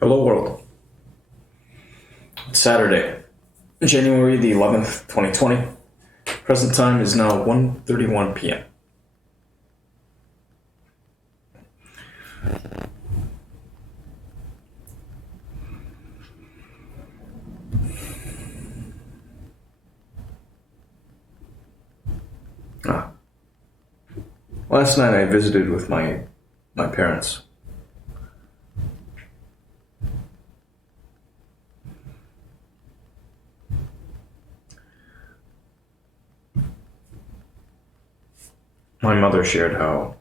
Hello world. It's Saturday, January the 11th, 2020. Present time is now 1:31 p.m. Ah. Last night I visited with my parents. My mother shared how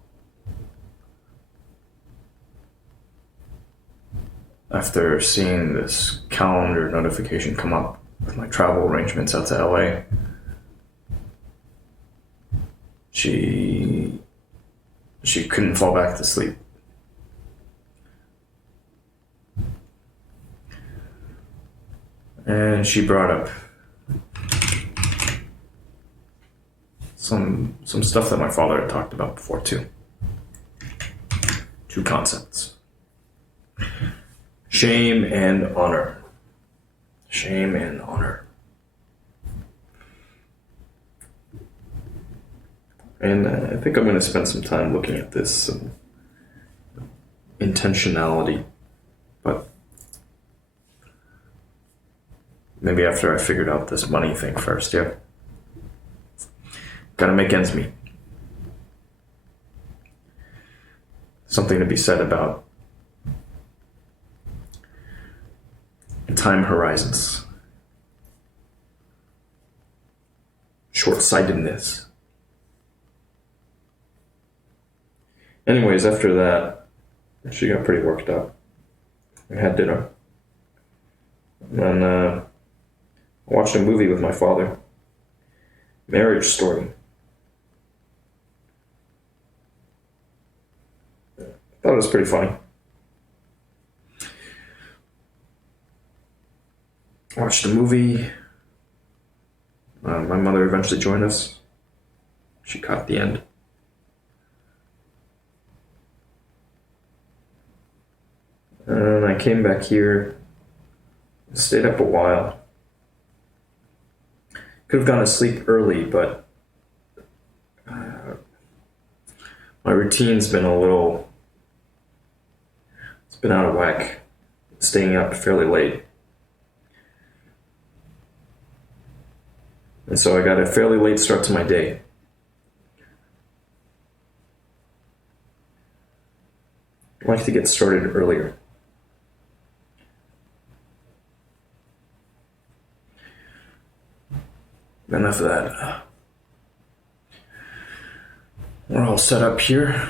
after seeing this calendar notification come up with my travel arrangements out to LA, she couldn't fall back to sleep. And she brought up some stuff that my father had talked about before too. Two concepts. Shame and honor. Shame and honor. And I think I'm going to spend some time looking at this intentionality, but maybe after I figured out this money thing first, yeah. Gotta make ends meet. Something to be said about time horizons, short-sightedness. Anyways, after that, she got pretty worked up. We had dinner. And I watched a movie with my father. Marriage Story. Thought it was pretty funny. Watched the movie. My mother eventually joined us. She caught the end. And I came back here, stayed up a while. Could have gone to sleep early, but my routine's been it's been out of whack, staying up fairly late. And so I got a fairly late start to my day. I like to get started earlier. Enough of that. We're all set up here.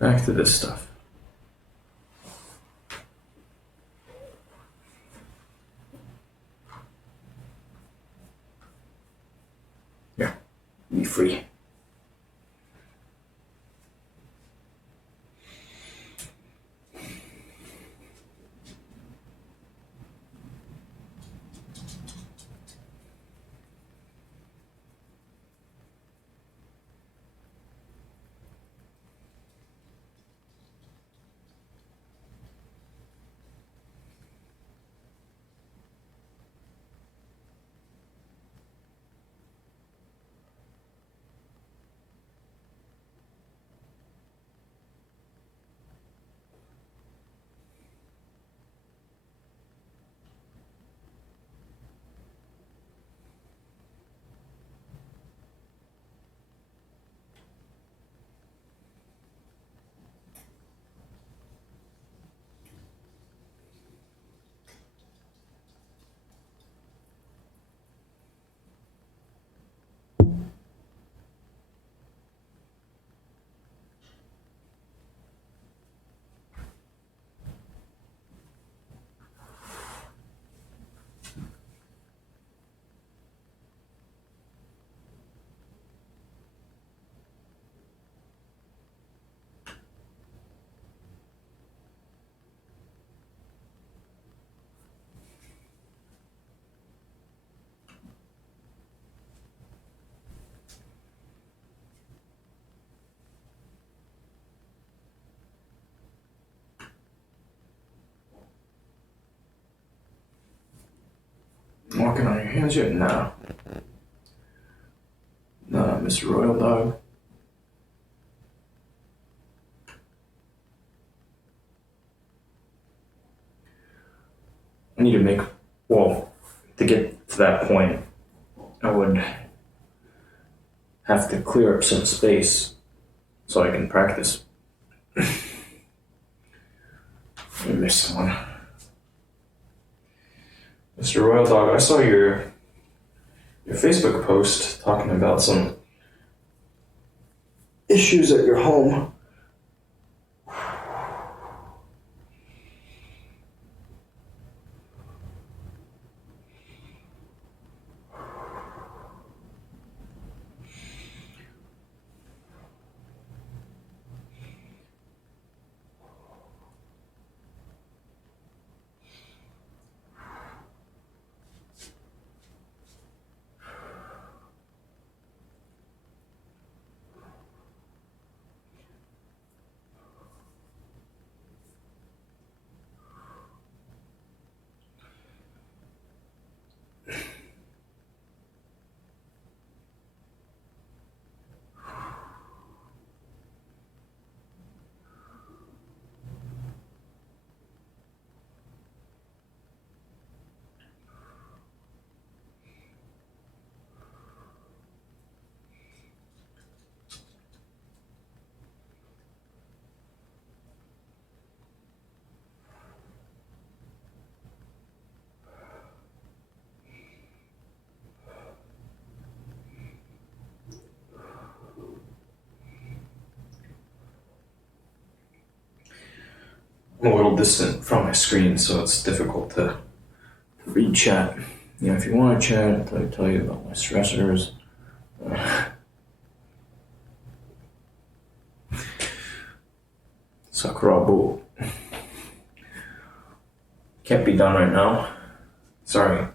Back to this stuff. Yeah, be free. Walking on your hands yet? No. No, Mr. Royal Dog. I need to make, well, to get to that point, I would have to clear up some space so I can practice. I miss someone. Mr. Royal Dog, I saw your Facebook post talking about some issues at your home. I'm a little distant from my screen, so it's difficult to read chat. You know, if you want to chat, I'll tell you about my stressors. Sakurabo. Can't be done right now. Sorry.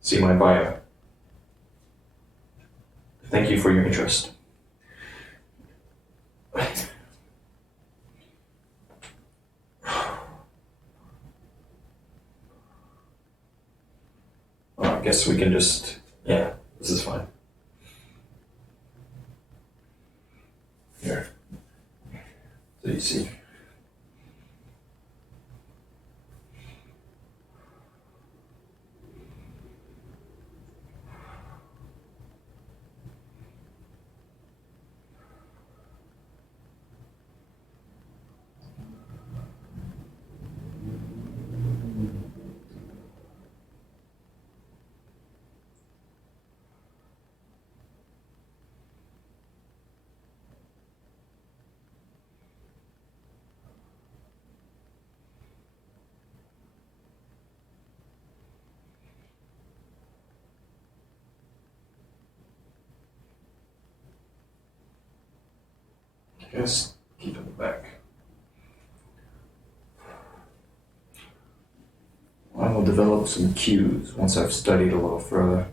See my bio. Thank you for your interest. I guess we can just, yeah, this is fine. Here. So you see. Just keep it back. I will develop some cues once I've studied a little further.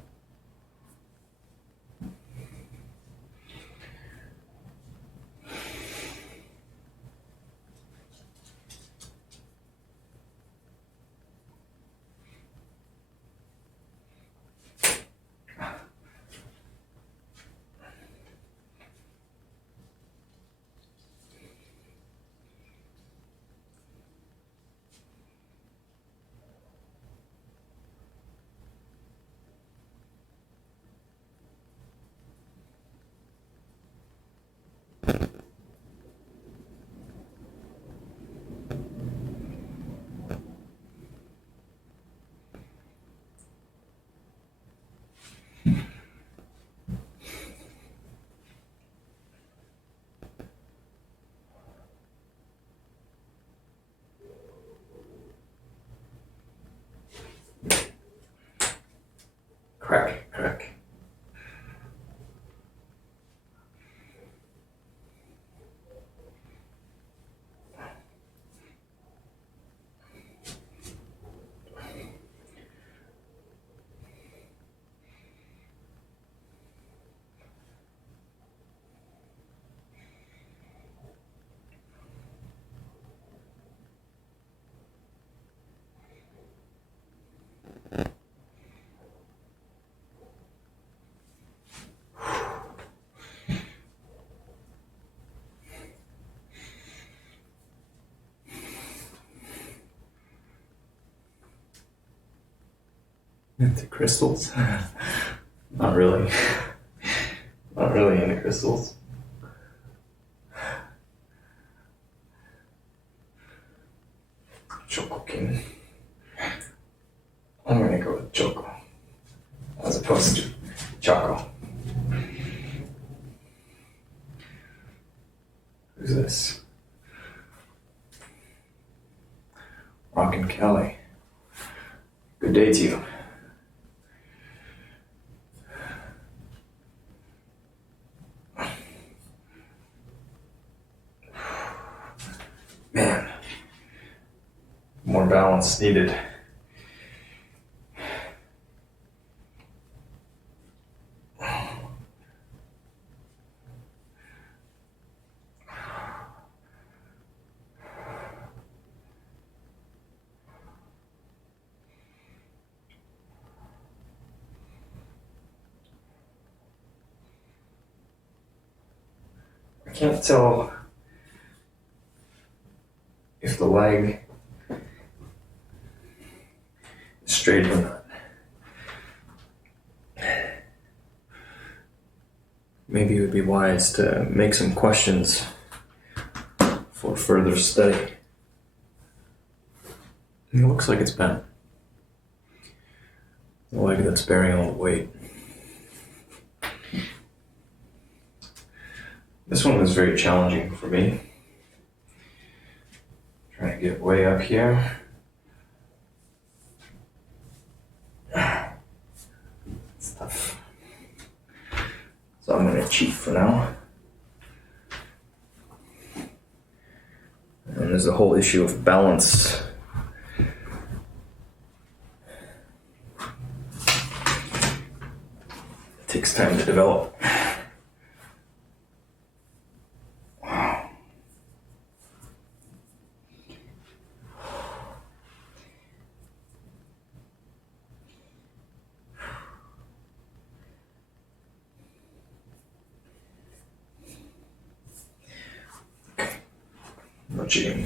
Into crystals? Not really. Not really into crystals. Choco King. I'm gonna go with Choco as opposed to Choco. Who's this? Rockin' Kelly. Good day to you. Man, more balance needed. I can't tell if the leg is straight or not. Maybe it would be wise to make some questions for further study. It looks like it's bent. The leg that's bearing all the weight. This one was very challenging for me. Trying to get way up here. It's tough. So I'm going to cheat for now. And there's the whole issue of balance. It takes time to develop. No cheating.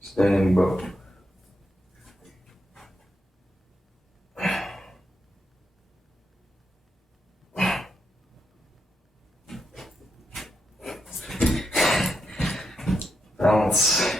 Standing boat. Balance.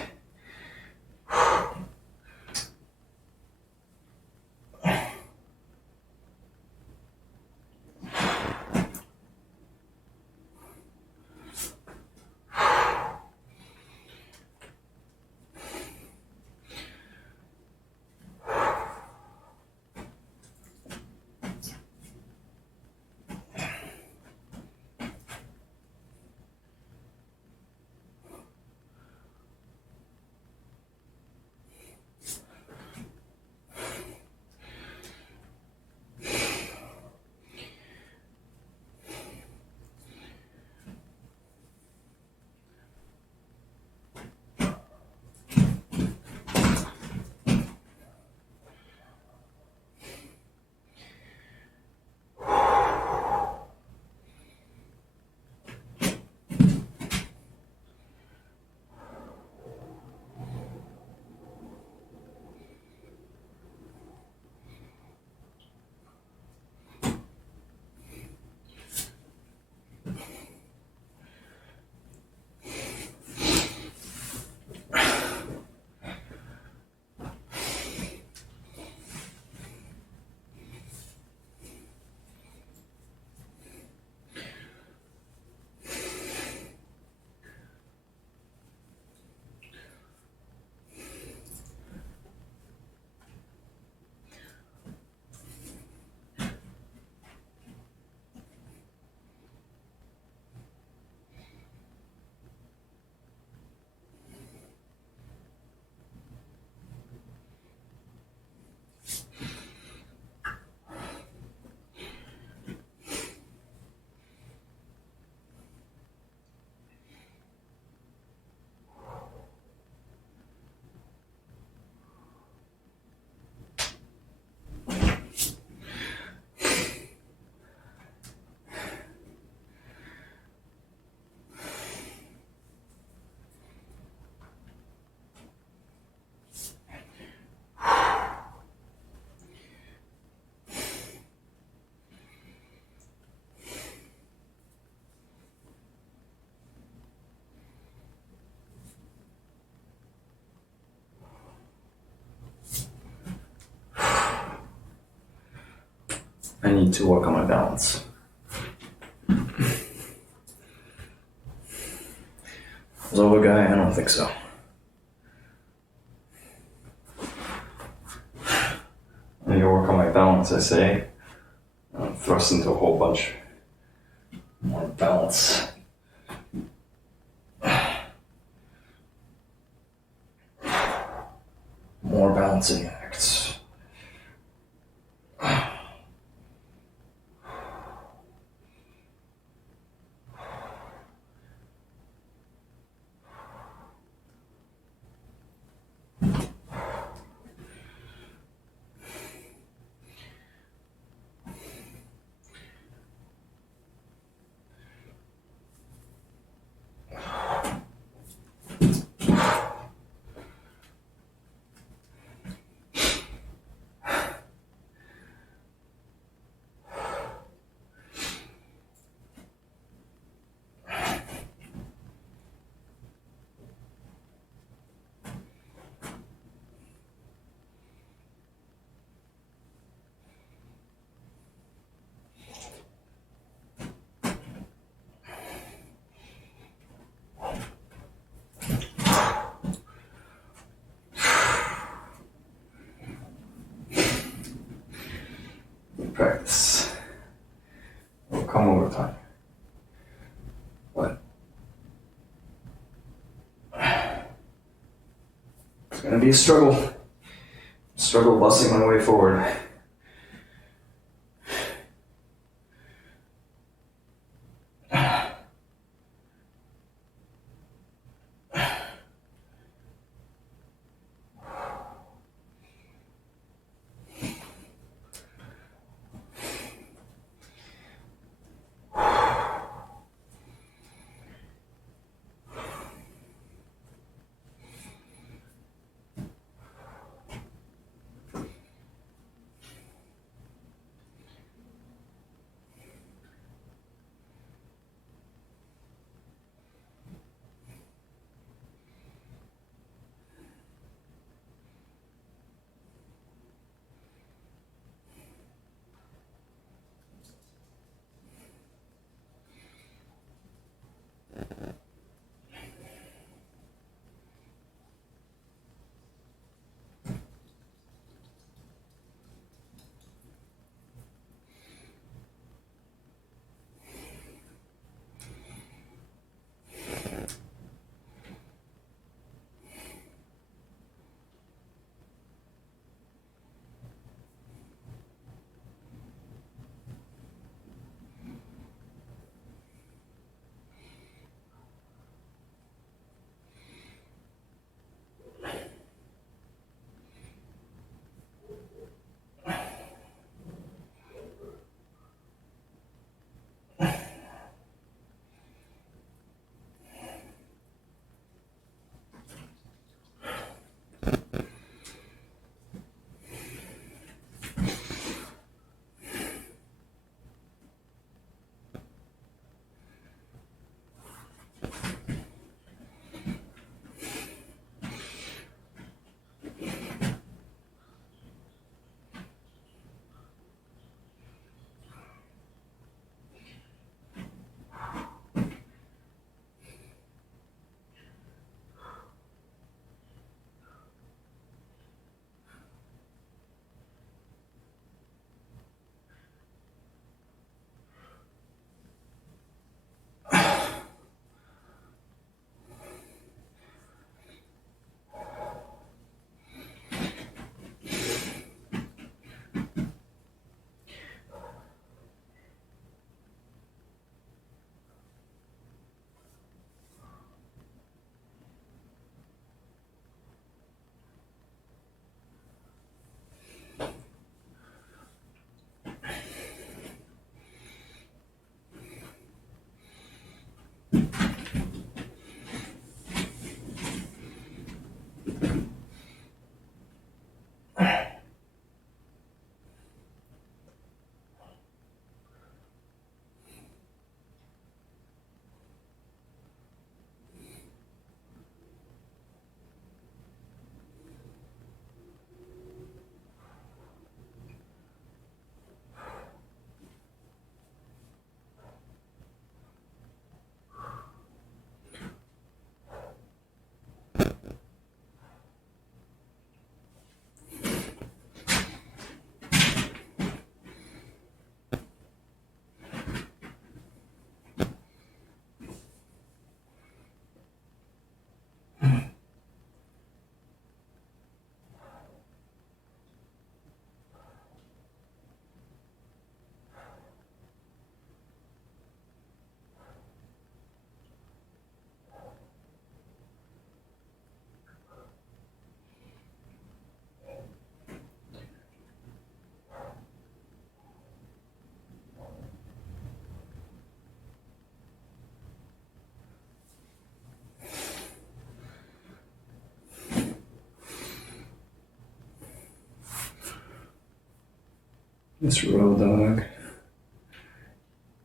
I need to work on my balance. Zova guy? I don't think so. I need to work on my balance, I say. I'm thrust into a whole bunch more balance. More balancing acts. Practice. It will come over time. But it's gonna be a struggle. Struggle busting my way forward. Mr. Royal Dog.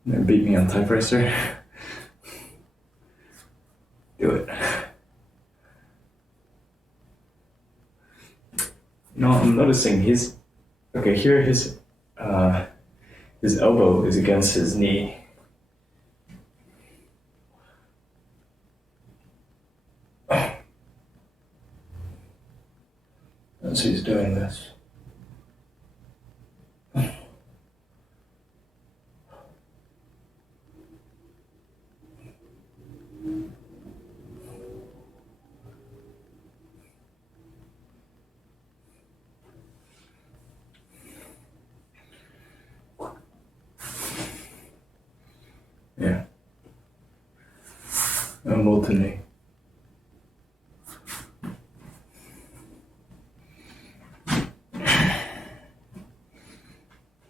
They beat me on typewriter. Do it. No, I'm noticing his. Okay, here his elbow is against his knee. As he's doing this. Yeah. Elbow to knee.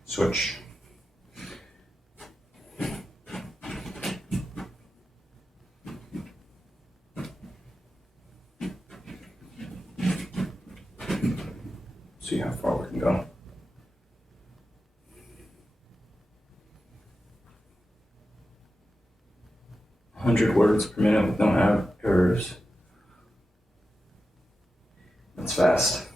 Switch. See how far we can go. 100 words per minute with no errors. That's fast.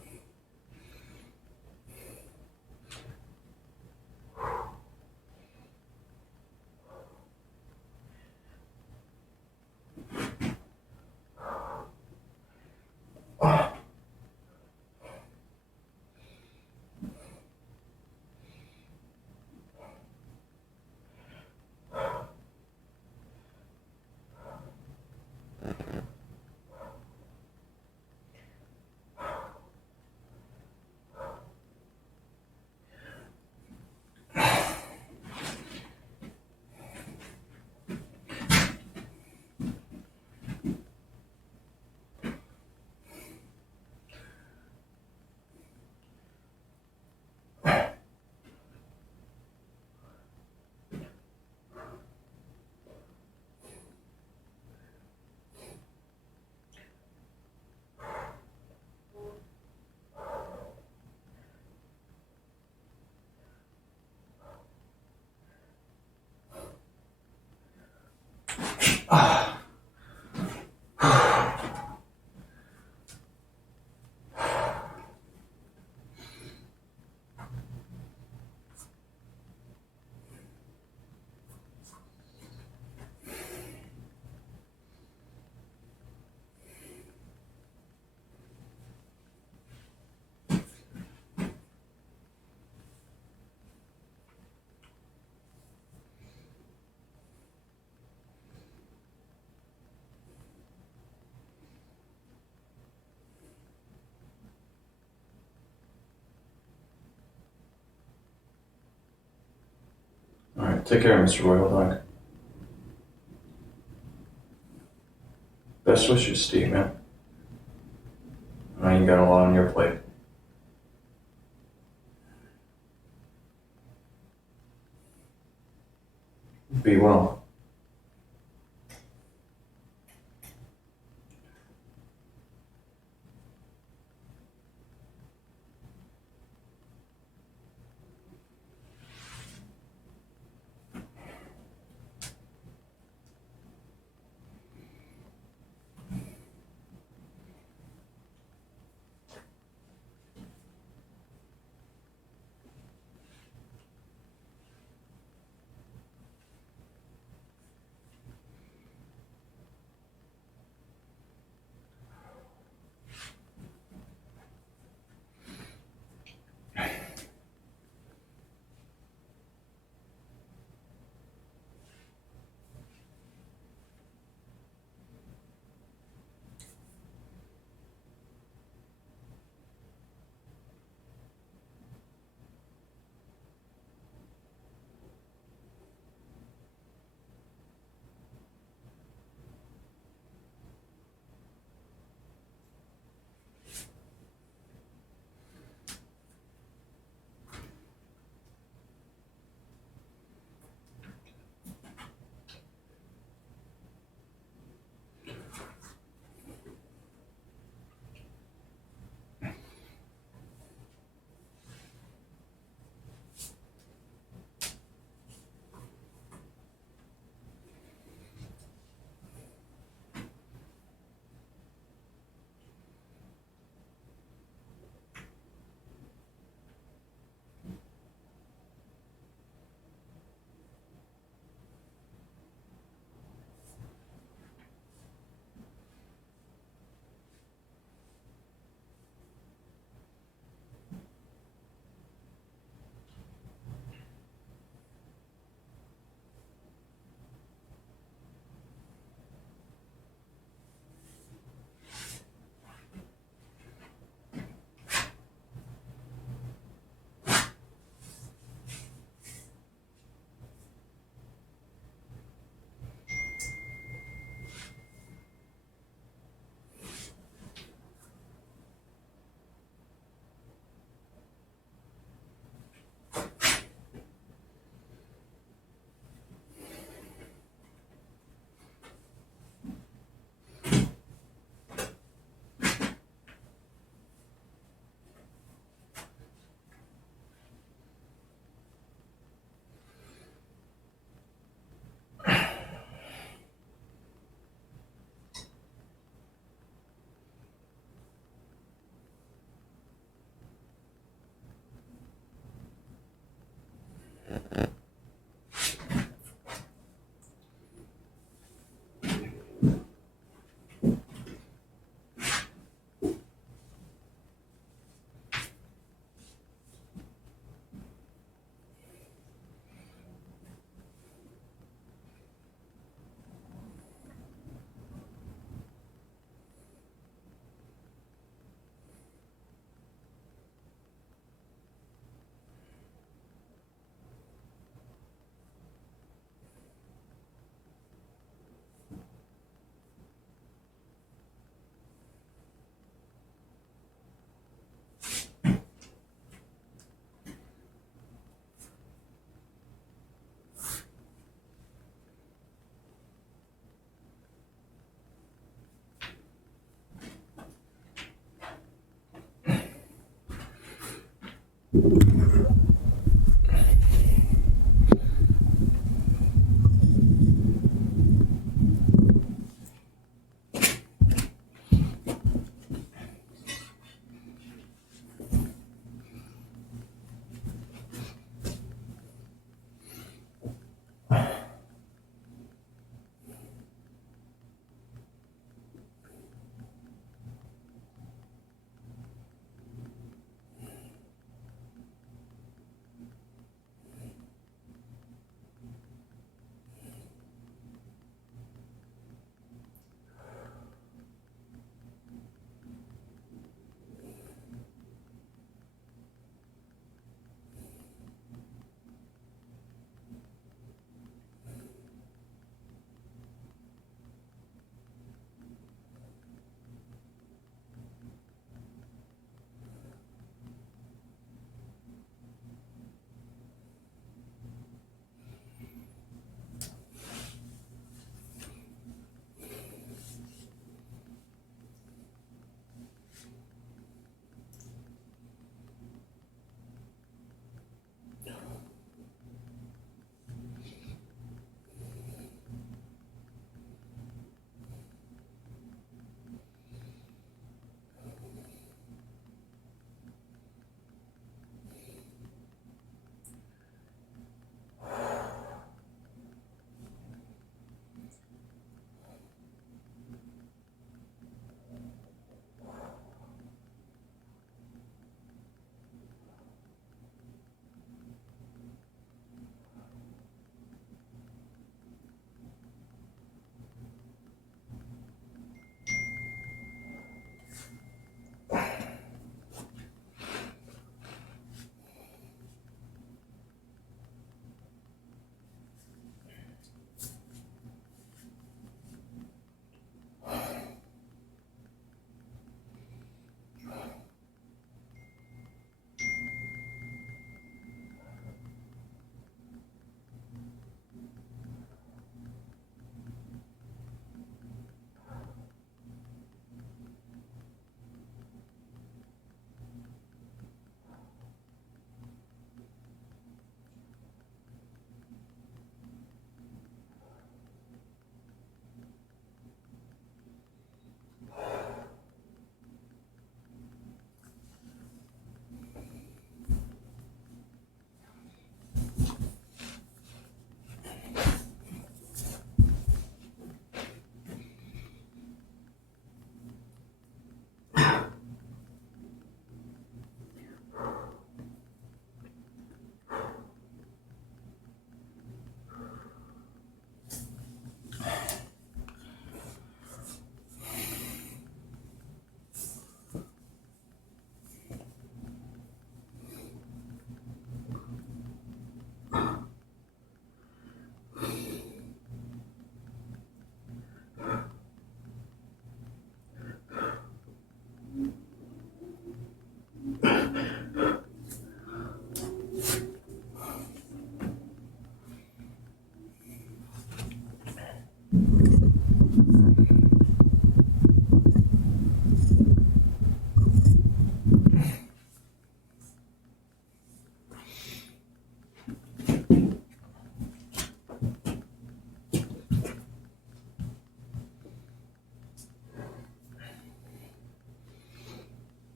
Alright, take care, Mr. Royal Dog. Best wishes, Steve, man. I know you got a lot on your plate. Be well.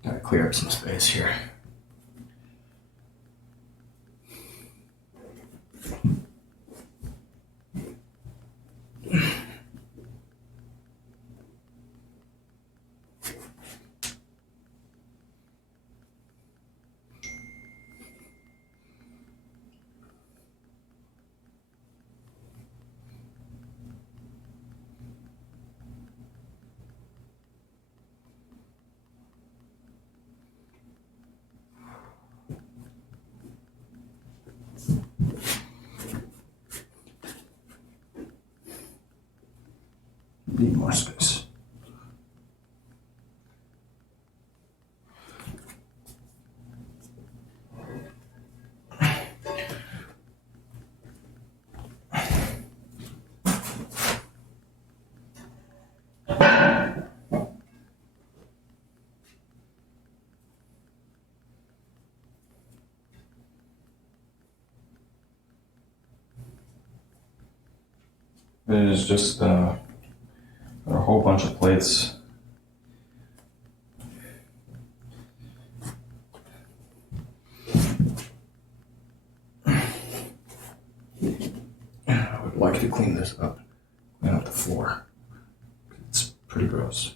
Gotta clear up some space here. Need more space. It is just a whole bunch of plates. I would like to clean this up. Clean up the floor. It's pretty gross.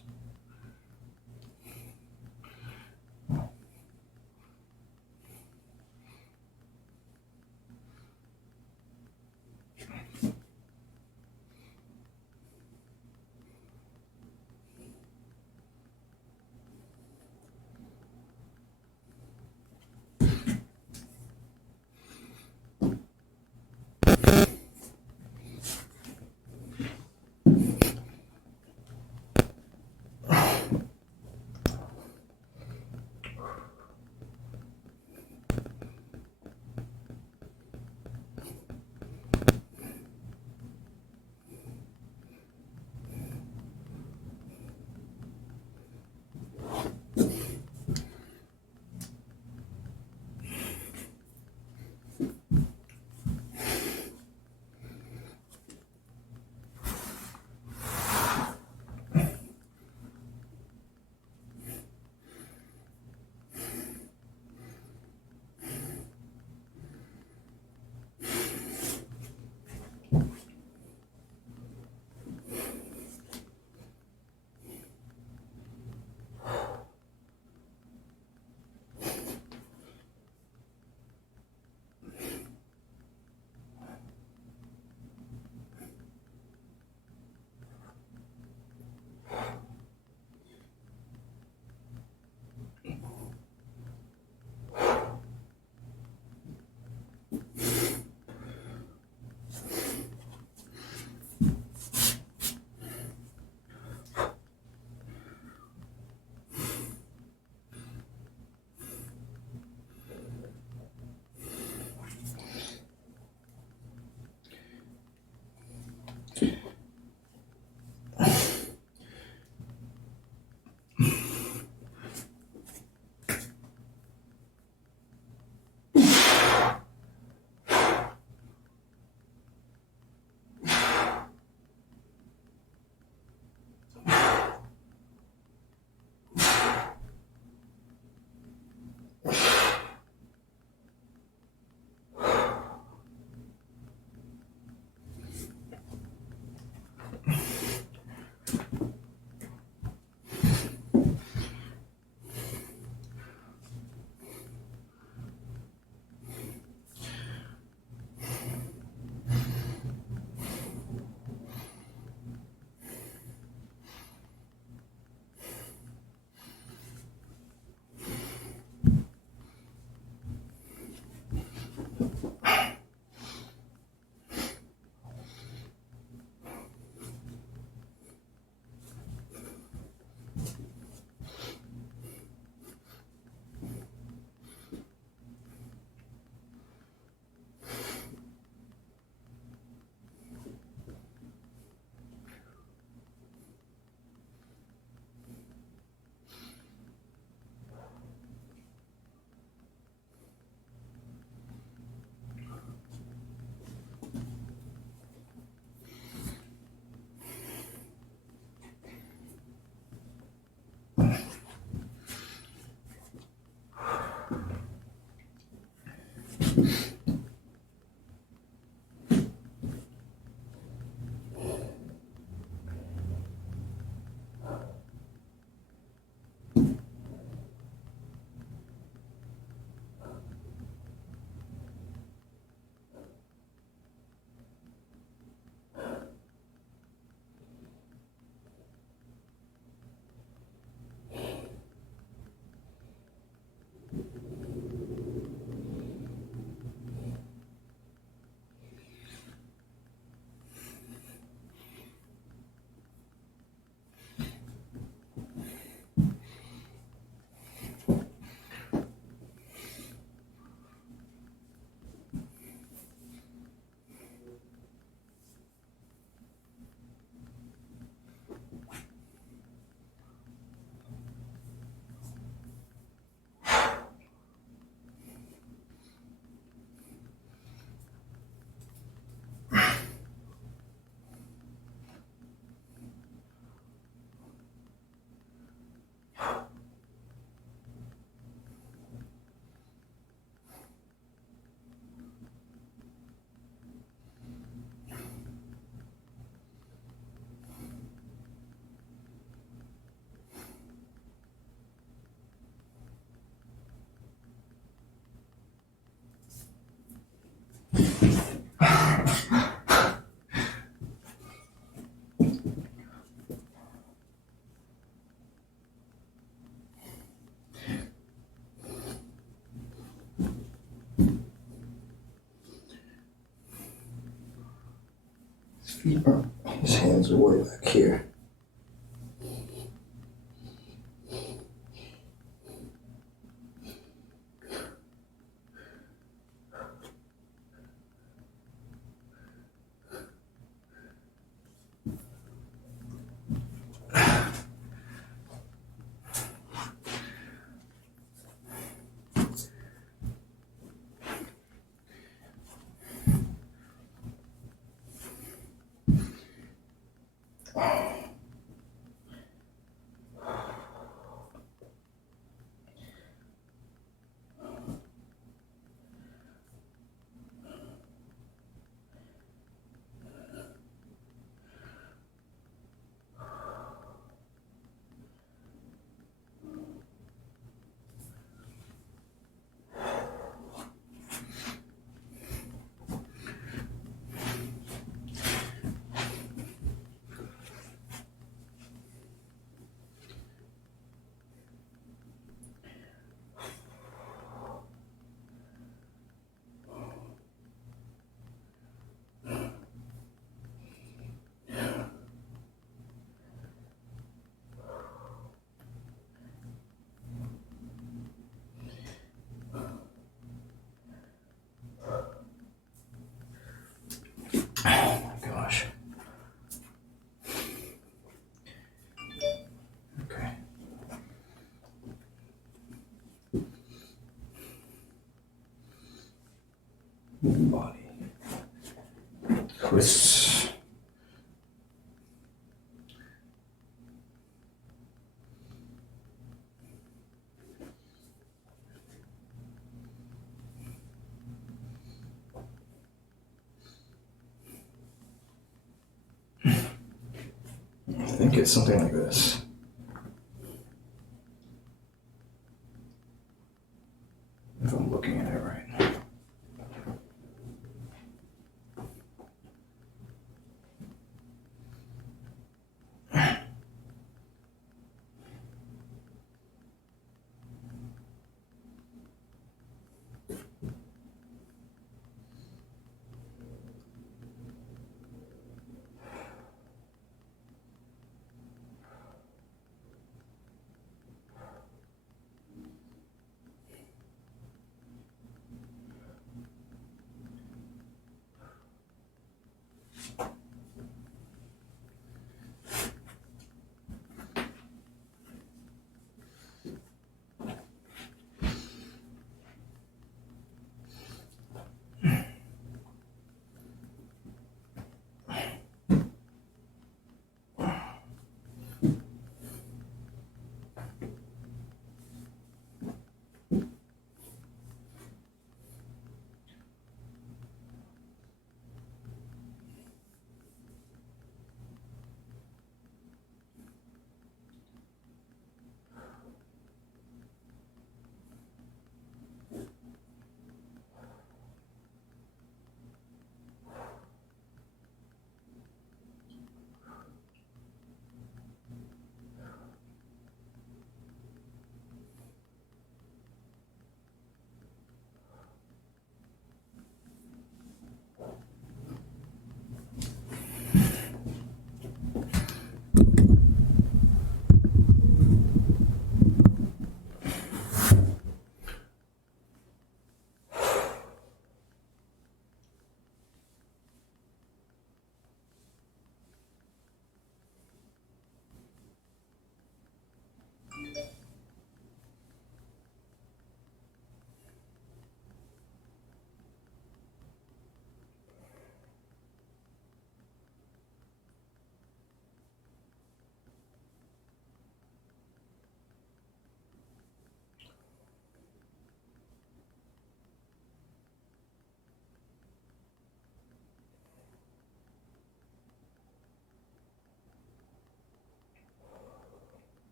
feet are, his hands are way back here. Oh my gosh. Okay. Body. Twists. I think it's something like this. If I'm looking at it right.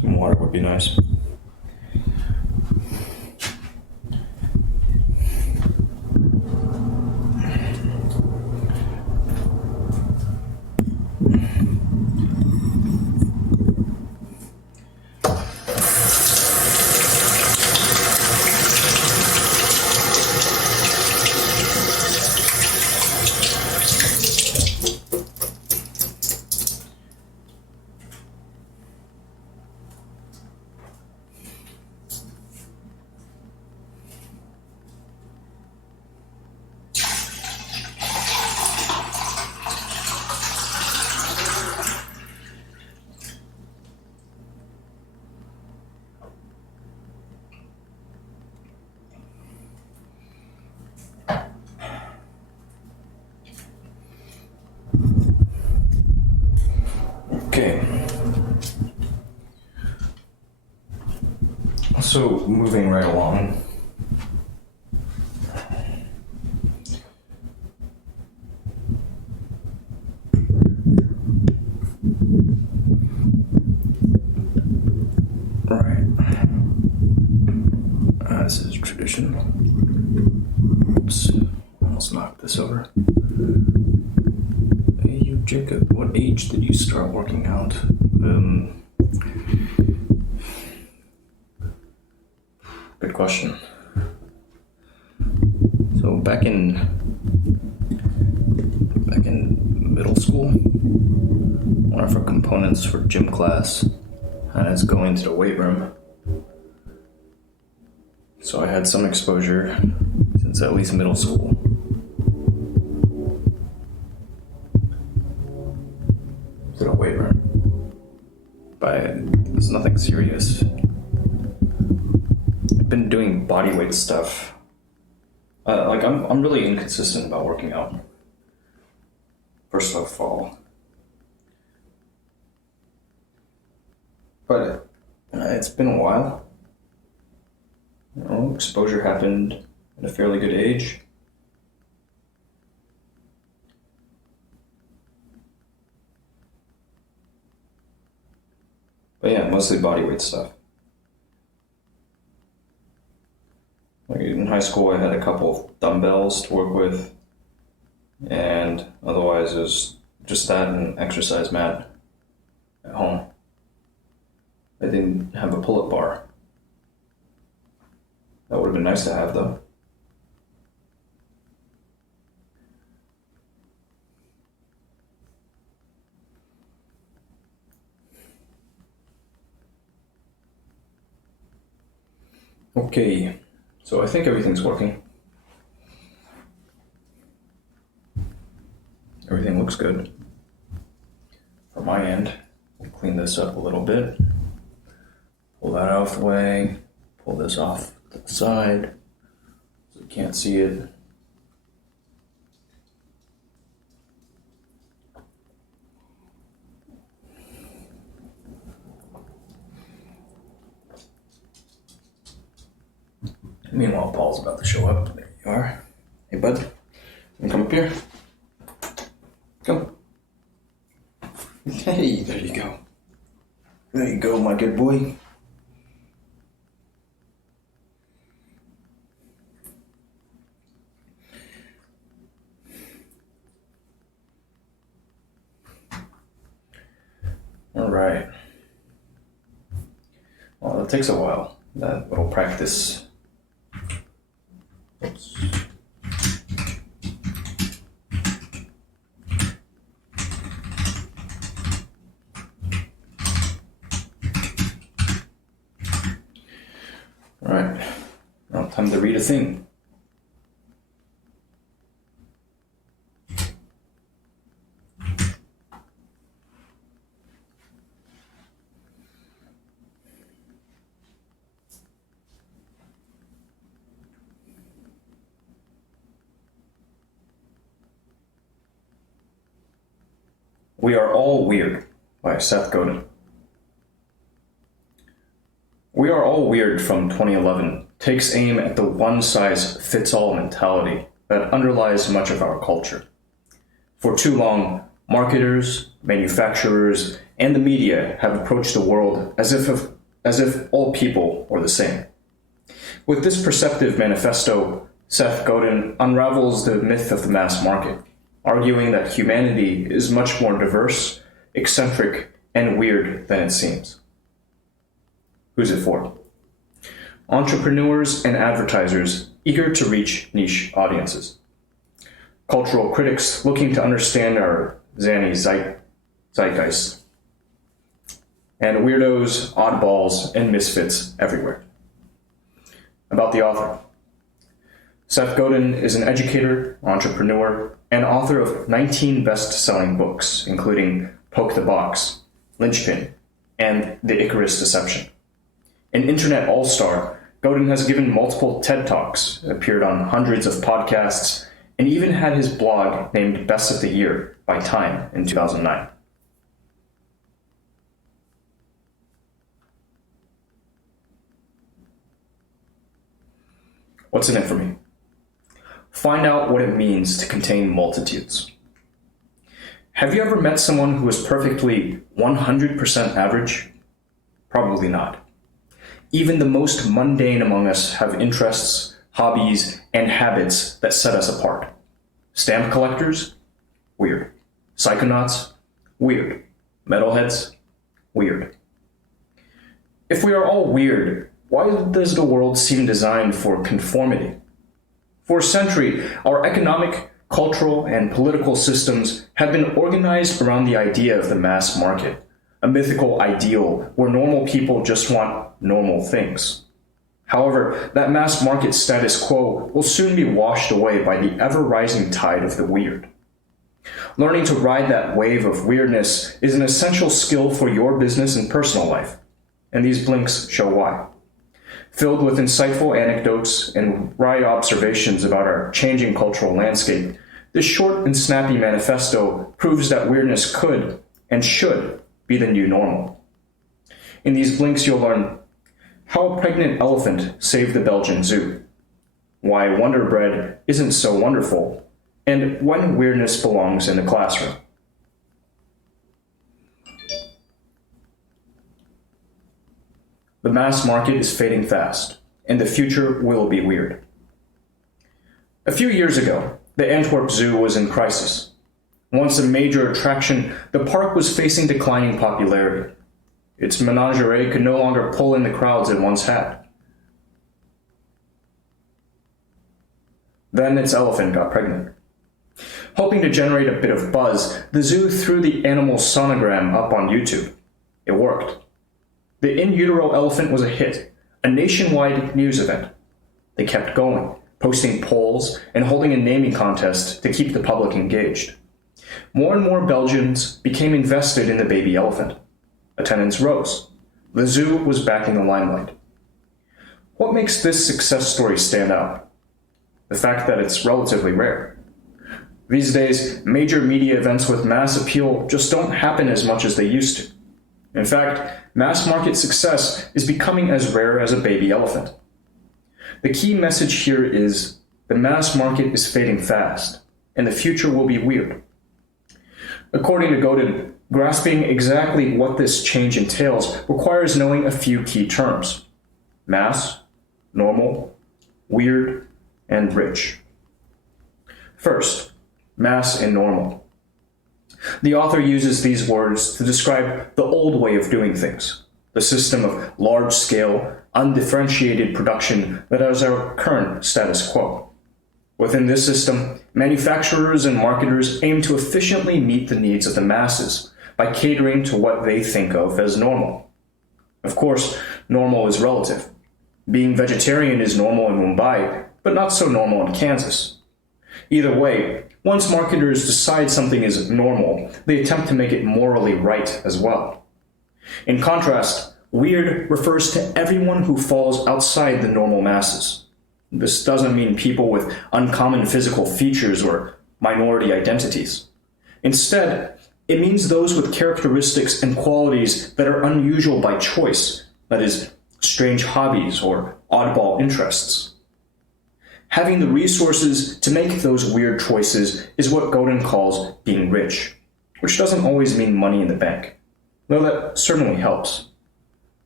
Some water would be nice. Okay. So, moving right along. Right. This is tradition. Oops. Almost knocked this over. Hey, you, Jacob, what age did you start working out? Good question. So back in middle school, one of our components for gym class had us go into the weight room. So I had some exposure since at least middle school. To the weight room. But it's nothing serious. I've been doing bodyweight stuff. I'm really inconsistent about working out. First of all. But it's been a while. You know, exposure happened at a fairly good age. But yeah, mostly bodyweight stuff. Like in high school, I had a couple of dumbbells to work with, and otherwise it was just that and an exercise mat at home. I didn't have a pull-up bar. That would have been nice to have, though. Okay, so I think everything's working. Everything looks good. From my end, we'll clean this up a little bit. Pull that out of the way. Pull this off to the side so you can't see it. Meanwhile, Paul's about to show up. There you are. Hey, bud. You come up here? Come. Hey, there you go. There you go, my good boy. All right. Well, it takes a while. That little practice. Oops. All right. Now time to read a thing. We Are All Weird by Seth Godin. We Are All Weird from 2011 takes aim at the one-size-fits-all mentality that underlies much of our culture. For too long, marketers, manufacturers, and the media have approached the world as if all people were the same. With this perceptive manifesto, Seth Godin unravels the myth of the mass market, arguing that humanity is much more diverse, eccentric, and weird than it seems. Who's it for? Entrepreneurs and advertisers eager to reach niche audiences. Cultural critics looking to understand our zany zeitgeist. And weirdos, oddballs, and misfits everywhere. About the author. Seth Godin is an educator, entrepreneur, and author of 19 best-selling books, including Poke the Box, Linchpin, and The Icarus Deception. An internet all-star, Godin has given multiple TED Talks, appeared on hundreds of podcasts, and even had his blog named Best of the Year by Time in 2009. What's in it for me? Find out what it means to contain multitudes. Have you ever met someone who is perfectly 100% average? Probably not. Even the most mundane among us have interests, hobbies, and habits that set us apart. Stamp collectors? Weird. Psychonauts? Weird. Metalheads? Weird. If we are all weird, why does the world seem designed for conformity? For a century, our economic, cultural, and political systems have been organized around the idea of the mass market, a mythical ideal where normal people just want normal things. However, that mass market status quo will soon be washed away by the ever-rising tide of the weird. Learning to ride that wave of weirdness is an essential skill for your business and personal life, and these blinks show why. Filled with insightful anecdotes and wry observations about our changing cultural landscape, this short and snappy manifesto proves that weirdness could and should be the new normal. In these blinks, you'll learn how a pregnant elephant saved the Belgian zoo, why Wonder Bread isn't so wonderful, and when weirdness belongs in the classroom. The mass market is fading fast, and the future will be weird. A few years ago, the Antwerp Zoo was in crisis. Once a major attraction, the park was facing declining popularity. Its menagerie could no longer pull in the crowds it once had. Then its elephant got pregnant. Hoping to generate a bit of buzz, the zoo threw the animal sonogram up on YouTube. It worked. The in utero elephant was a hit, a nationwide news event. They kept going, posting polls and holding a naming contest to keep the public engaged. More and more Belgians became invested in the baby elephant. Attendance rose. The zoo was back in the limelight. What makes this success story stand out? The fact that it's relatively rare. These days, major media events with mass appeal just don't happen as much as they used to. In fact, mass market success is becoming as rare as a baby elephant. The key message here is the mass market is fading fast, and the future will be weird. According to Godin, grasping exactly what this change entails requires knowing a few key terms: mass, normal, weird, and rich. First, mass and normal. The author uses these words to describe the old way of doing things, the system of large-scale, undifferentiated production that is our current status quo. Within this system, manufacturers and marketers aim to efficiently meet the needs of the masses by catering to what they think of as normal. Of course, normal is relative. Being vegetarian is normal in Mumbai, but not so normal in Kansas. Either way, once marketers decide something is normal, they attempt to make it morally right as well. In contrast, weird refers to everyone who falls outside the normal masses. This doesn't mean people with uncommon physical features or minority identities. Instead, it means those with characteristics and qualities that are unusual by choice, that is, strange hobbies or oddball interests. Having the resources to make those weird choices is what Godin calls being rich, which doesn't always mean money in the bank, though that certainly helps.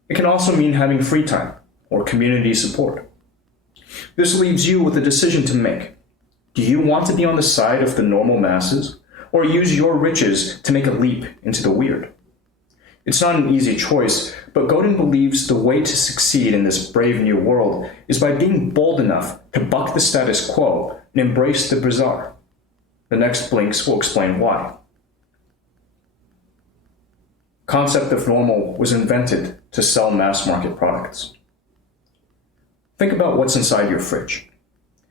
It can also mean having free time or community support. This leaves you with a decision to make. Do you want to be on the side of the normal masses, or use your riches to make a leap into the weird? It's not an easy choice, but Godin believes the way to succeed in this brave new world is by being bold enough to buck the status quo and embrace the bizarre. The next blinks will explain why. Concept of normal was invented to sell mass market products. Think about what's inside your fridge.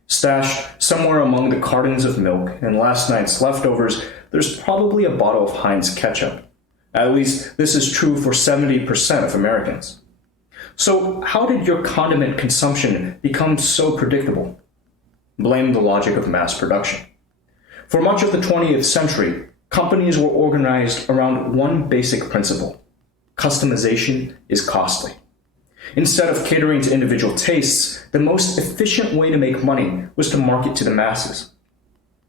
Stashed somewhere among the cartons of milk and last night's leftovers, there's probably a bottle of Heinz ketchup. At least this is true for 70% of Americans. So how did your condiment consumption become so predictable? Blame the logic of mass production. For much of the 20th century, companies were organized around one basic principle: customization is costly. Instead of catering to individual tastes, the most efficient way to make money was to market to the masses.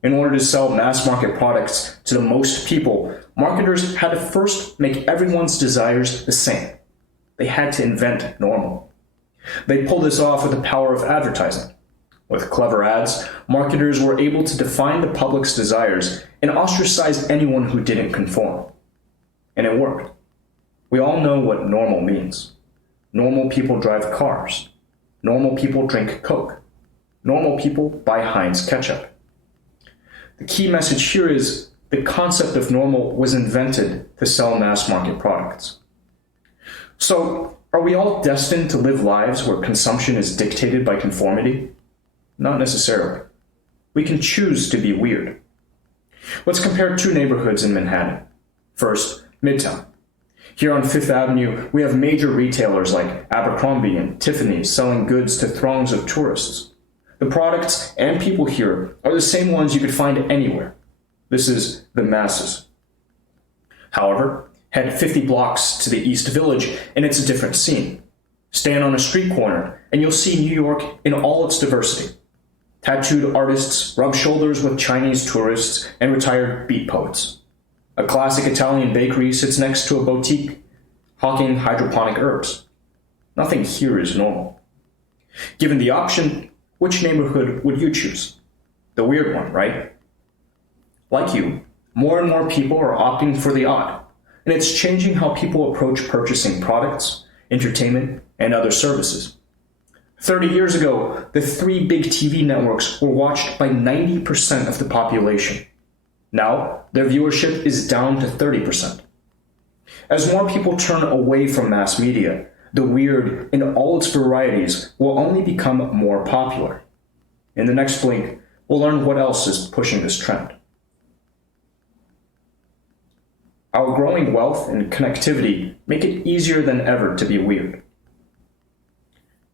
In order to sell mass market products to the most people, marketers had to first make everyone's desires the same. They had to invent normal. They pulled this off with the power of advertising. With clever ads, marketers were able to define the public's desires and ostracize anyone who didn't conform. And it worked. We all know what normal means. Normal people drive cars. Normal people drink Coke. Normal people buy Heinz ketchup. The key message here is the concept of normal was invented to sell mass market products. So, are we all destined to live lives where consumption is dictated by conformity? Not necessarily. We can choose to be weird. Let's compare two neighborhoods in Manhattan. First, Midtown. Here on Fifth Avenue, we have major retailers like Abercrombie and Tiffany's selling goods to throngs of tourists. The products and people here are the same ones you could find anywhere. This is the masses. However, head 50 blocks to the East Village and it's a different scene. Stand on a street corner and you'll see New York in all its diversity. Tattooed artists rub shoulders with Chinese tourists and retired beat poets. A classic Italian bakery sits next to a boutique hawking hydroponic herbs. Nothing here is normal. Given the option, which neighborhood would you choose? The weird one, right? Like you, more and more people are opting for the odd, and it's changing how people approach purchasing products, entertainment, and other services. 30 years ago, the three big TV networks were watched by 90% of the population. Now, their viewership is down to 30%. As more people turn away from mass media, the weird in all its varieties will only become more popular. In the next blink, we'll learn what else is pushing this trend. Our growing wealth and connectivity make it easier than ever to be weird.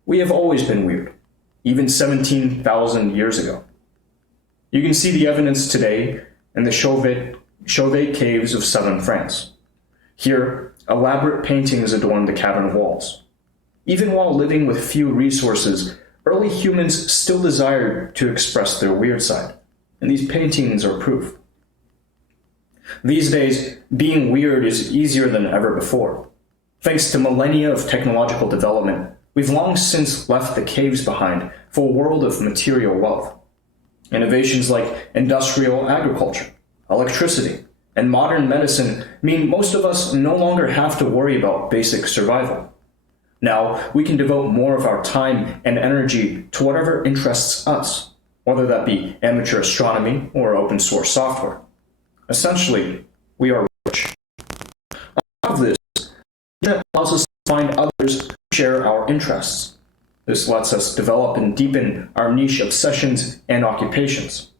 We have always been weird, even 17,000 years ago. You can see the evidence today in the Chauvet caves of southern France. Here, elaborate paintings adorn the cavern walls. Even while living with few resources, early humans still desired to express their weird side, and these paintings are proof. These days, being weird is easier than ever before. Thanks to millennia of technological development, we've long since left the caves behind for a world of material wealth. Innovations like industrial agriculture, electricity, and modern medicine mean most of us no longer have to worry about basic survival. Now, we can devote more of our time and energy to whatever interests us, whether that be amateur astronomy or open source software. Essentially, we are rich. On top of this, the internet allows us to find others who share our interests. This lets us develop and deepen our niche obsessions and occupations.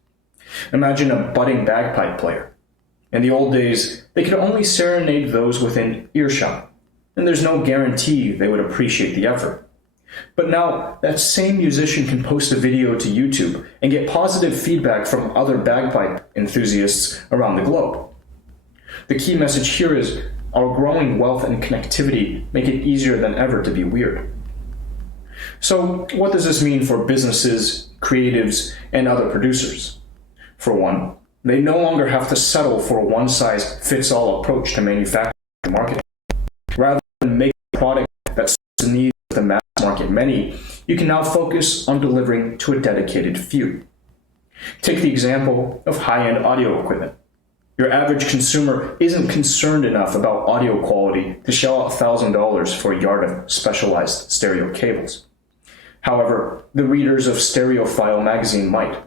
Imagine a budding bagpipe player. In the old days, they could only serenade those within earshot, and there's no guarantee they would appreciate the effort. But now, that same musician can post a video to YouTube and get positive feedback from other bagpipe enthusiasts around the globe. The key message here is our growing wealth and connectivity make it easier than ever to be weird. So, what does this mean for businesses, creatives, and other producers? For one, they no longer have to settle for a one-size-fits-all approach to manufacturing and marketing. Rather than make a product that suits the needs of the mass market many, you can now focus on delivering to a dedicated few. Take the example of high-end audio equipment. Your average consumer isn't concerned enough about audio quality to shell out $1,000 for a yard of specialized stereo cables. However, the readers of Stereophile magazine might.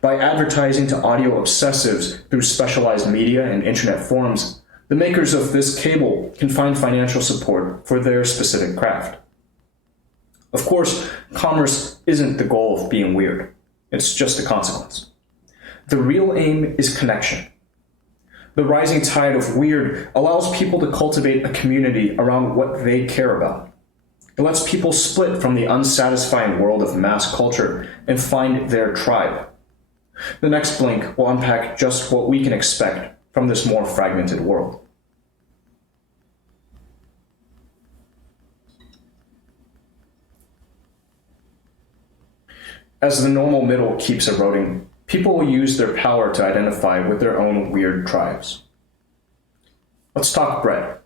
By advertising to audio obsessives through specialized media and internet forums, the makers of this cable can find financial support for their specific craft. Of course, commerce isn't the goal of being weird. It's just a consequence. The real aim is connection. The rising tide of weird allows people to cultivate a community around what they care about. It lets people split from the unsatisfying world of mass culture and find their tribe. The next blink will unpack just what we can expect from this more fragmented world. As the normal middle keeps eroding, people will use their power to identify with their own weird tribes. Let's talk bread.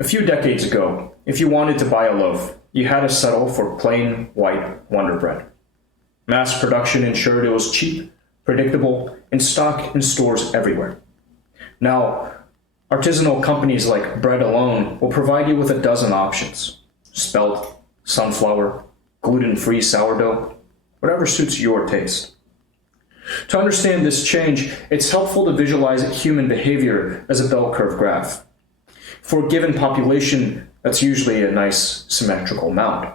A few decades ago, if you wanted to buy a loaf, you had to settle for plain white Wonder Bread. Mass production ensured it was cheap, predictable, and stocked in stores everywhere. Now, artisanal companies like Bread Alone will provide you with a dozen options: spelt, sunflower, gluten-free sourdough, whatever suits your taste. To understand this change, it's helpful to visualize human behavior as a bell curve graph. For a given population, that's usually a nice symmetrical mound.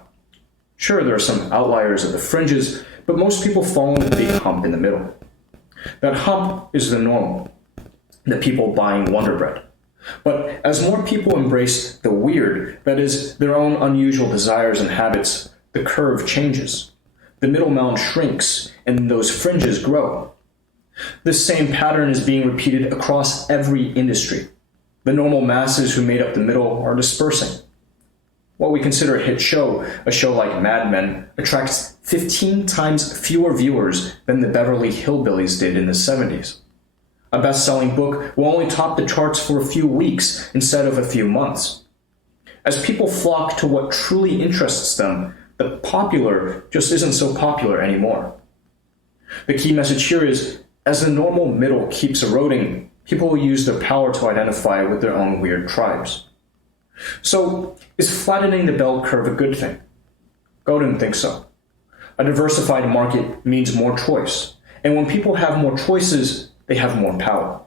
Sure, there are some outliers at the fringes, but most people fall in the big hump in the middle. That hump is the normal, the people buying Wonder Bread. But as more people embrace the weird, that is, their own unusual desires and habits, the curve changes. The middle mound shrinks, and those fringes grow. This same pattern is being repeated across every industry. The normal masses who made up the middle are dispersing. What we consider a hit show, a show like Mad Men, attracts 15 times fewer viewers than the Beverly Hillbillies did in the 70s. A best-selling book will only top the charts for a few weeks instead of a few months. As people flock to what truly interests them, the popular just isn't so popular anymore. The key message here is, as the normal middle keeps eroding, people will use their power to identify with their own weird tribes. So, is flattening the bell curve a good thing? Godin thinks so. A diversified market means more choice, and when people have more choices, they have more power.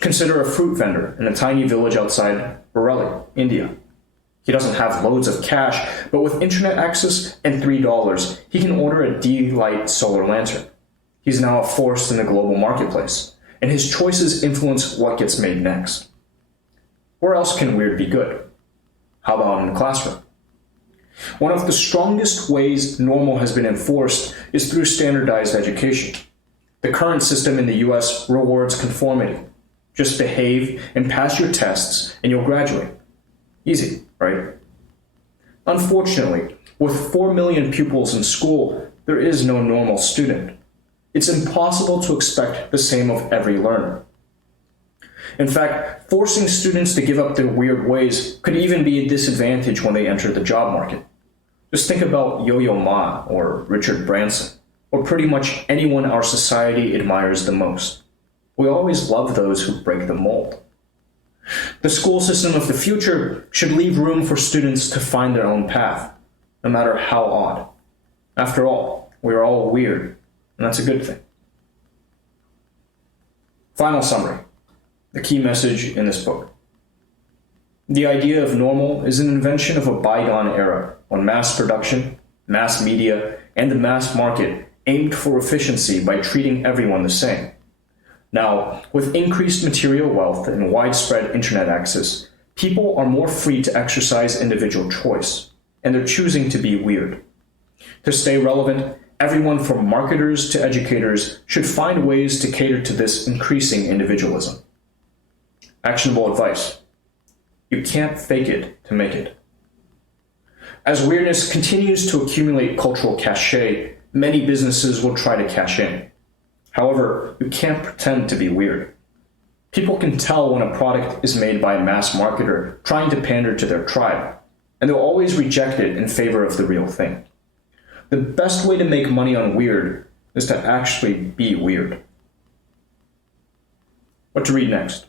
Consider a fruit vendor in a tiny village outside Bareilly, India. He doesn't have loads of cash, but with internet access and $3, he can order a D-Light solar lantern. He's now a force in the global marketplace, and his choices influence what gets made next. Where else can weird be good? How about in the classroom? One of the strongest ways normal has been enforced is through standardized education. The current system in the US rewards conformity. Just behave and pass your tests and you'll graduate. Easy, right? Unfortunately, with 4 million pupils in school, there is no normal student. It's impossible to expect the same of every learner. In fact, forcing students to give up their weird ways could even be a disadvantage when they enter the job market. Just think about Yo-Yo Ma or Richard Branson, or pretty much anyone our society admires the most. We always love those who break the mold. The school system of the future should leave room for students to find their own path, no matter how odd. After all, we are all weird, and that's a good thing. Final summary. The key message in this book. The idea of normal is an invention of a bygone era when mass production, mass media, and the mass market aimed for efficiency by treating everyone the same. Now, with increased material wealth and widespread internet access, people are more free to exercise individual choice, and they're choosing to be weird. To stay relevant, everyone from marketers to educators should find ways to cater to this increasing individualism. Actionable advice. You can't fake it to make it. As weirdness continues to accumulate cultural cachet, many businesses will try to cash in. However, you can't pretend to be weird. People can tell when a product is made by a mass marketer trying to pander to their tribe, and they'll always reject it in favor of the real thing. The best way to make money on weird is to actually be weird. What to read next?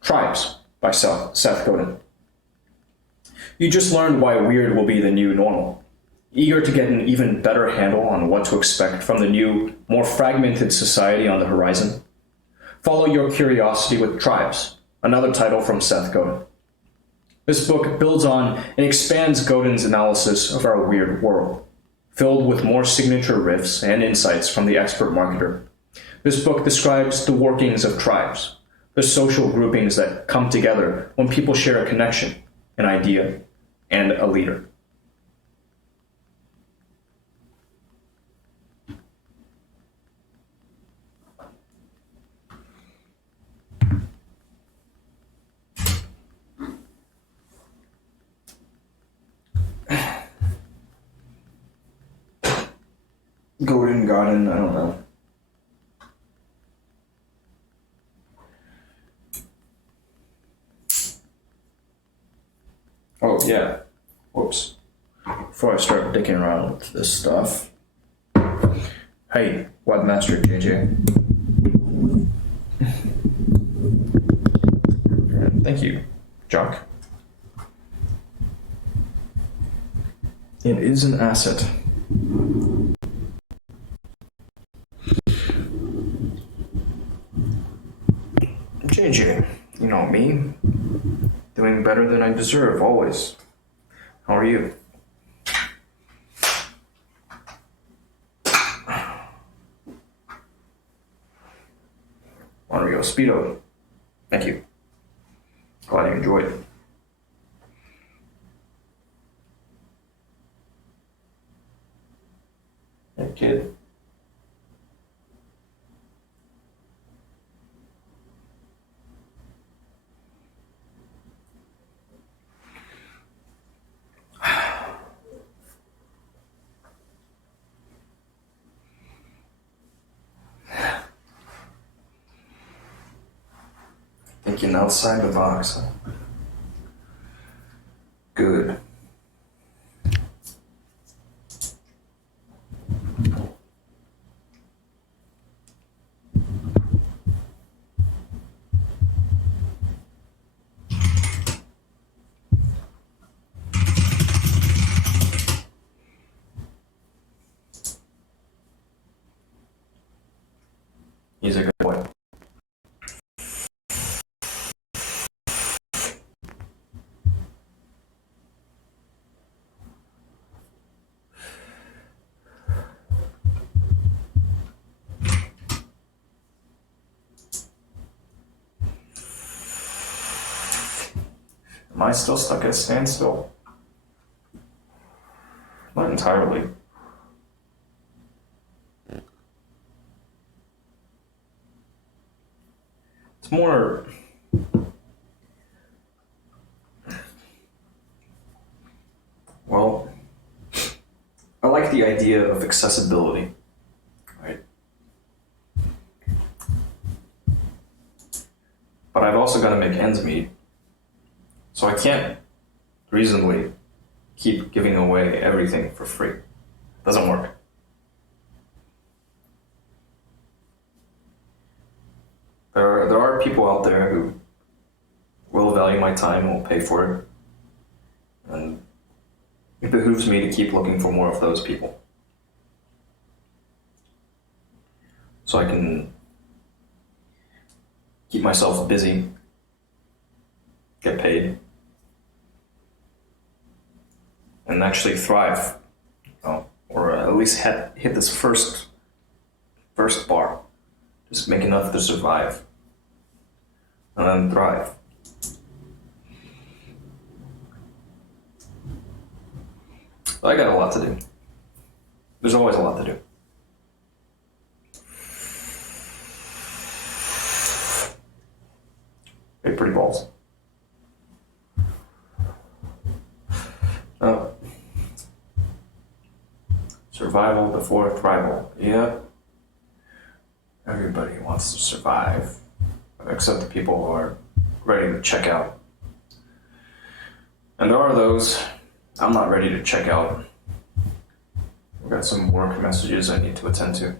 Tribes by Seth Godin. You just learned why weird will be the new normal. Eager to get an even better handle on what to expect from the new, more fragmented society on the horizon? Follow your curiosity with Tribes, another title from Seth Godin. This book builds on and expands Godin's analysis of our weird world, filled with more signature riffs and insights from the expert marketer. This book describes the workings of tribes, the social groupings that come together when people share a connection, an idea, and a leader. Golden Garden, I don't know. Oh, yeah. Whoops. Before I start dicking around with this stuff. Hey, Webmaster JJ. Thank you, Jock. It is an asset. JJ, you know me. Doing better than I deserve, always. How are you? Mario Speedo. Thank you. Glad you enjoyed it. Hey, kid. Thinking outside the box. Huh? Good. He's a good boy. Am I still stuck at a standstill? Not entirely. It's more... Well, I like the idea of accessibility, right? But I've also got to make ends meet. So I can't reasonably keep giving away everything for free. Doesn't work. There are people out there who will value my time and will pay for it. And it behooves me to keep looking for more of those people. So I can keep myself busy, get paid, and actually thrive, or at least hit this first bar, just make enough to survive, and then thrive. But I got a lot to do. There's always a lot to do. Hey, pretty balls. Oh. Survival before thrival. Yep. Everybody wants to survive, except the people who are ready to check out. And there are those. I'm not ready to check out. I've got some work messages I need to attend to.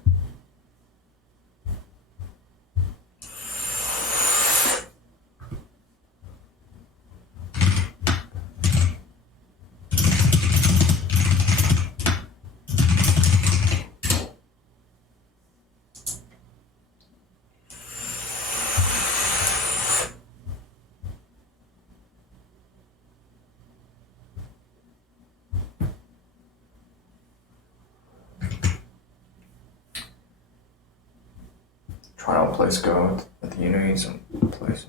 Trial place go at the uni, some place.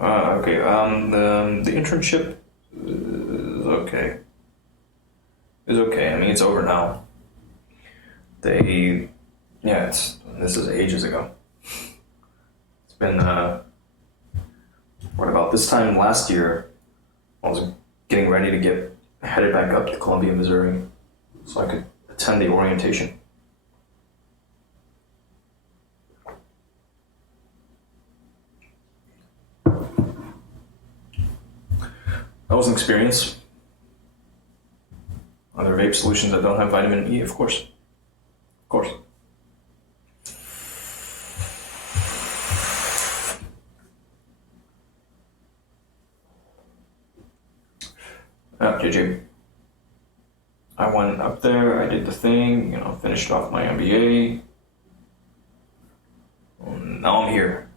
Okay. The internship is okay. It's okay. I mean, it's over now. This is ages ago. It's been what about this time last year? I was getting ready to get headed back up to Columbia, Missouri, so I could attend the orientation. That was an experience. Are there vape solutions that don't have vitamin E? Of course. Of course. JJ. I went up there, I did the thing, finished off my MBA. Now I'm here.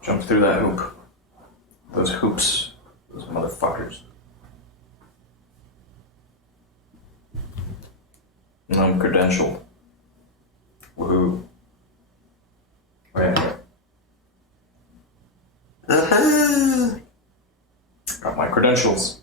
Jumped through that hoop. Those hoops. Those motherfuckers. And I'm credentialed. Woohoo. Right. Got my credentials.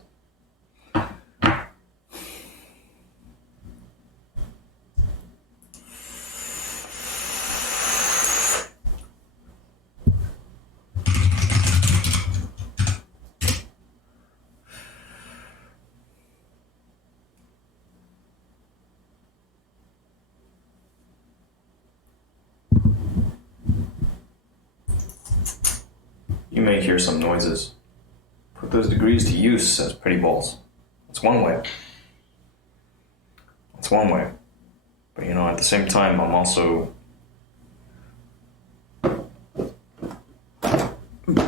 You may hear some noises. Put those degrees to use, says Pretty Balls. That's one way. That's one way. But at the same time, I'm also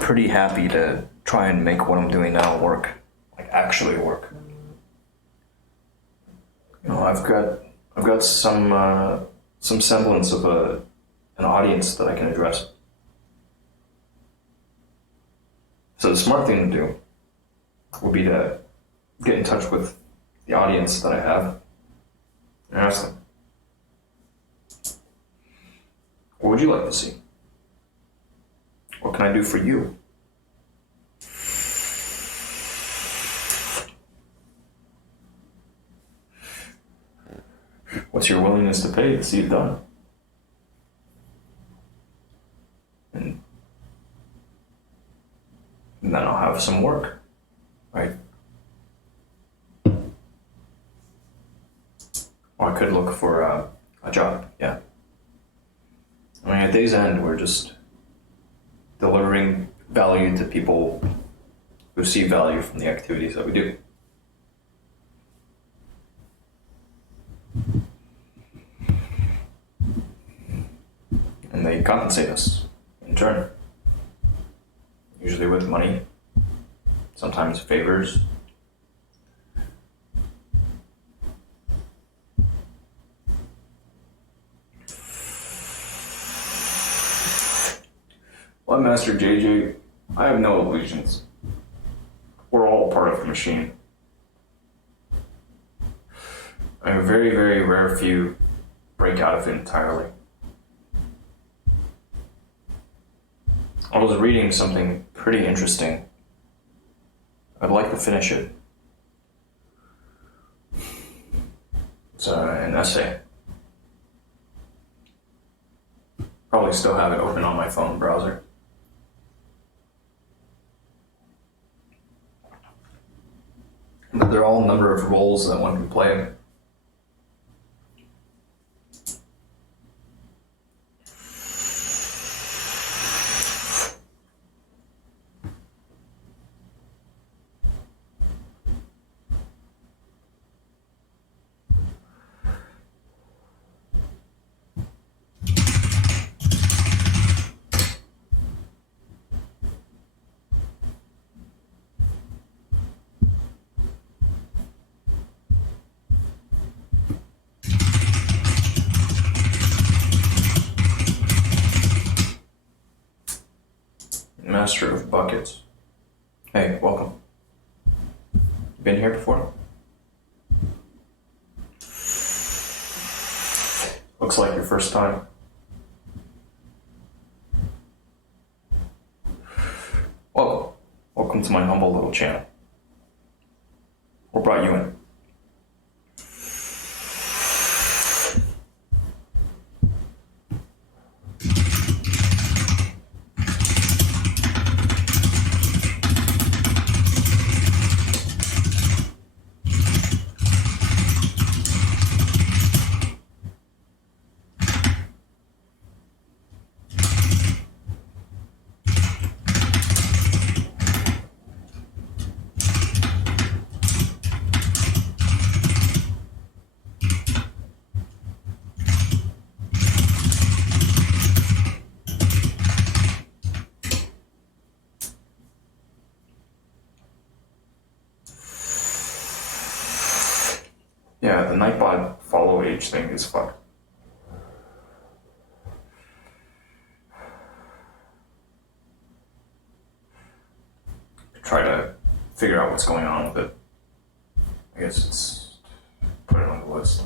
pretty happy to try and make what I'm doing now work. Like actually work. I've got some semblance of an audience that I can address. So the smart thing to do would be to get in touch with the audience that I have and ask them, what would you like to see? What can I do for you? What's your willingness to pay to see it done? And then I'll have some work, right? Or I could look for a job, yeah. I mean, at day's end, we're just delivering value to people who see value from the activities that we do. And they compensate us in turn. Usually with money, sometimes favors. Well, Master JJ, I have no illusions. We're all part of the machine. I mean, very, very rare few break out of it entirely. I was reading something pretty interesting. I'd like to finish it. It's an essay. Probably still have it open on my phone browser. But there are all a number of roles that one can play. Master of Buckets. Hey, welcome. Been here before? Looks like your first time. Welcome. Welcome to my humble little channel. What brought you in? page thing is fucked. Try to figure out what's going on with it. I guess it's put it on the list.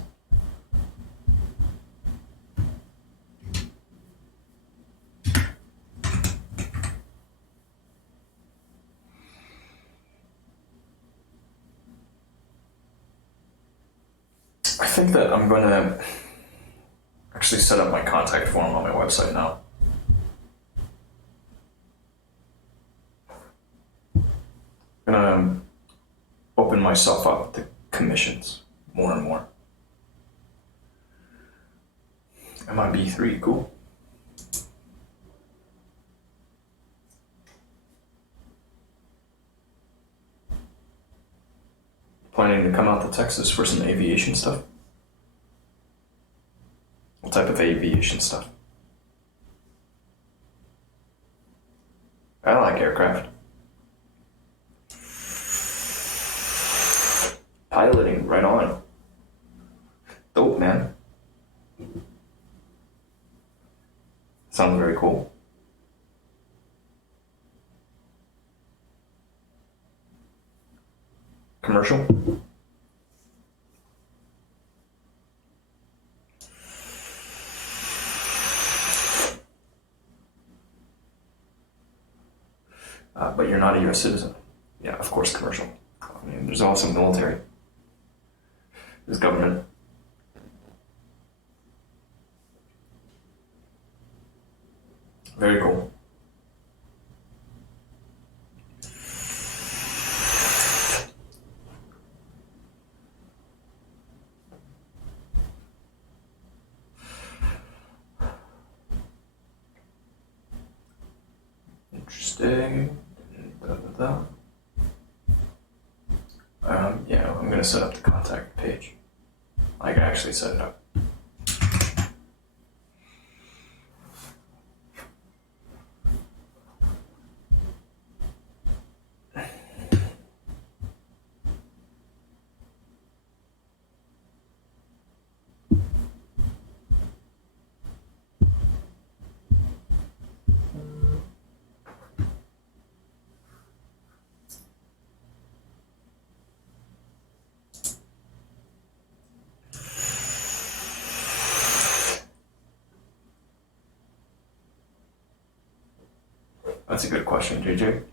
I think that I'm going to actually set up my contact form on my website now. I'm going to open myself up to commissions more and more. MIB3, cool. Planning to come out to Texas for some aviation stuff? What type of aviation stuff? I like aircraft. Piloting, right on. Dope, man. Sounds very cool. Commercial? But you're not a U.S. citizen. Yeah, of course, commercial. I mean, there's also military. There's government. Very cool. Interesting. Yeah, I'm gonna set up the contact page. I can actually set it up. That's a good question, JJ.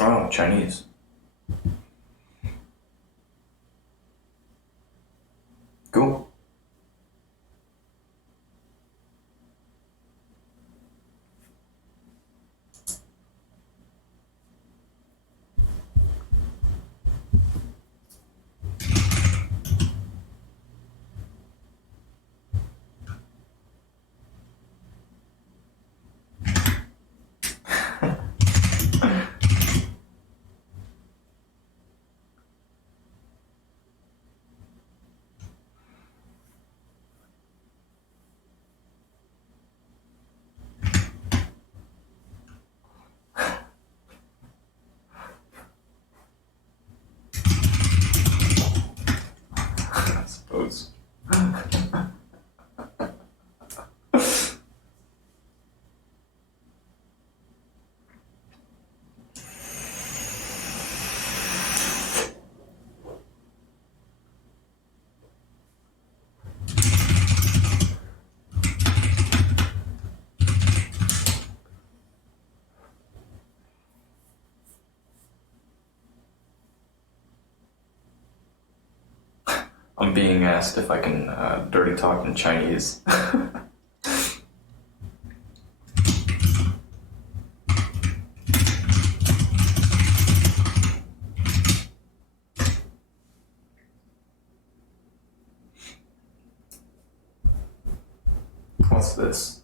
Oh, Chinese. Cool. I suppose. I'm being asked if I can dirty talk in Chinese. What's this?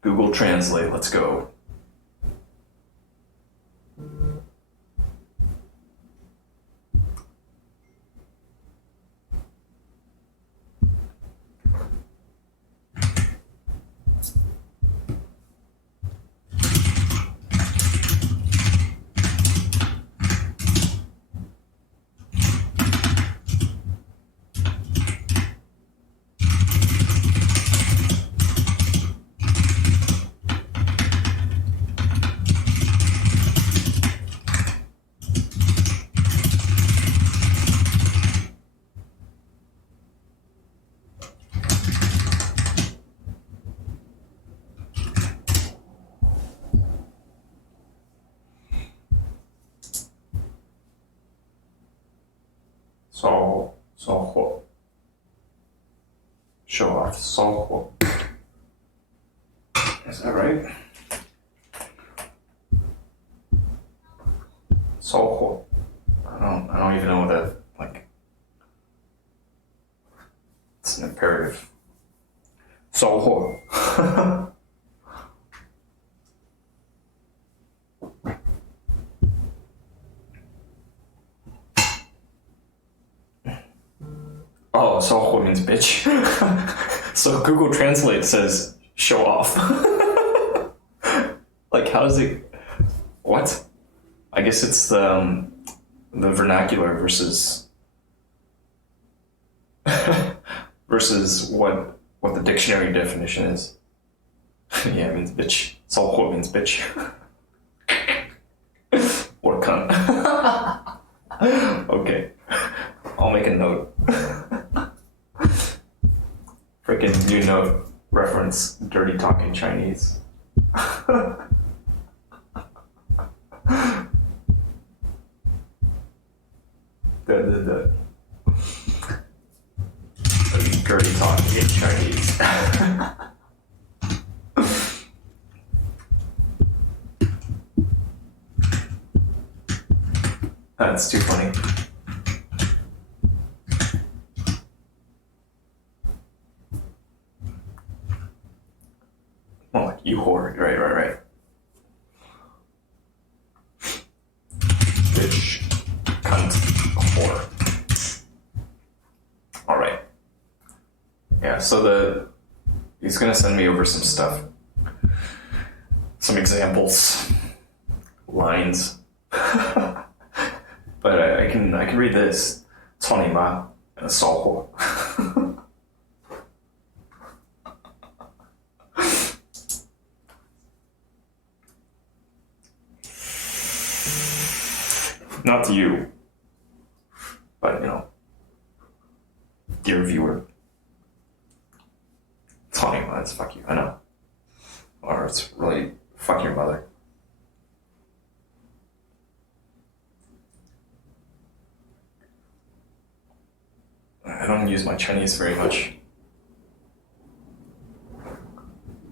Google Translate, let's go. 火. Show off. 烧火. Is that right? 烧火. I don't even know what that, like, it's an imperative. 烧火. Oh, 烧火 means bitch. So Google Translate says show off. Like, how does it? What? I guess it's the vernacular versus versus what the dictionary definition is. Yeah, it means bitch. 烧火 means bitch. Or cunt. Okay, I'll make a note. Freaking new note reference dirty talking Chinese. The dirty talking in Chinese. That's too funny. Oh, like you whore. Right. Bitch. Cunt. Whore. Alright. Yeah, so he's gonna send me over some stuff. Some examples. Lines. But I can read this. 操你妈 and 骚货. Not to you, but dear viewer. 操你妈, it's fuck you, I know. Or it's really fuck your mother. I don't use my Chinese very much.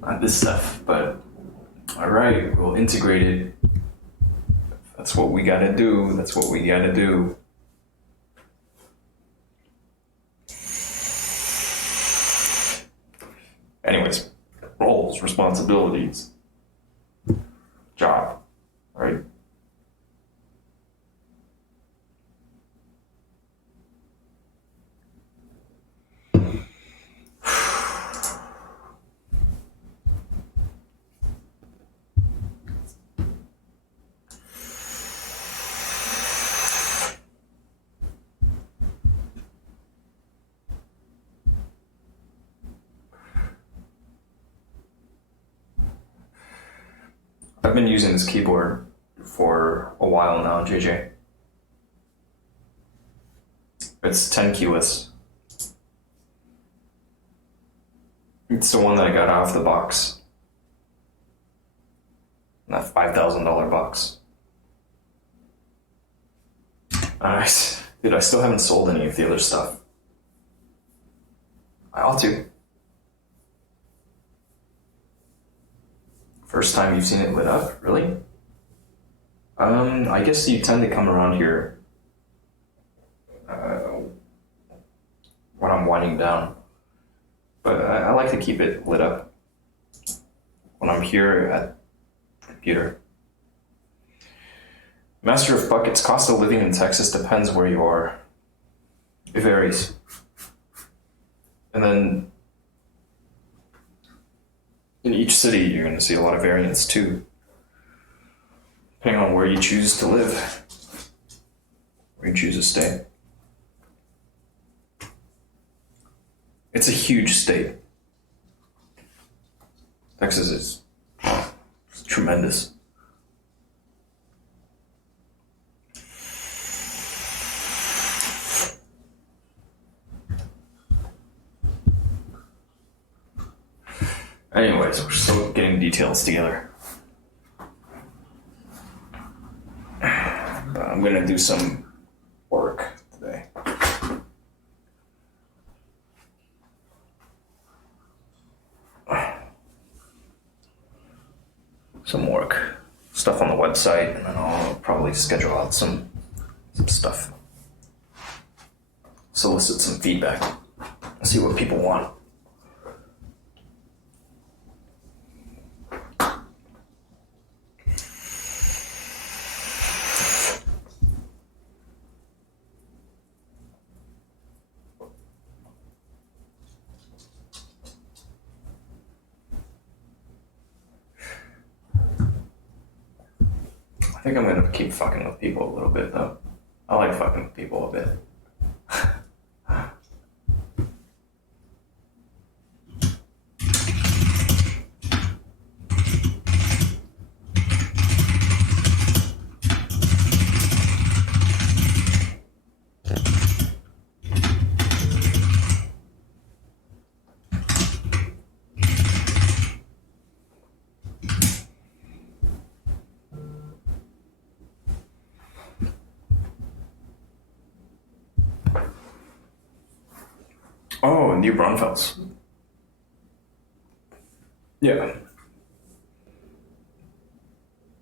Not this stuff, but alright, we'll integrate it. That's what we gotta do. Anyways, roles, responsibilities, job, right? I've been using this keyboard for a while now, JJ. It's 10 keyless. It's the one that I got off the box. That $5,000 box. Alright. Dude, I still haven't sold any of the other stuff. I ought to. First time you've seen it lit up? Really? I guess you tend to come around here when I'm winding down. But I like to keep it lit up when I'm here at the computer. Master of Buckets, cost of living in Texas depends where you are. It varies. And then in each city, you're going to see a lot of variance too, depending on where you choose to live, where you choose to stay. It's a huge state. Texas is tremendous. Anyways, we're still getting details together. But I'm gonna do some work today. some work, stuff on the website, and then I'll probably schedule out some stuff. Solicit some feedback. See what people want. I think I'm gonna keep fucking with people a little bit though. I like fucking with people a bit. Oh, New Braunfels. Yeah.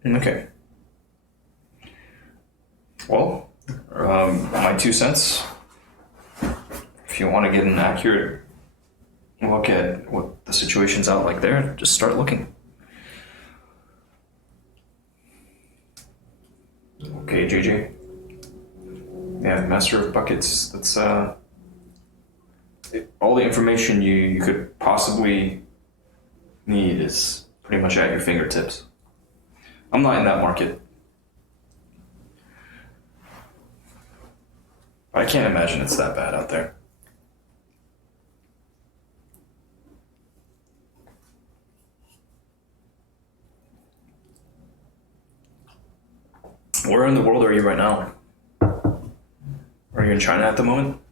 Okay. Well, my 2 cents. If you want to get an accurate look at what the situation's out like there, just start looking. Okay, JJ. Yeah, Master of Buckets. That's all the information you could possibly need is pretty much at your fingertips. I'm not in that market. I can't imagine it's that bad out there. Where in the world are you right now? Are you in China at the moment?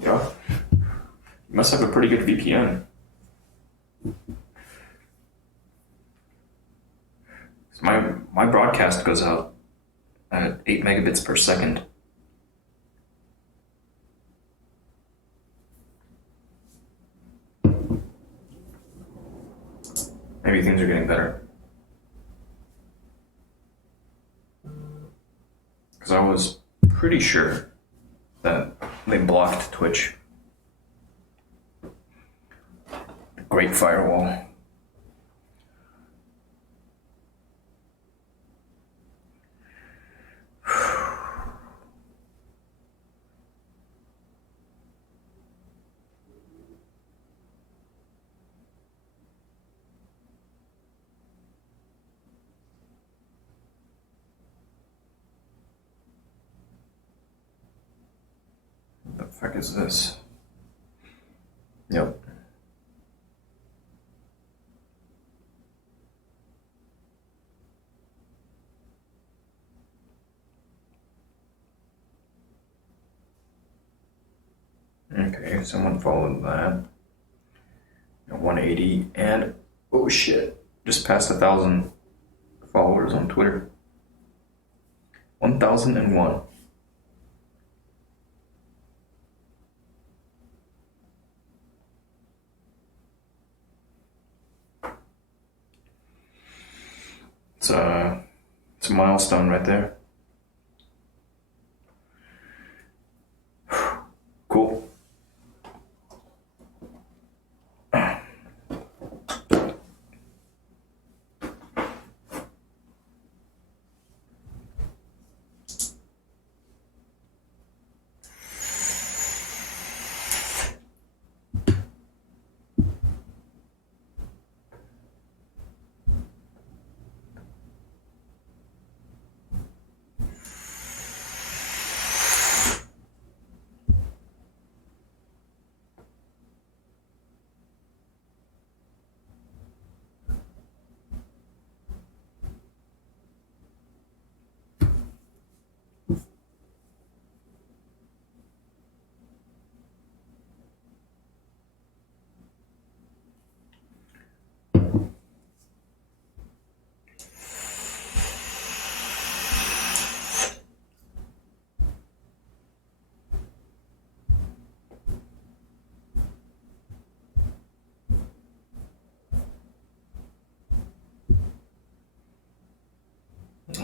Yeah. You must have a pretty good VPN. My broadcast goes out at 8 megabits per second. Maybe things are getting better. Because I was pretty sure that they blocked Twitch. Great firewall. What the fuck is this? Yep. Okay, someone followed that. 180 and oh shit, just passed 1,000 followers on Twitter. 1,001. It's a milestone right there. Cool.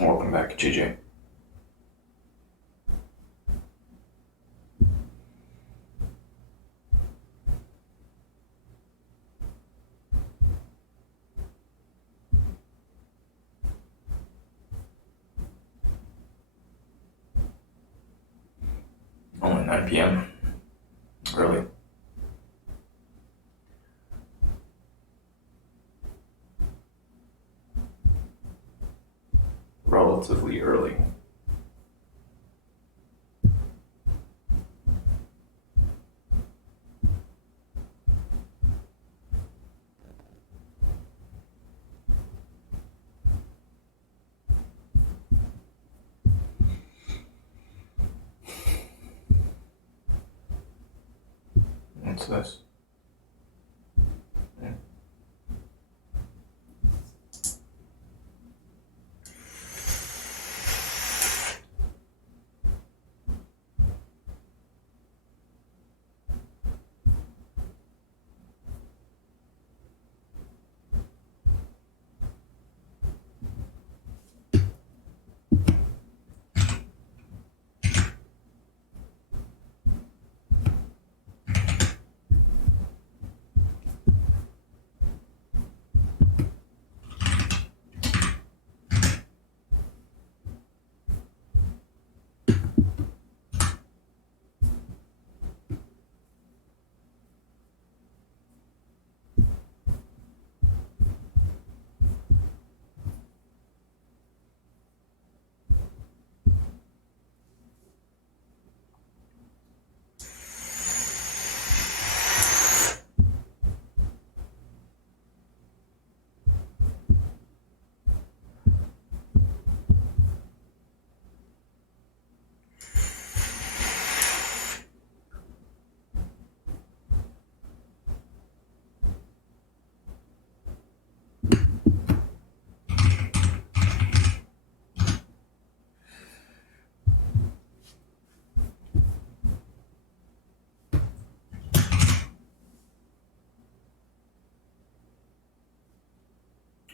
welcome back, JJ. Only 9 p.m. Early. Relatively early. What's this? Yeah.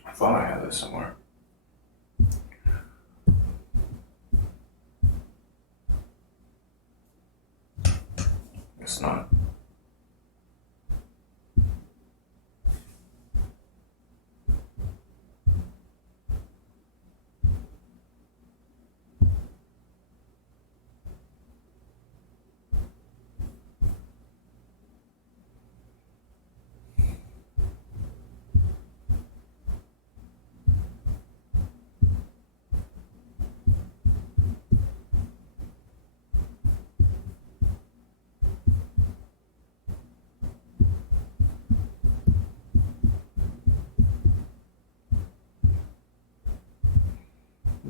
I thought I had this somewhere. Guess not.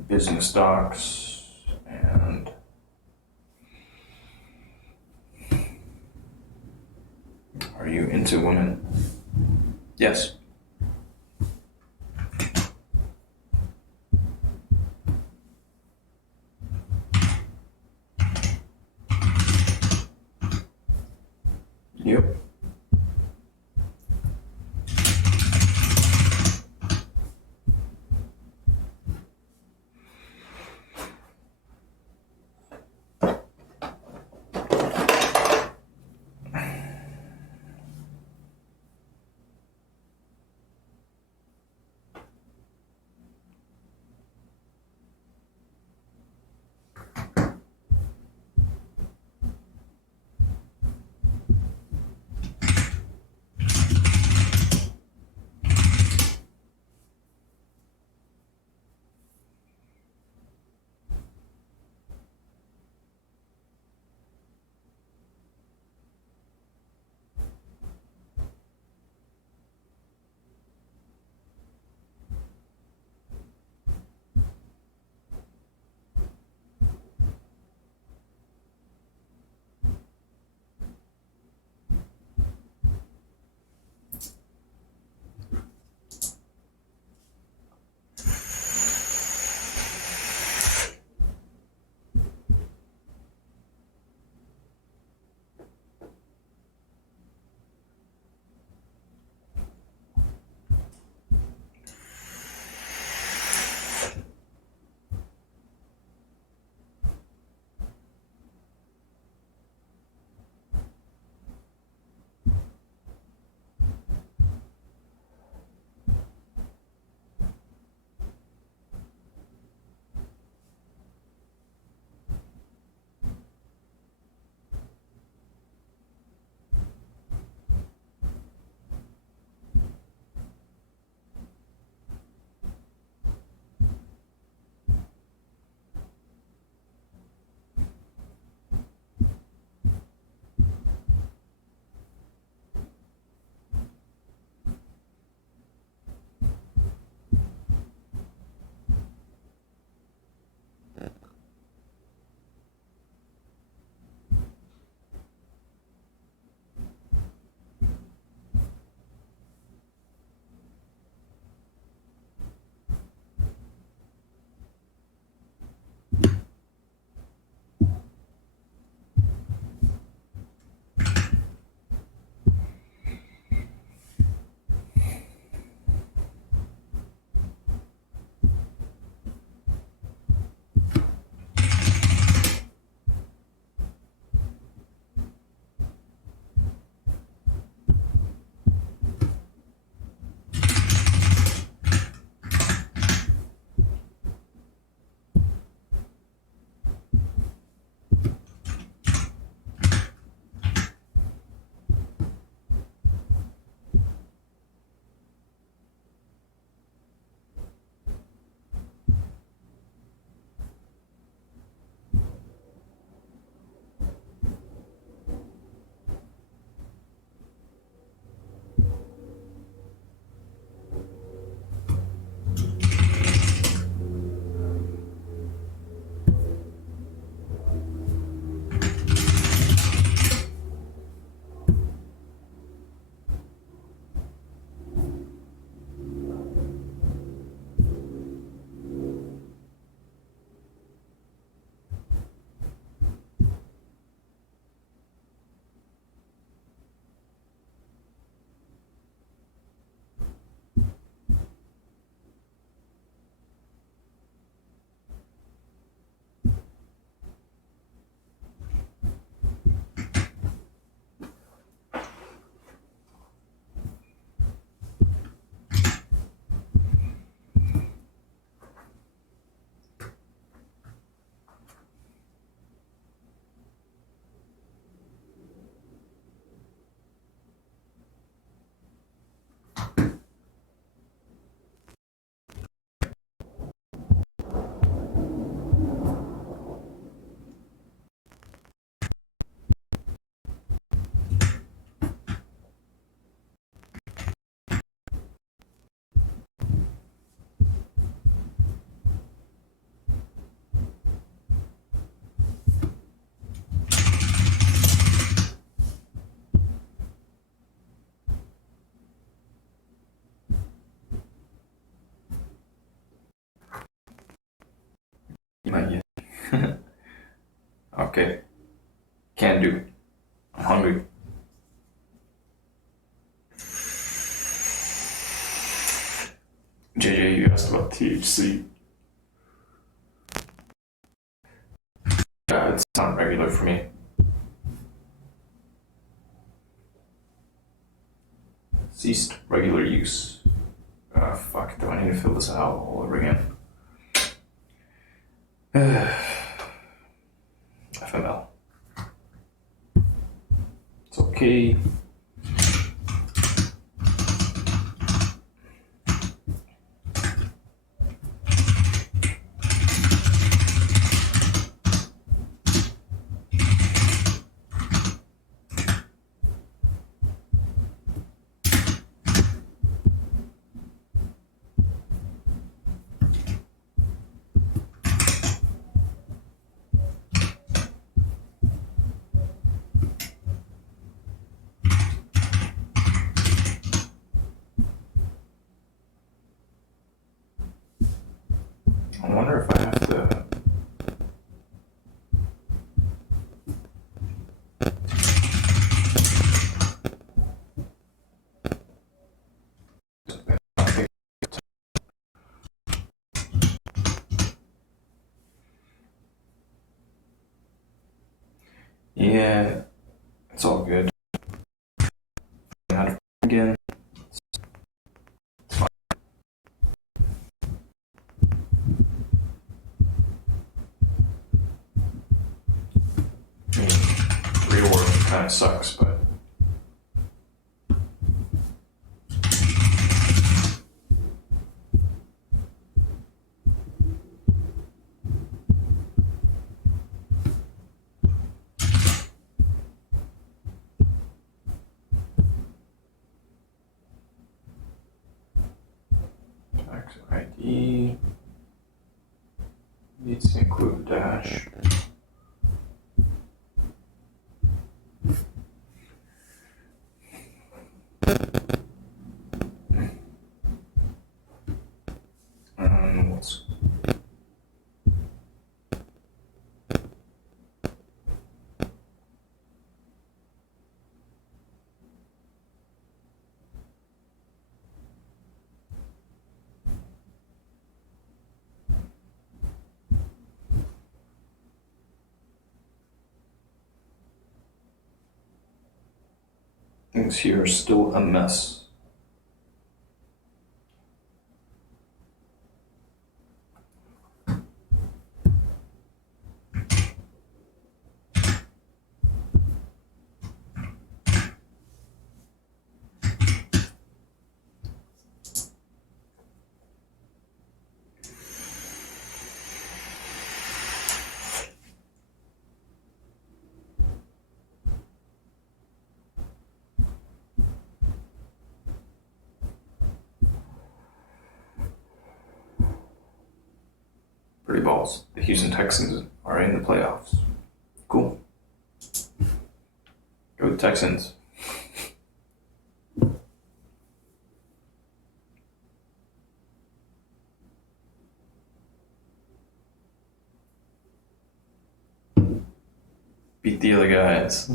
Business docs and are you into women? Yes. Yep. Not yet. Okay. Can do. I'm hungry. JJ, you asked about THC. Yeah, it's not regular for me. Ceased regular use. Fuck, do I need to fill this out all over again? FML. It's okay. I wonder if I have to. Yeah, it's all good. How to again? Real work kind of sucks, but. Tax ID needs to include dash. What's things here are still a mess. Pretty balls. The Houston Texans are in the playoffs. Cool. Go Texans. Beat the other guys.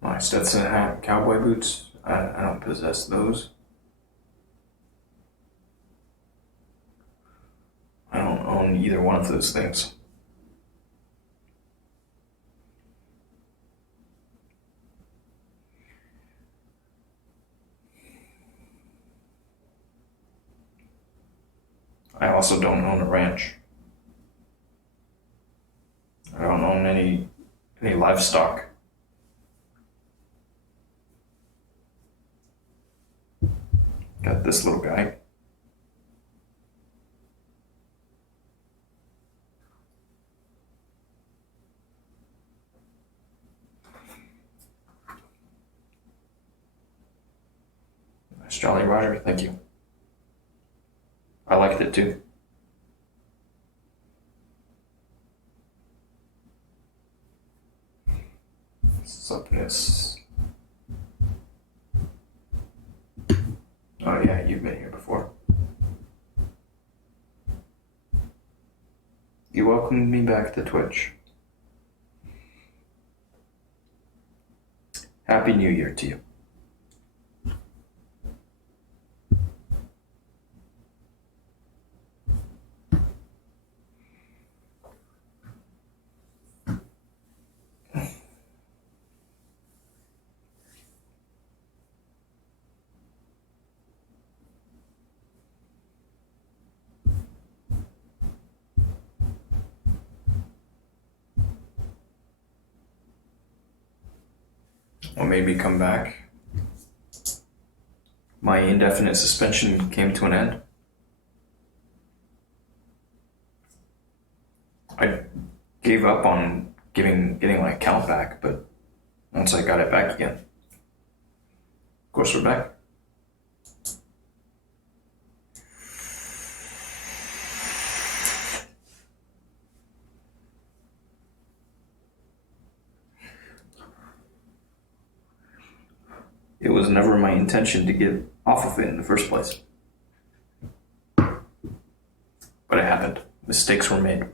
My Stetson hat, cowboy boots. I don't possess those. I don't own either one of those things. I also don't own a ranch. I don't own any livestock. Got this little guy. Nice Jolly Rider, thank you. I liked it too. Supness. Oh yeah, you've been here before. You welcomed me back to Twitch. Happy New Year to you. What made me come back? My indefinite suspension came to an end. I gave up on getting my account back, but once I got it back again, of course we're back. It was never my intention to get off of it in the first place. But it happened. Mistakes were made.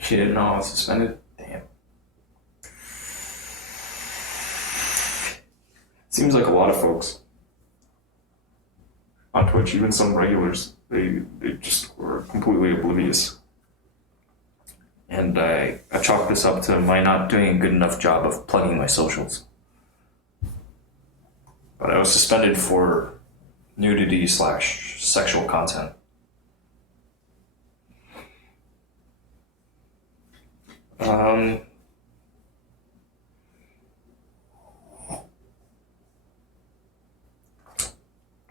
She didn't know I was suspended? Damn. Seems like a lot of folks on Twitch, even some regulars, they just were completely oblivious. And I chalk this up to my not doing a good enough job of plugging my socials. But I was suspended for nudity / sexual content.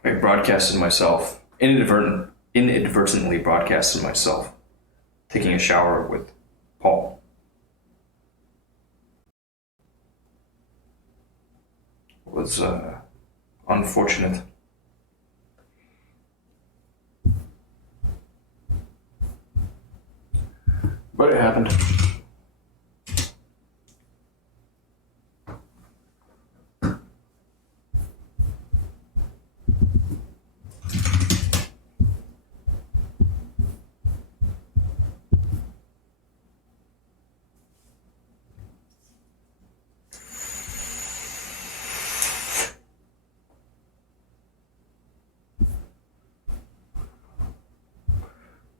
I broadcasted myself, inadvertently broadcasted myself taking a shower with Paul. It was unfortunate. But it happened.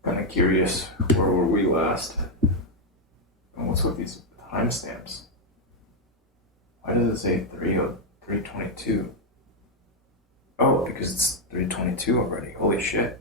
Kind of curious, where were we last? And what's with these timestamps? Why does it say 3:22? Oh, because it's 3:22 already. Holy shit.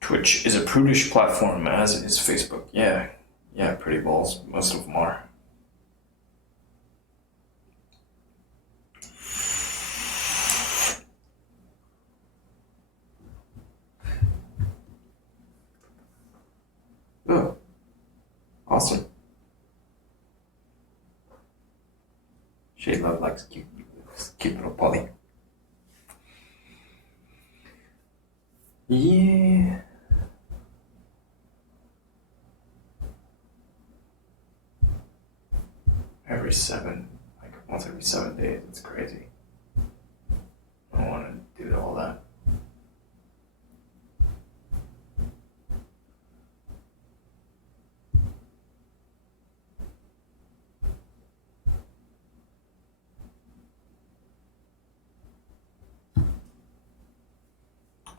Twitch is a prudish platform, as is Facebook. Yeah, pretty balls. Most of them are. Oh, awesome. Shade Love likes cute little Polly. Yeah. once every 7 days. It's crazy. I don't want to do all that.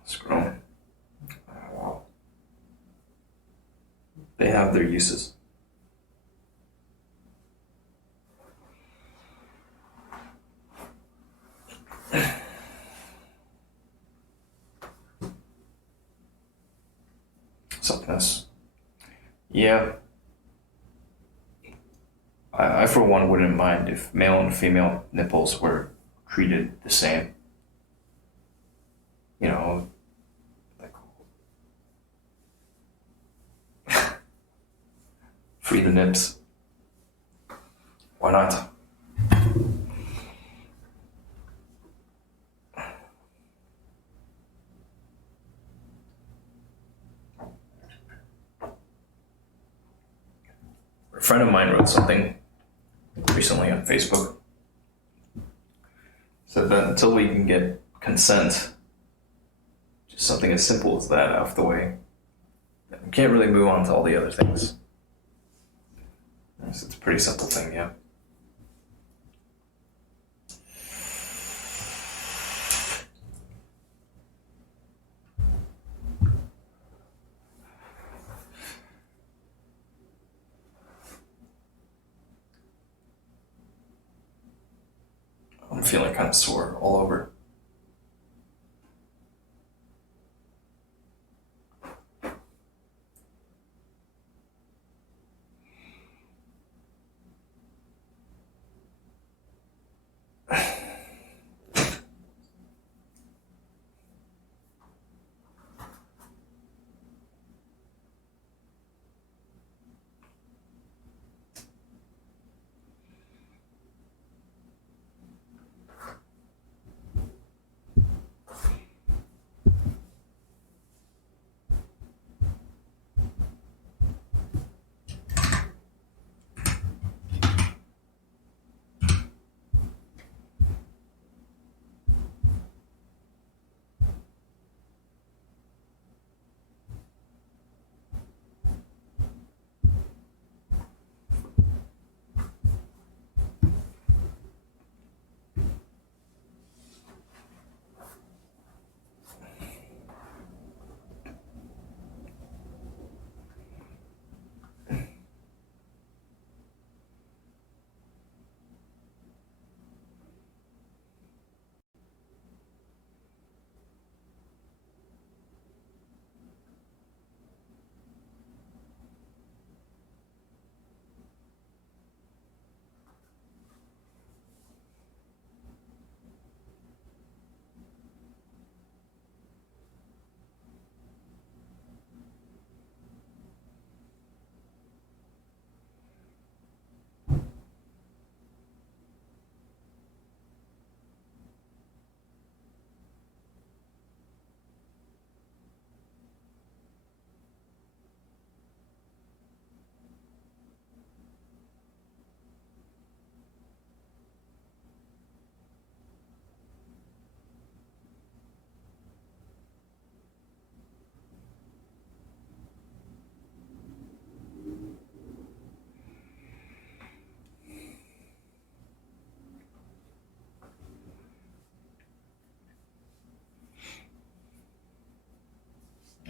Scrum. Wow. They have their uses. Something else. Yeah. I for one wouldn't mind if male and female nipples were treated the same. You know, like free the nips. Why not? A friend of mine wrote something recently on Facebook. Said that until we can get consent, just something as simple as that out of the way, we can't really move on to all the other things. It's a pretty simple thing, yeah. I'm feeling kind of sore all over.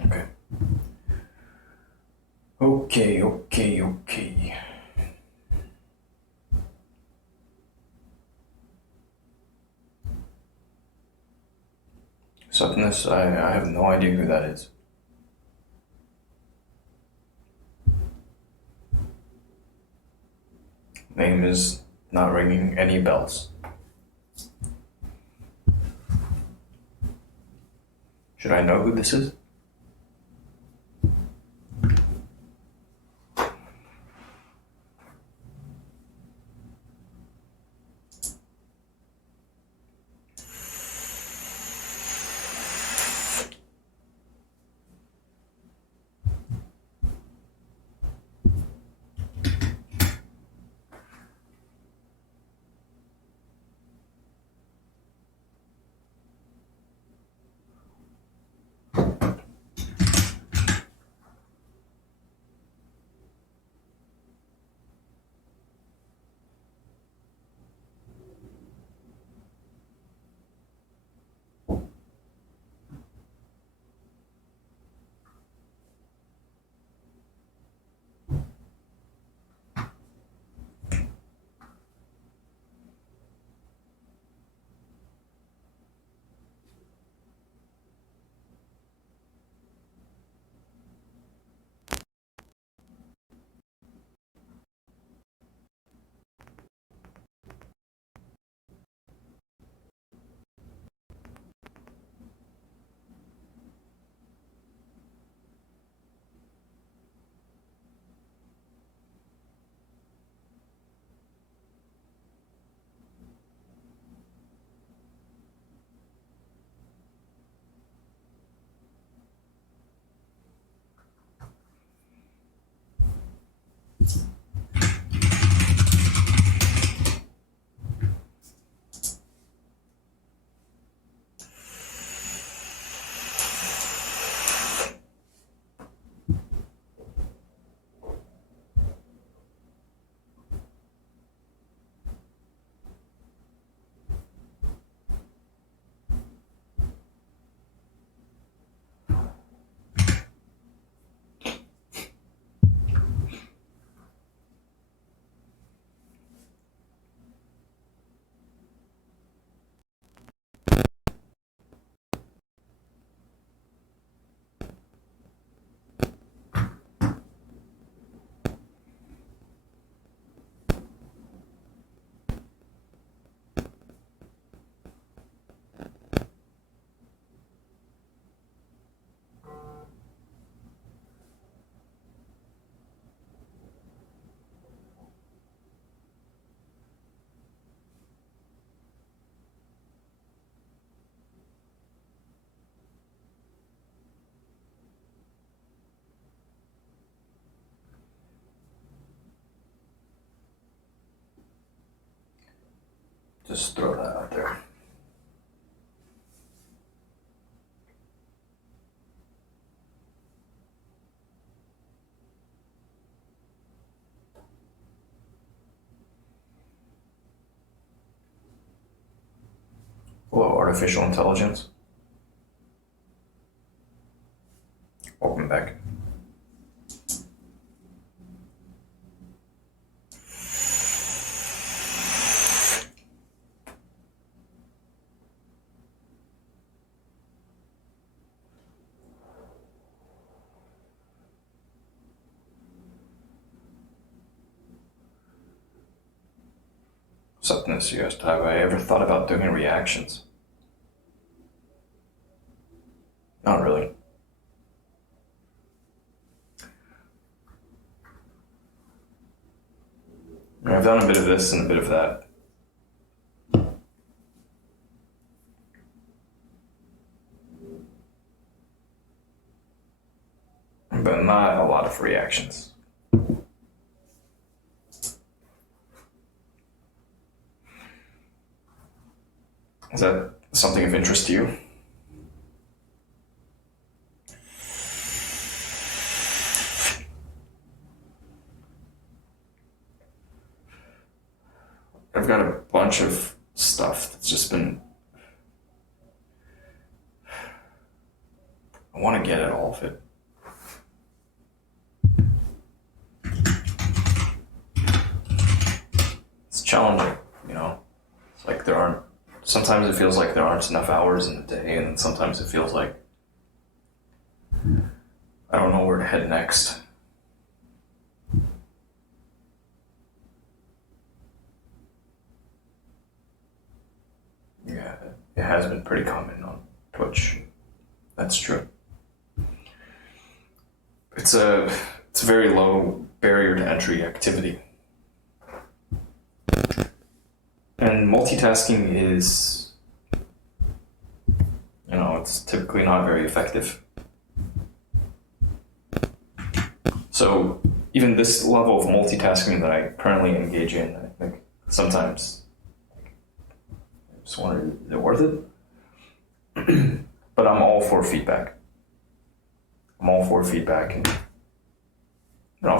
Okay. Something I have no idea who that is. Name is not ringing any bells. Should I know who this is? Just throw that out there. Hello, artificial intelligence. Welcome back. Something this year, have I ever thought about doing reactions? Not really. I've done a bit of this and a bit of that. But not a lot of reactions. Is that something of interest to you? I've got a bunch of stuff that's just been... I want to get at all of it. It's challenging, you know? It's like there aren't... Sometimes it feels like there aren't enough hours in the day, and sometimes it feels like I don't know where to head next. Yeah, it has been pretty common on Twitch. That's true. It's a very low barrier to entry activity. And multitasking is, it's typically not very effective. So even this level of multitasking that I currently engage in, I think sometimes I just wonder, is it worth it? But I'm all for feedback. I'm all for feedback, and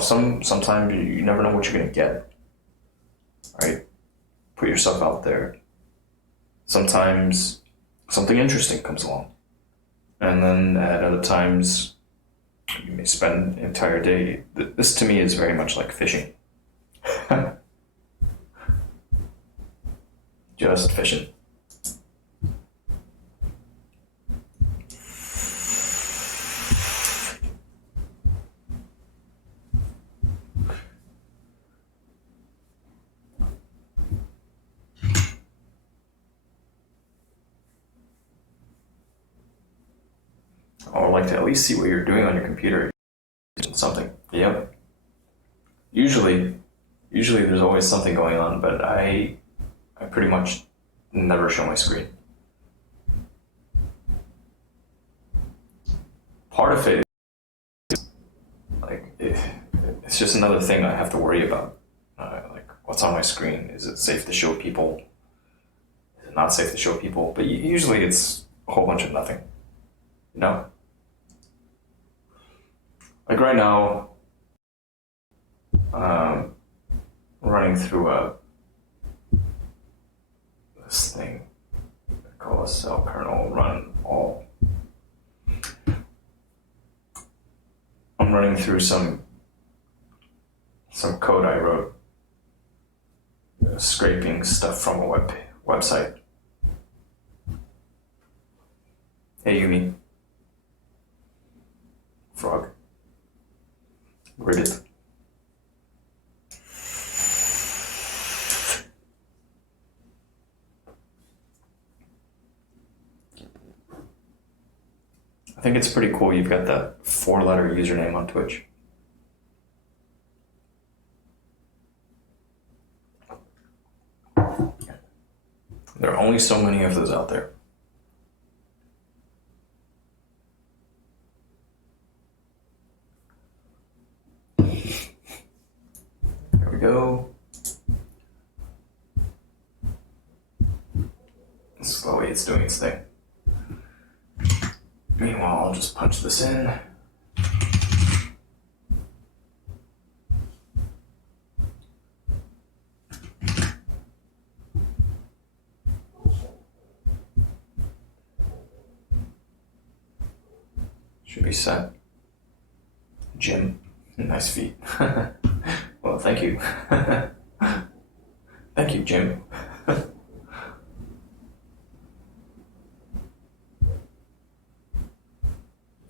sometimes you never know what you're gonna get. Right? Put yourself out there. Sometimes something interesting comes along, and then at other times you may spend an entire day. This to me is very much like fishing. Just fishing. I would like to at least see what you're doing on your computer. Something. Yep. Usually there's always something going on, but I pretty much never show my screen. Part of it is like it's just another thing I have to worry about. Like what's on my screen? Is it safe to show people? Is it not safe to show people? But usually it's a whole bunch of nothing. Like right now, running through this thing I call a cell kernel run all. I'm running through some code I wrote, scraping stuff from a website. Hey Yumi. Frog. Read it. I think it's pretty cool you've got that 4-letter username on Twitch. There are only so many of those out there. Here we go. it's doing its thing. Meanwhile, I'll just punch this in. Should be set. Jim, nice feet. Well, thank you. Thank you, Jim.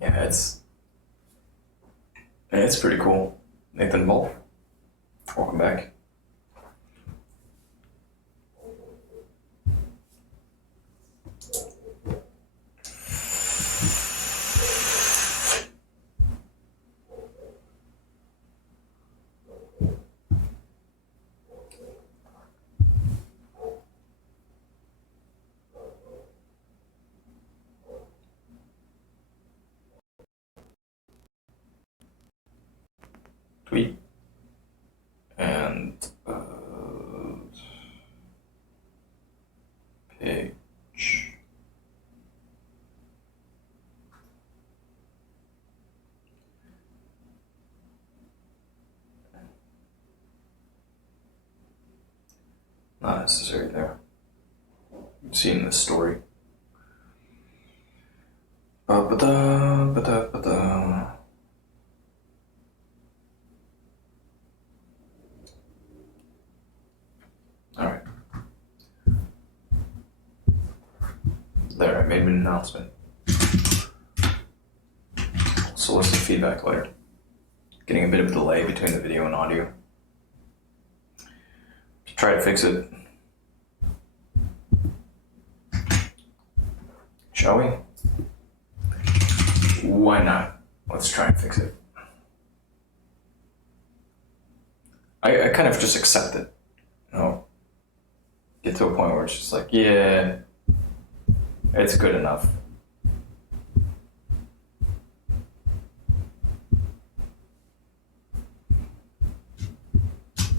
Yeah, it's pretty cool. Nathan Wolf, welcome back. Tweet and page. Not necessary there. You've seen this story. Ba-da. Alright. There, I made an announcement. Solicit feedback later. Getting a bit of delay between the video and audio. Try to fix it. Shall we? Why not? Let's try and fix it. I kind of just accept it. You know, get to a point where it's just like, yeah, it's good enough.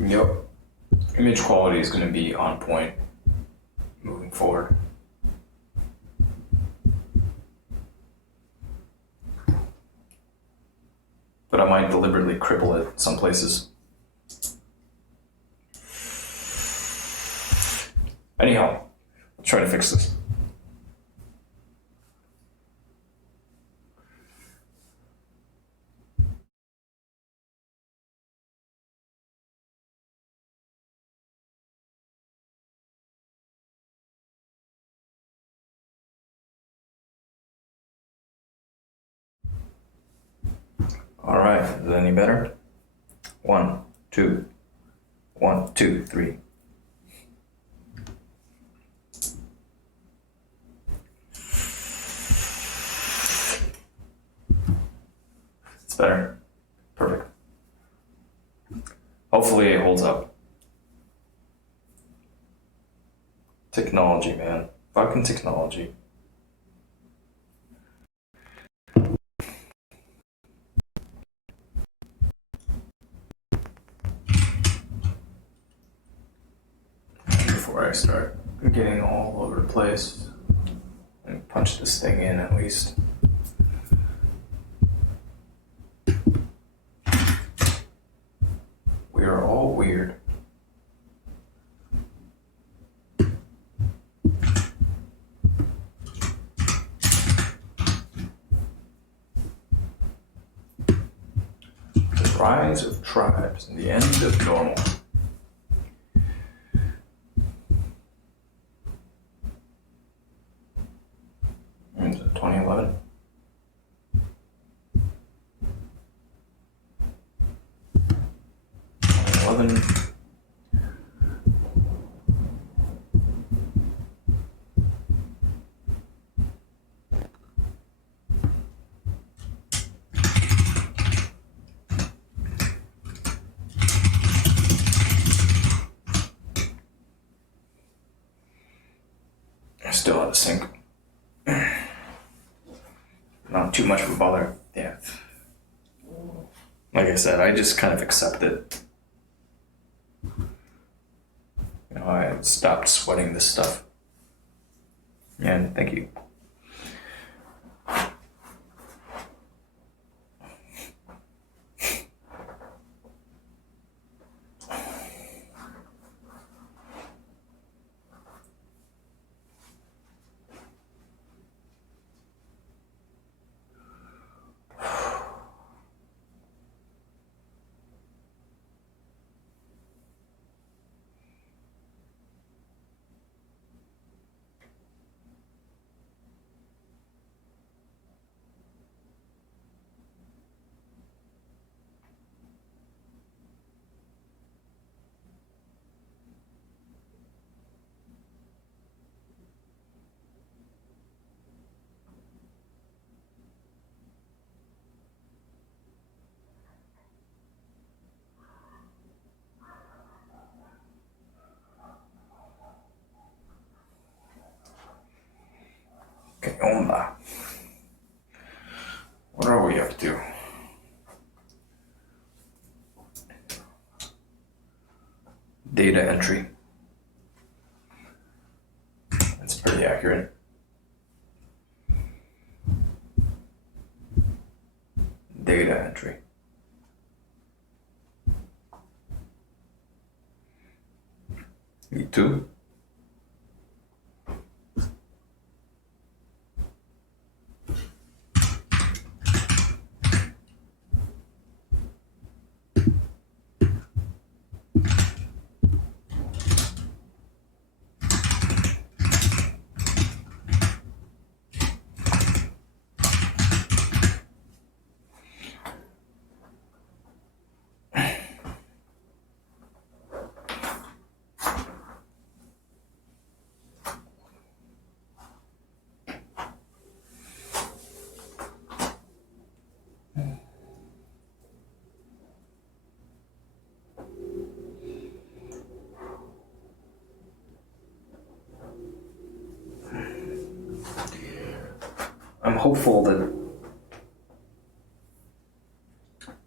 Yep. Image quality is going to be on point moving forward. But I might deliberately cripple it some places. Anyhow, let's try to fix this. All right, is that any better? 1, 2, 1, 2, 3. It's better. Perfect. Hopefully it holds up. Technology, man. Fucking technology. Before I start getting all over the place, and punch this thing in at least. We are all weird. The rise of tribes and the end of normal. Into 2011. Still out of sync. Not too much of a bother. Yeah. Like I said, I just kind of accept it. You know, I stopped sweating this stuff. And thank you. Okay, onda. What are we up to? Data entry. That's pretty accurate. Data entry. Me too. I'm hopeful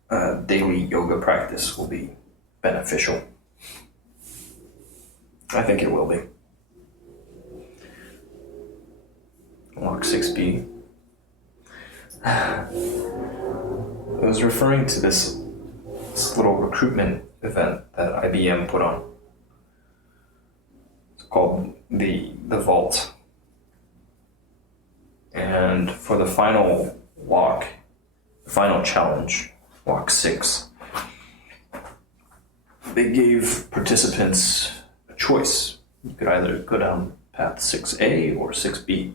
that daily yoga practice will be beneficial. I think it will be. Lock 6B. I was referring to this little recruitment event that IBM put on. It's called the Vault. And for the final walk, the final challenge, walk 6, they gave participants a choice. You could either go down path 6A or 6B.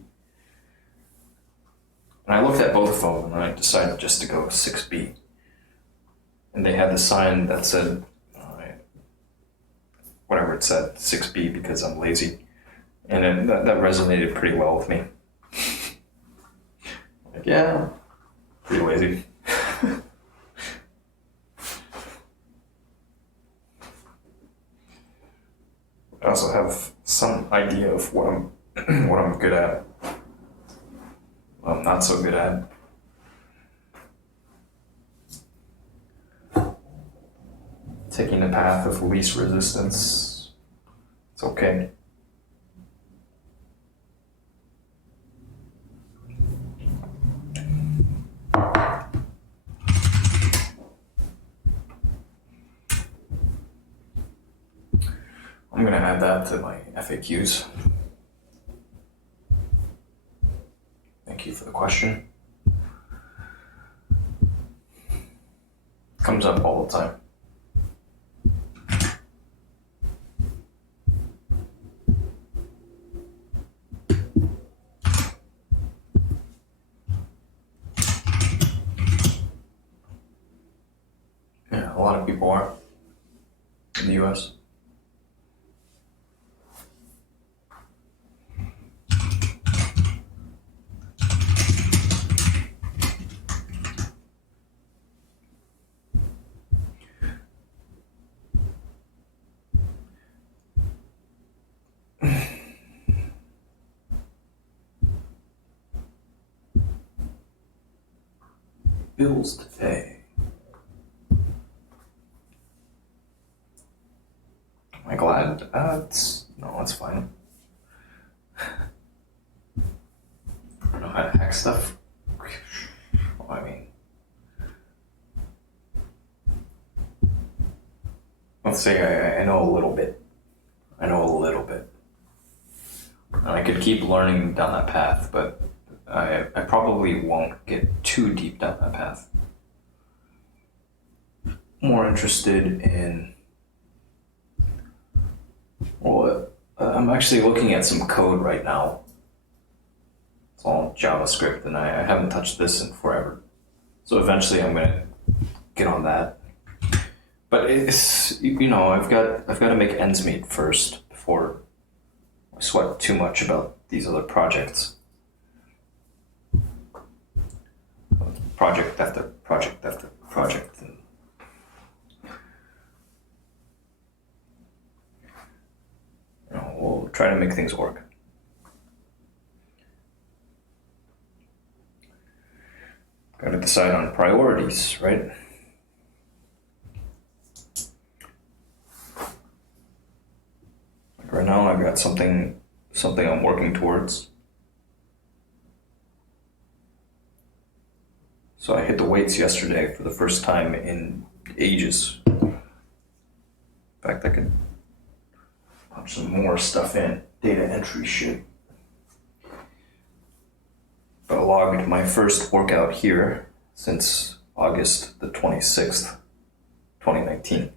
And I looked at both of them and I decided just to go 6B. And they had the sign that said, whatever it said, 6B because I'm lazy. And that resonated pretty well with me. Like, yeah, pretty lazy. I also have some idea of what I'm good at. What I'm not so good at. Taking the path of least resistance. It's okay. I'm going to add that to my FAQs. Thank you for the question. Comes up all the time. Yeah, a lot of people are in the US. Bills to pay. Am I glad? No, that's fine. tech stuff, I mean, let's say I know a little bit. I know a little bit. And I could keep learning down that path, but I probably won't get too deep down that path. More interested in, well, I'm actually looking at some code right now. It's all JavaScript, and I haven't touched this in forever. So eventually I'm gonna get on that. But it's, I've got to make ends meet first before I sweat too much about these other projects. Project after project after project. And we'll try to make things work. Got to decide on priorities, right? Like right now, I've got something I'm working towards. So I hit the weights yesterday for the first time in ages. In fact, I could punch some more stuff in, data entry shit. But I logged my first workout here since August the 26th, 2019.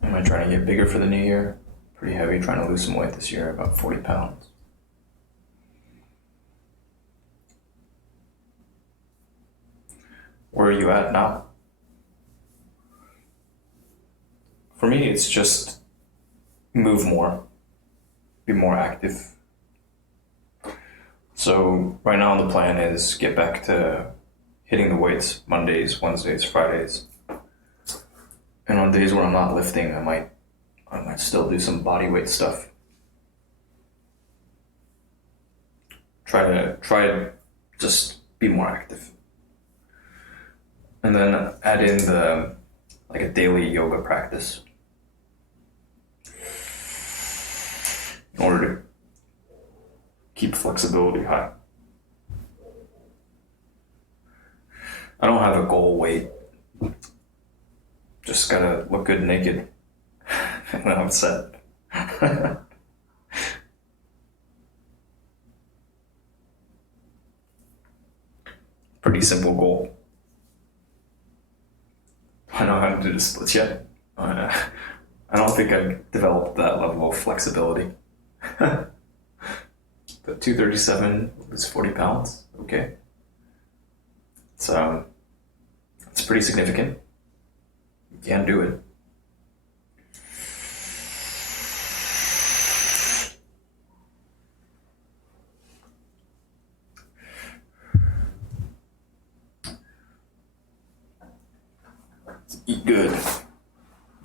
Am I trying to get bigger for the new year? Pretty heavy, trying to lose some weight this year, about 40 pounds. Where are you at now? For me, it's just move more, be more active. So right now the plan is get back to hitting the weights Mondays, Wednesdays, Fridays. And on days where I'm not lifting, I might still do some body weight stuff. Try to just be more active. And then add in a daily yoga practice in order to keep flexibility high. I don't have a goal weight. Just gotta look good naked. And then I'm set. Pretty simple goal. I know how to do the splits yet. I don't think I've developed that level of flexibility. The 237 is 40 pounds. Okay. It's pretty significant. You can do it. Eat good.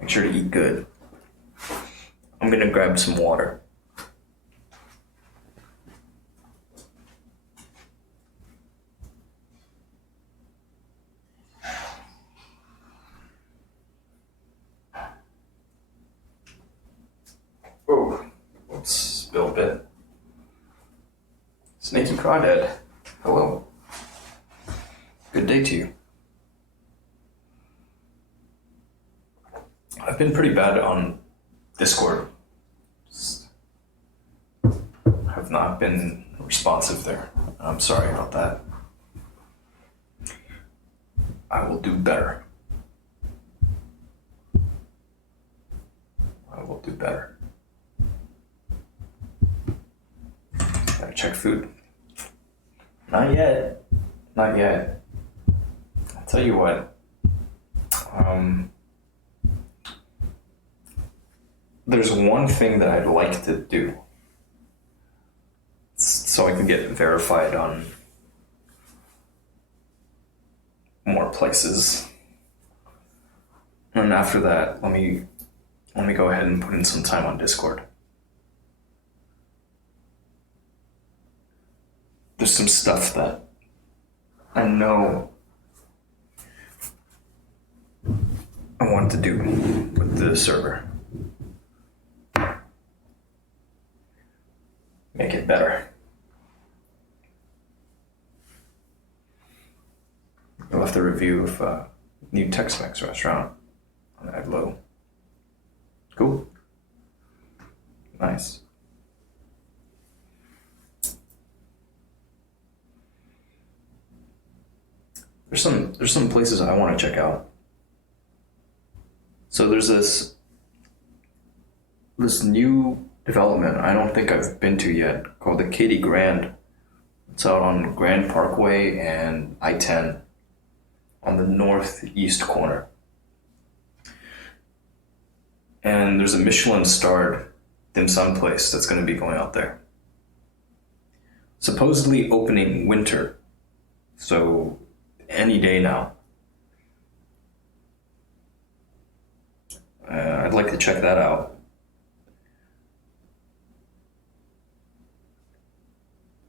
Make sure to eat good. I'm gonna grab some water. Oh, whoops, spill a bit. Snaky Crawdad, hello. Good day to you. I've been pretty bad on Discord. not been responsive there. I'm sorry about that. I will do better. I will do better. Gotta check food. Not yet. Not yet. I'll tell you what. There's one thing that I'd like to do so I can get verified on more places. And after that, let me go ahead and put in some time on Discord. There's some stuff that I know I want to do with the server. Make it better. I left a review of a new Tex-Mex restaurant on Aglo. Cool. Nice. There's some places I want to check out. So there's this new development I don't think I've been to yet called the Katy Grand. It's out on Grand Parkway and I-10 on the northeast corner. And there's a Michelin-starred dim sum place that's going to be going out there. Supposedly opening winter, so any day now. I'd like to check that out.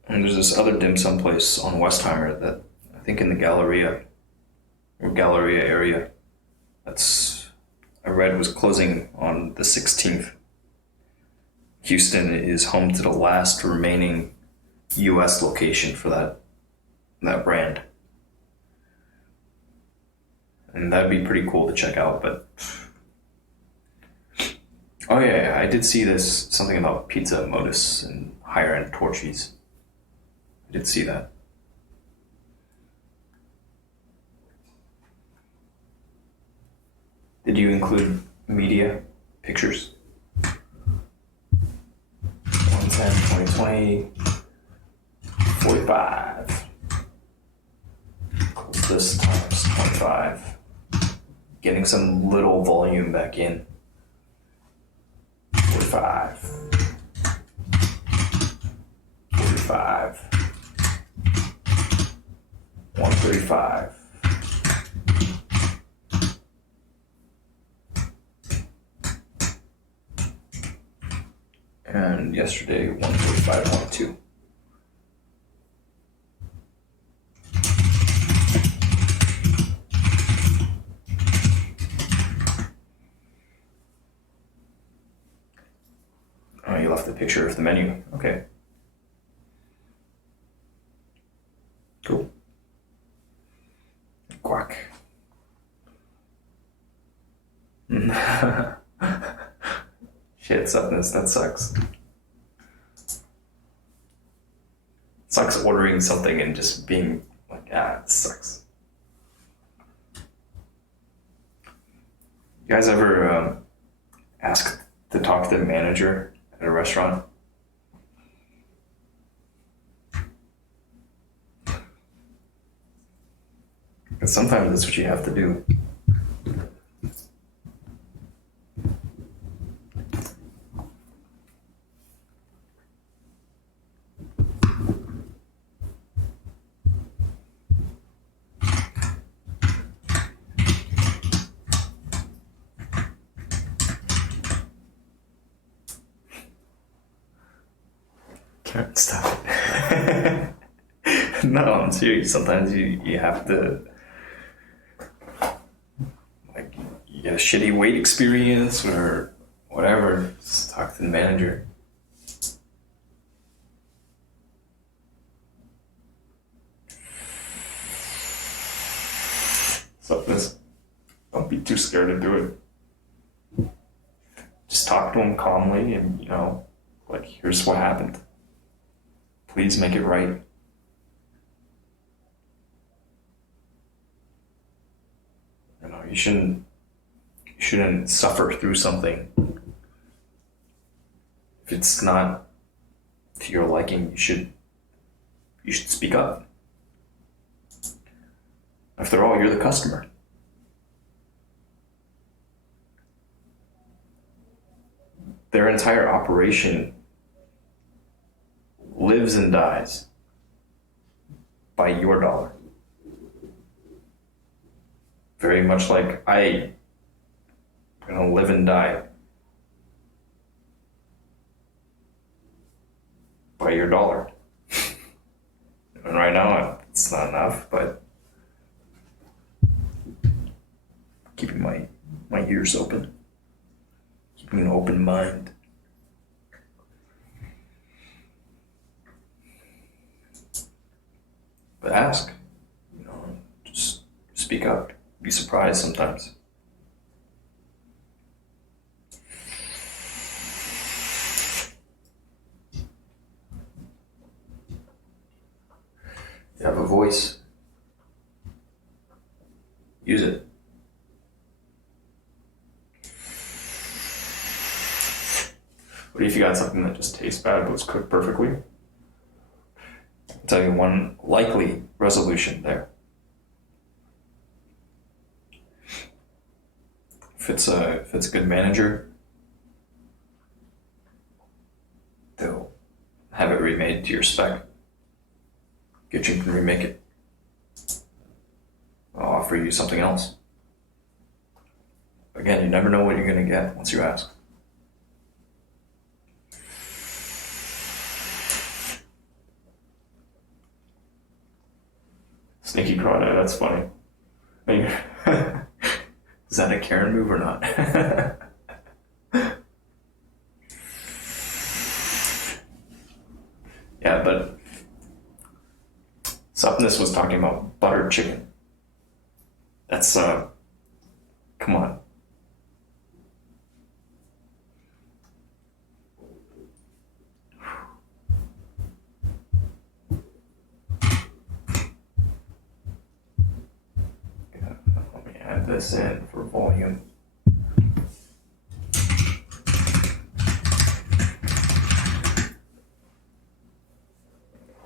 And there's this other dim sum place on Westheimer that I think in the Galleria area that's I read was closing on the 16th. Houston is home to the last remaining US location for that brand. And that'd be pretty cool to check out, but oh yeah, I did see something about Pizza Modus and higher end Torchy's. I did see that. Did you include media pictures? 110, 2020, 45. Close this times 25. Getting some little volume back in. 45. 45. 135. And yesterday, 145.2. Oh, you left the picture of the menu. Okay. Cool. Quack. Shit, that sucks. Sucks ordering something and just being like, it sucks. You guys ever ask to talk to the manager at a restaurant? Because sometimes that's what you have to do. Stop it. No, I'm serious. Sometimes you have to, like, you get a shitty wait experience or whatever. Just talk to the manager. So don't be too scared to do it. Just talk to him calmly and, like, here's what happened. Please make it right. You shouldn't suffer through something. If it's not to your liking, you should speak up. After all, you're the customer. Their entire operation lives and dies by your dollar. Very much like I'm gonna live and die by your dollar. And right now, it's not enough, but keeping my ears open, keeping an open mind. But ask, just speak up. Be surprised sometimes. You have a voice. Use it. What if you got something that just tastes bad but was cooked perfectly? I'll tell you one likely resolution there. If it's a good manager, they'll have it remade to your spec. Get you to remake it. I'll offer you something else. Again, you never know what you're going to get once you ask. Sneaky crawdad, that's funny. Is that a Karen move or not? Yeah, but Supness was talking about buttered chicken. That's, come on. Let me add this in for volume.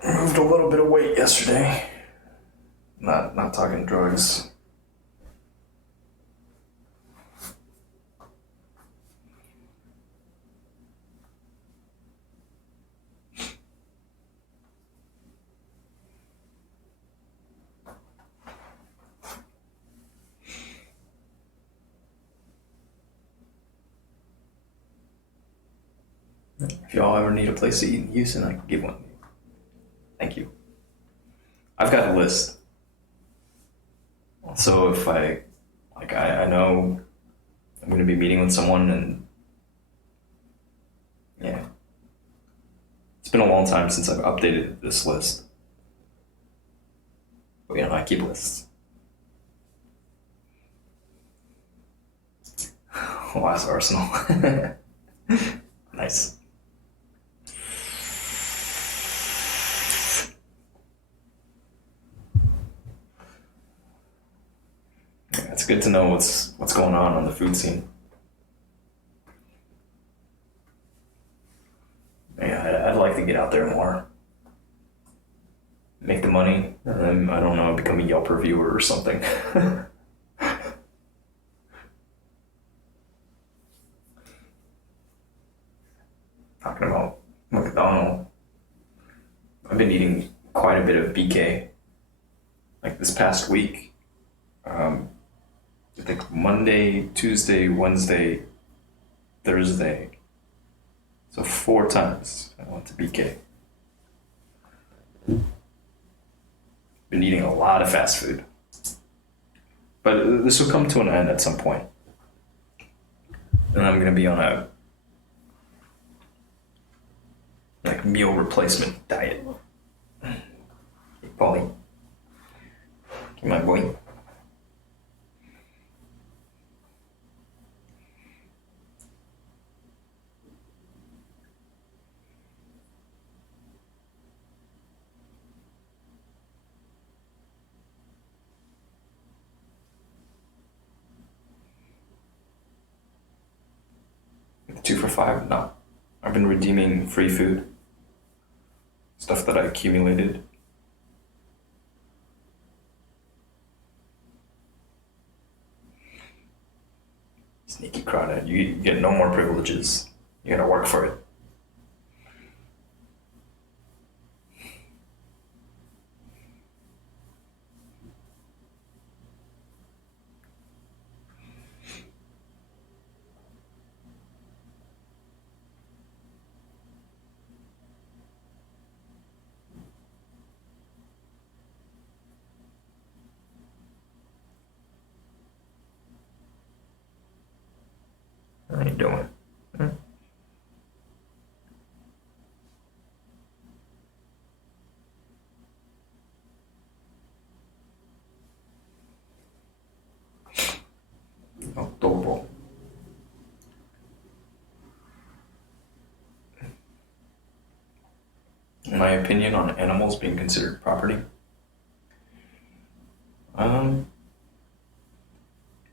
Moved a little bit of weight yesterday. Not talking drugs. If y'all ever need a place to eat in Houston, I can give one. Thank you. I've got a list. So if I know I'm going to be meeting with someone, and yeah, it's been a long time since I've updated this list. But I keep lists. Last Arsenal. Nice. It's good to know what's going on the food scene. Yeah, I'd like to get out there more. Make the money, and then, I don't know, become a Yelp reviewer or something. Talking about McDonald's, I've been eating quite a bit of BK. Like this past week. I think Monday, Tuesday, Wednesday, Thursday. So 4 times I went to BK. Been eating a lot of fast food. But this will come to an end at some point. And I'm going to be on a meal replacement diet. Hey, Paulie. Come on, boy. 2 for $5? No. I've been redeeming free food. Stuff that I accumulated. Sneaky crawdad. You get no more privileges. You gotta work for it. How you doing? October. My opinion on animals being considered property?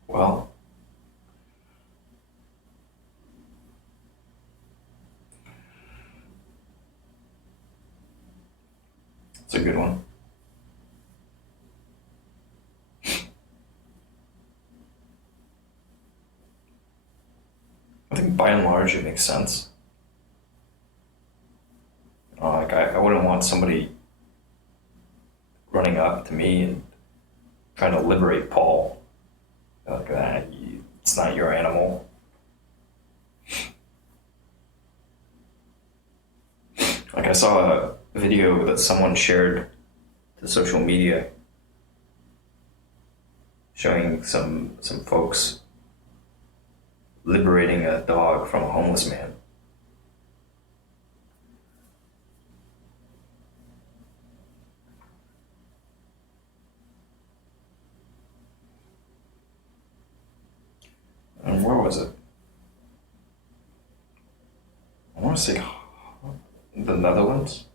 Well, it's a good one. I think by and large it makes sense. Like I wouldn't want somebody running up to me and trying to liberate Paul. Like that, it's not your animal. Like I saw a video that someone shared to social media showing some folks liberating a dog from a homeless man. And where was it? I want to say the Netherlands.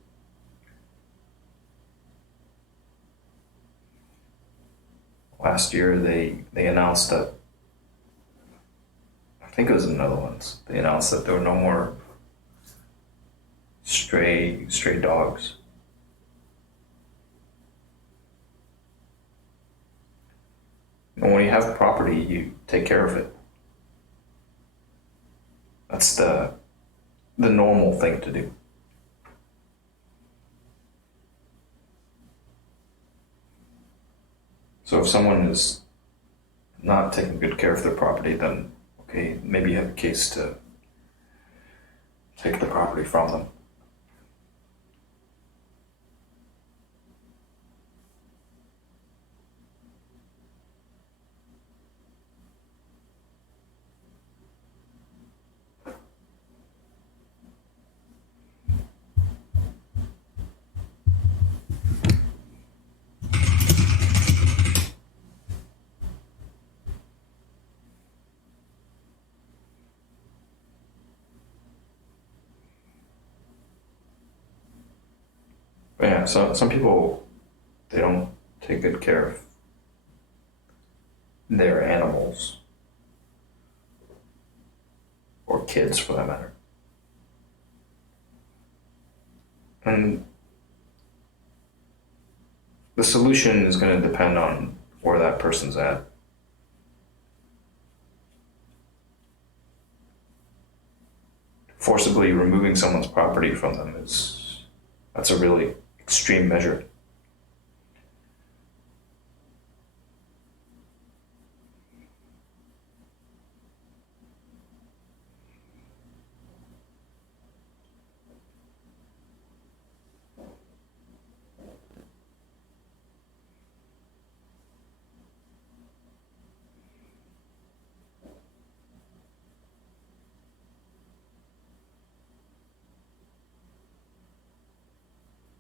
Last year they announced that, I think it was the Netherlands, they announced that there were no more stray dogs. And when you have property, you take care of it. That's the normal thing to do. So if someone is not taking good care of their property, then okay, maybe you have a case to take the property from them. But yeah, so some people, they don't take good care of their animals, or kids for that matter. And the solution is going to depend on where that person's at. Forcibly removing someone's property from them that's a really extreme measure.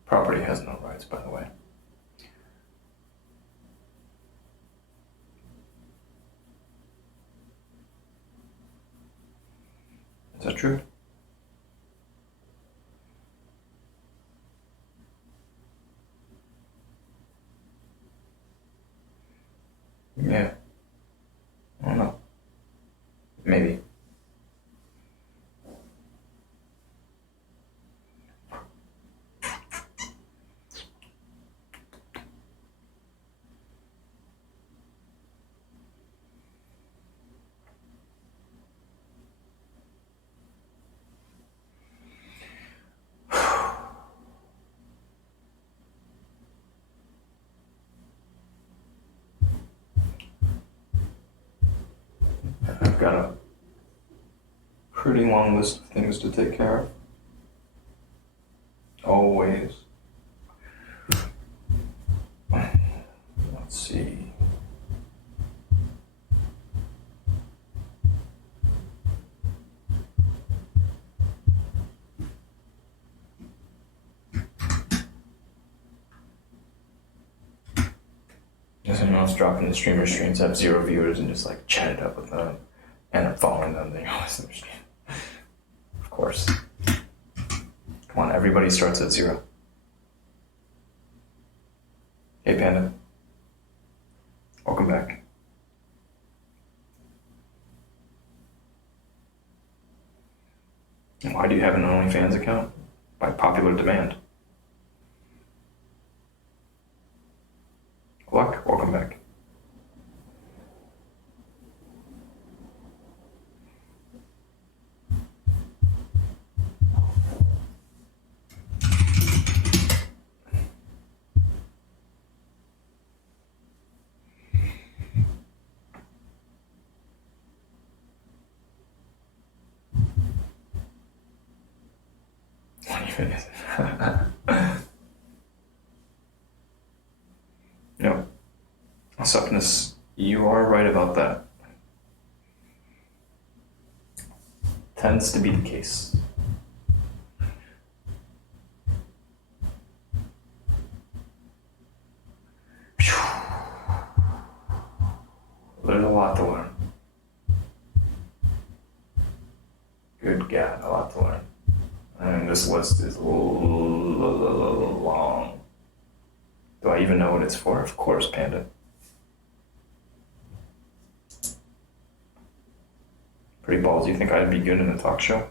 Property has no rights, by the way. Is that true? Yeah. I don't know. Maybe. got a pretty long list of things to take care of. Always. Let's see. As I was dropping the streams, have 0 viewers and just like chat it up with them, end up following them. They always understand. Of course. Come on, everybody starts at 0. Hey Panda. Welcome back. And why do you have an OnlyFans account? By popular demand. Luck, welcome back. What even is it? No. Suppness, you are right about that. Tends to be the case. There's a lot to learn. Good God, a lot to learn. And this list is long. Do I even know what it's for? Of course, Panda. Pretty balls. You think I'd be good in a talk show?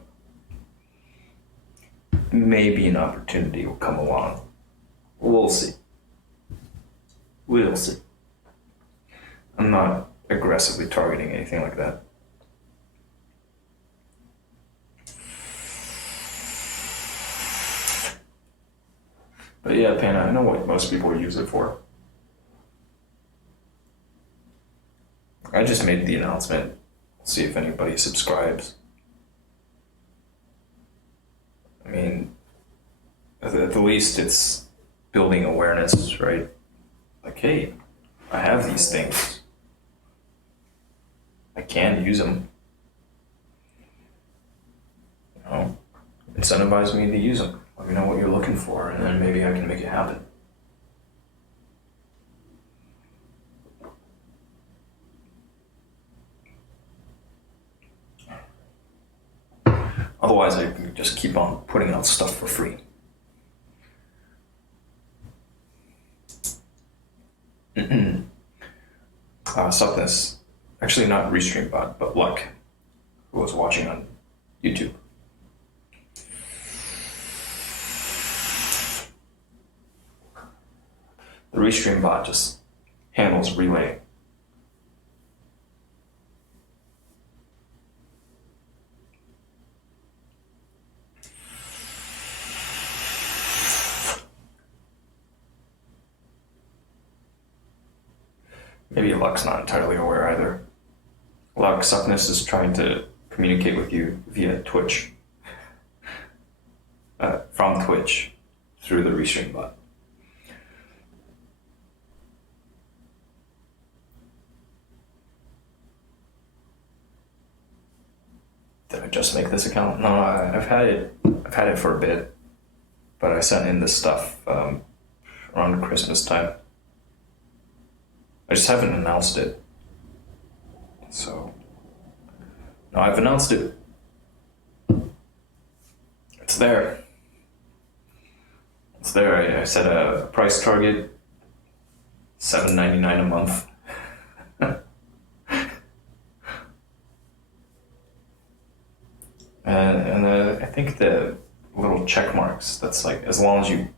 Maybe an opportunity will come along. We'll see. We'll see. I'm not aggressively targeting anything like that. But yeah, Panda, I know what most people use it for. I just made the announcement. See if anybody subscribes. I mean, at the least it's building awareness, right? Like, hey, I have these things. I can use them. You know, incentivize me to use them. Let me know what you're looking for, and then maybe I can make it happen. Otherwise, I can just keep on putting out stuff for free. Suppness. Actually, not RestreamBot, but Luck, who was watching on YouTube. The RestreamBot just handles relay. Maybe Luck's not entirely aware either. Luck, Suppness is trying to communicate with you via Twitch. From Twitch through the RestreamBot. Did I just make this account? No, I've had it for a bit, but I sent in this stuff around Christmas time. I just haven't announced it. So, no, I've announced it. It's there. It's there. I set a price target, $7.99 a month. And I think the little check marks, that's like, as long as you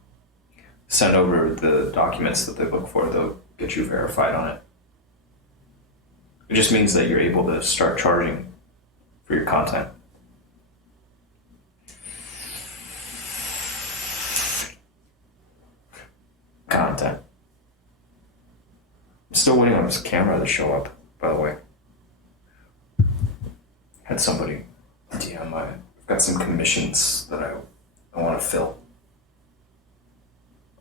send over the documents that they look for, they'll get you verified on it. It just means that you're able to start charging for your content. I'm still waiting on this camera to show up, by the way. had somebody DM, I've got some commissions that I want to fill.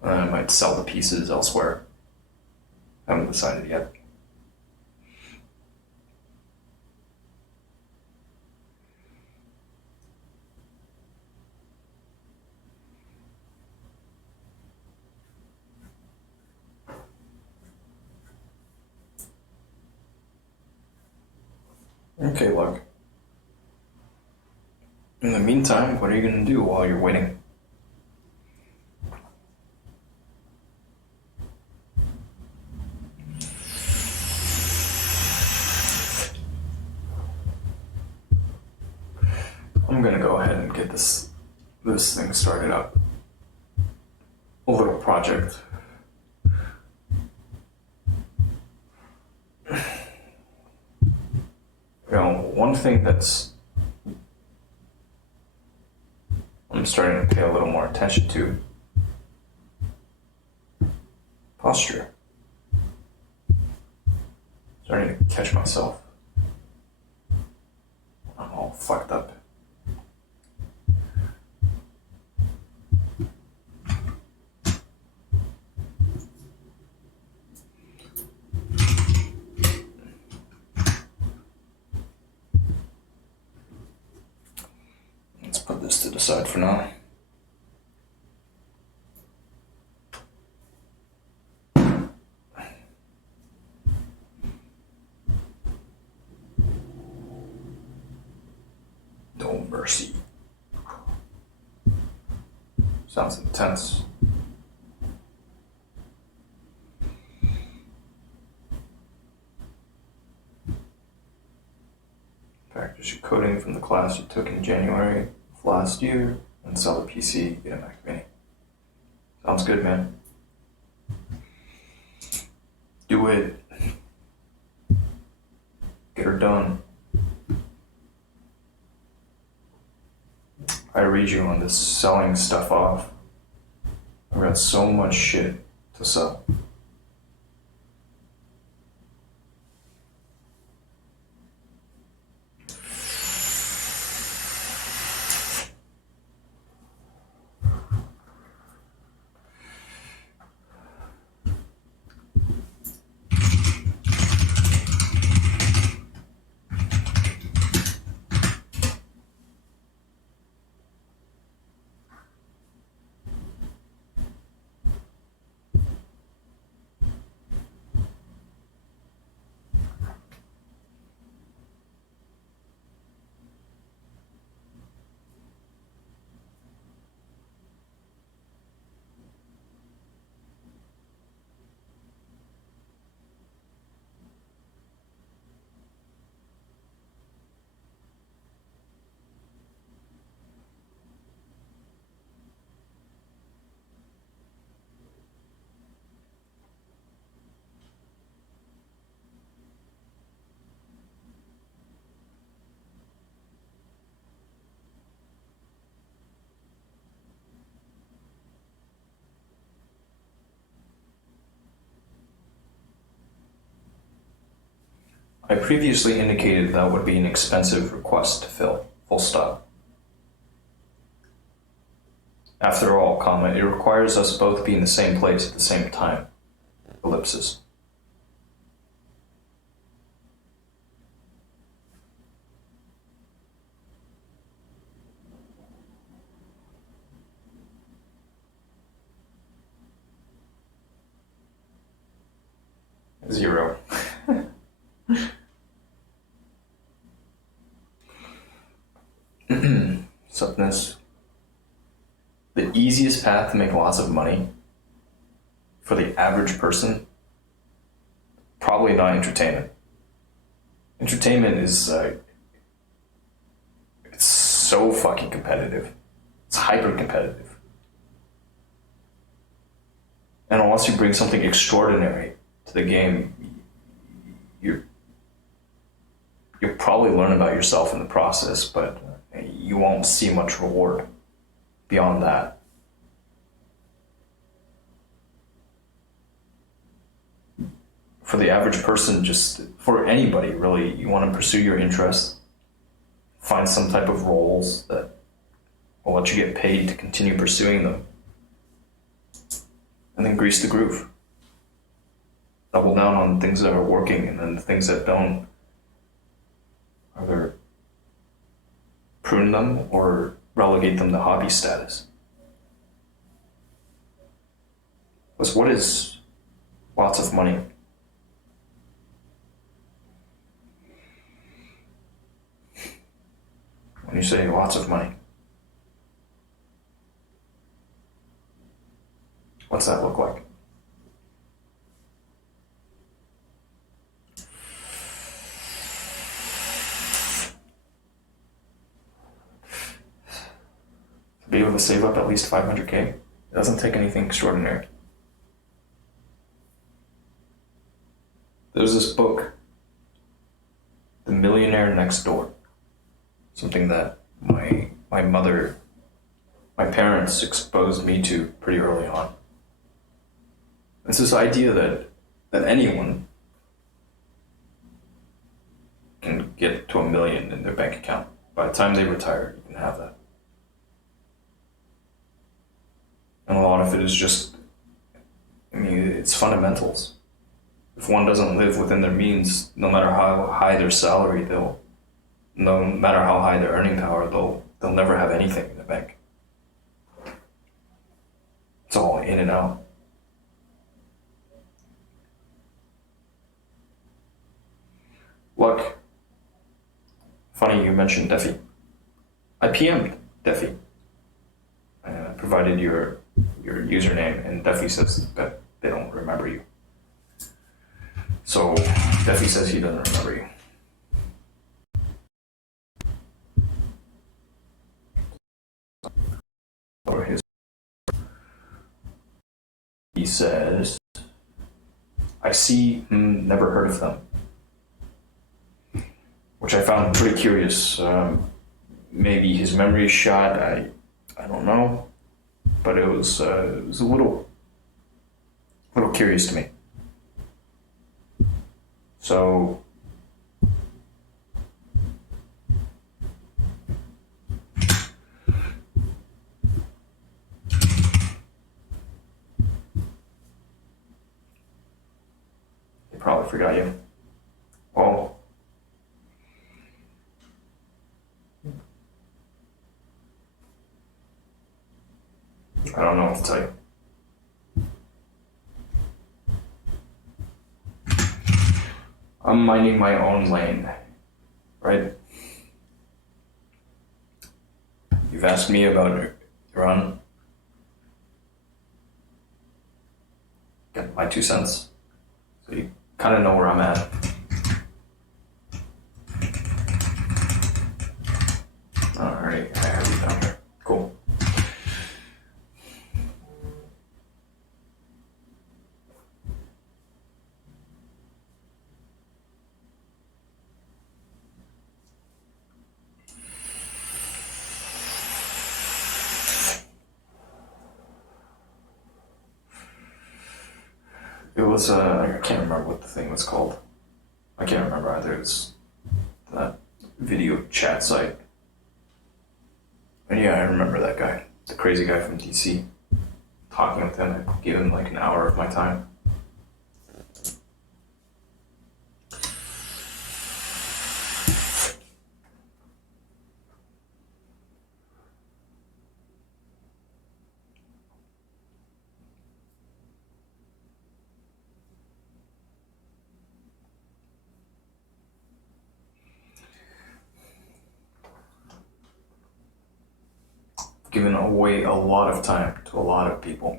I might sell the pieces elsewhere. I haven't decided yet. Okay, look. In the meantime, what are you going to do while you're waiting? I'm going to go ahead and get this thing started up. A little project. One thing that's I'm starting to pay a little more attention to, posture. Starting to catch myself. I'm all fucked up. Let's put this to the side for now. No mercy. Sounds intense. Practice your coding from the class you took in January of last year and sell the PC, get a Mac Mini. Sounds good, man. Do it. Get her done. I read you on this selling stuff off. I've got so much shit to sell. I previously indicated that would be an expensive request to fill, full stop. After all, comma, it requires us both be in the same place at the same time. Ellipsis. Zero. Something. The easiest path to make lots of money for the average person, probably not entertainment. Entertainment is it's so fucking competitive. It's hyper competitive. And unless you bring something extraordinary to the game, you'll probably learn about yourself in the process, but you won't see much reward beyond that. For the average person, just for anybody really, you want to pursue your interests, find some type of roles that will let you get paid to continue pursuing them. And then grease the groove. Double down on things that are working, and then the things that don't, either prune them or relegate them to hobby status. Because what is lots of money? When you say lots of money, what's that look like? To be able to save up at least $500K, it doesn't take anything extraordinary. There's this book, The Millionaire Next Door. Something that my parents exposed me to pretty early on. It's this idea that anyone can get to $1 million in their bank account. By the time they retire, you can have that. And a lot of it is just, it's fundamentals. If one doesn't live within their means, no matter how high their salary, no matter how high their earning power, they'll never have anything in the bank. It's all in and out. Look, funny you mentioned Defi. I PM'd Defi. I provided your username, and Defi says that they don't remember you. So Defi says he doesn't remember you. He says, I see, never heard of them. Which I found pretty curious. Maybe his memory is shot, I don't know. But it was a little curious to me. So they probably forgot you. Well, I don't know what to tell you. I'm minding my own lane, right? You've asked me about Iran. Got my 2 cents. So you kind of know where I'm at. Alright, I have you down here. Cool. It was, I can't remember what the thing was called. I can't remember either. It was that video chat site. And yeah, I remember that guy. The crazy guy from DC. Talking with him, I gave him like an hour of my time. Given away a lot of time to a lot of people.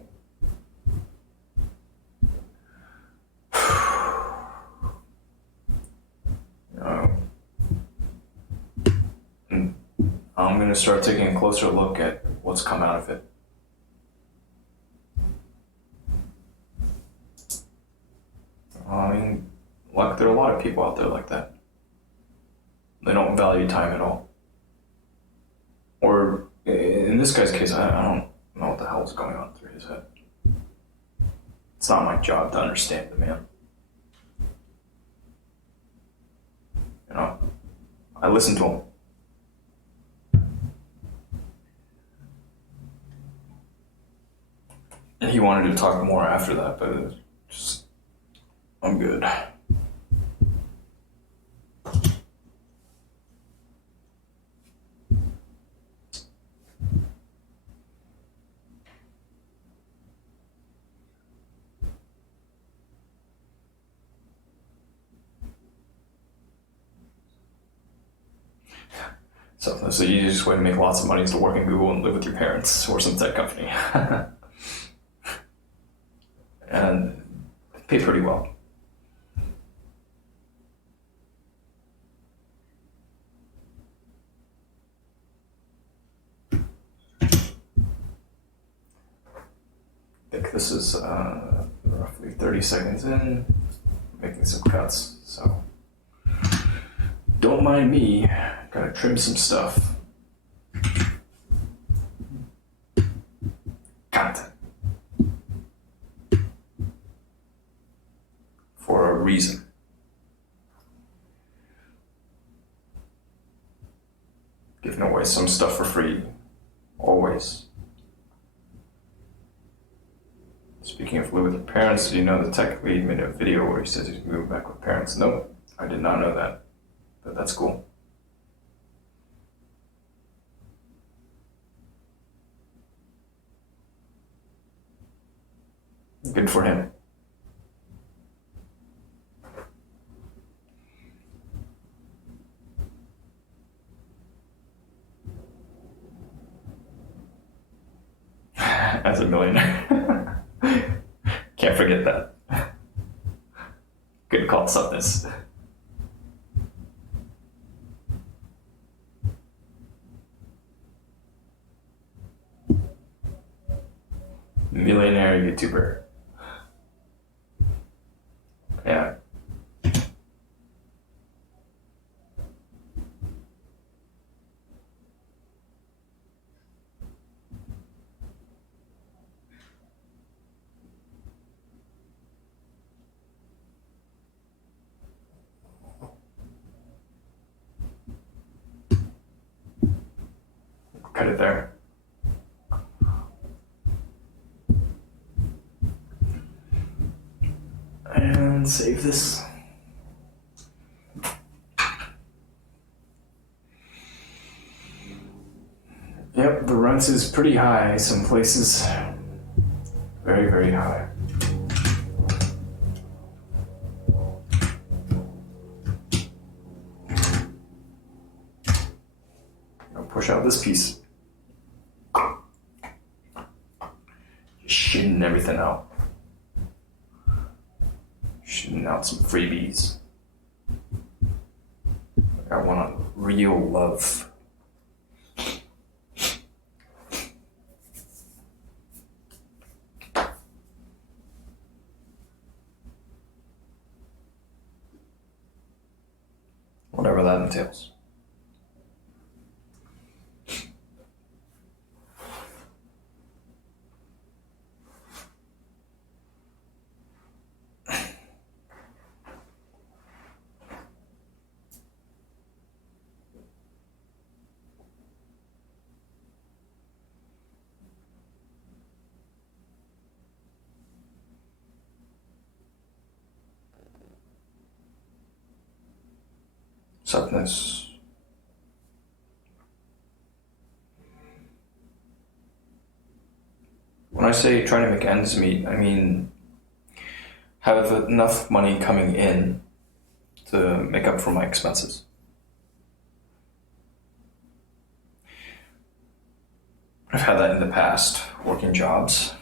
And I'm going to start taking a closer look at what's come out of it. Like there are a lot of people out there like that. They don't value time at all. Or in this guy's case, I don't know what the hell is going on through his head. It's not my job to understand the man. I listen to him. wanted to talk more after that, but it's just, I'm good. So the easiest way to make lots of money is to work in Google and live with your parents or some tech company. And pay pretty well. I think this is roughly 30 seconds in, making some cuts, so don't mind me, gotta trim some stuff. Content. For a reason. Giving away some stuff for free, always. Speaking of live with your parents, did you know the tech lead made a video where he says he's moving back with parents? No, I did not know that, but that's cool. Good for him. As a millionaire. Can't forget that. Good call, Sutness. Millionaire YouTuber. Yeah. Cut it there. And save this. Yep, the rent is pretty high, some places very, very high. I'll push out this piece. Just shitting everything out. Shitting out some freebies. I want real love. Whatever that entails. Sadness. When I say trying to make ends meet, I mean have enough money coming in to make up for my expenses. I've had that in the past, working jobs.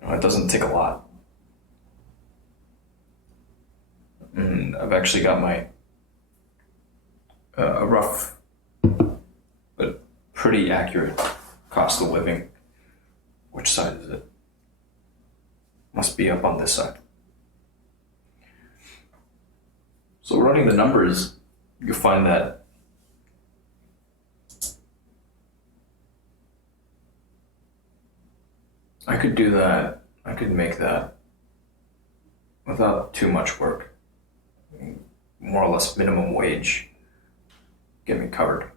It doesn't take a lot. And I've actually got my a rough but pretty accurate cost of living. Which side is it? Must be up on this side. So running the numbers, you'll find that I could do that, I could make that without too much work. More or less minimum wage get me covered.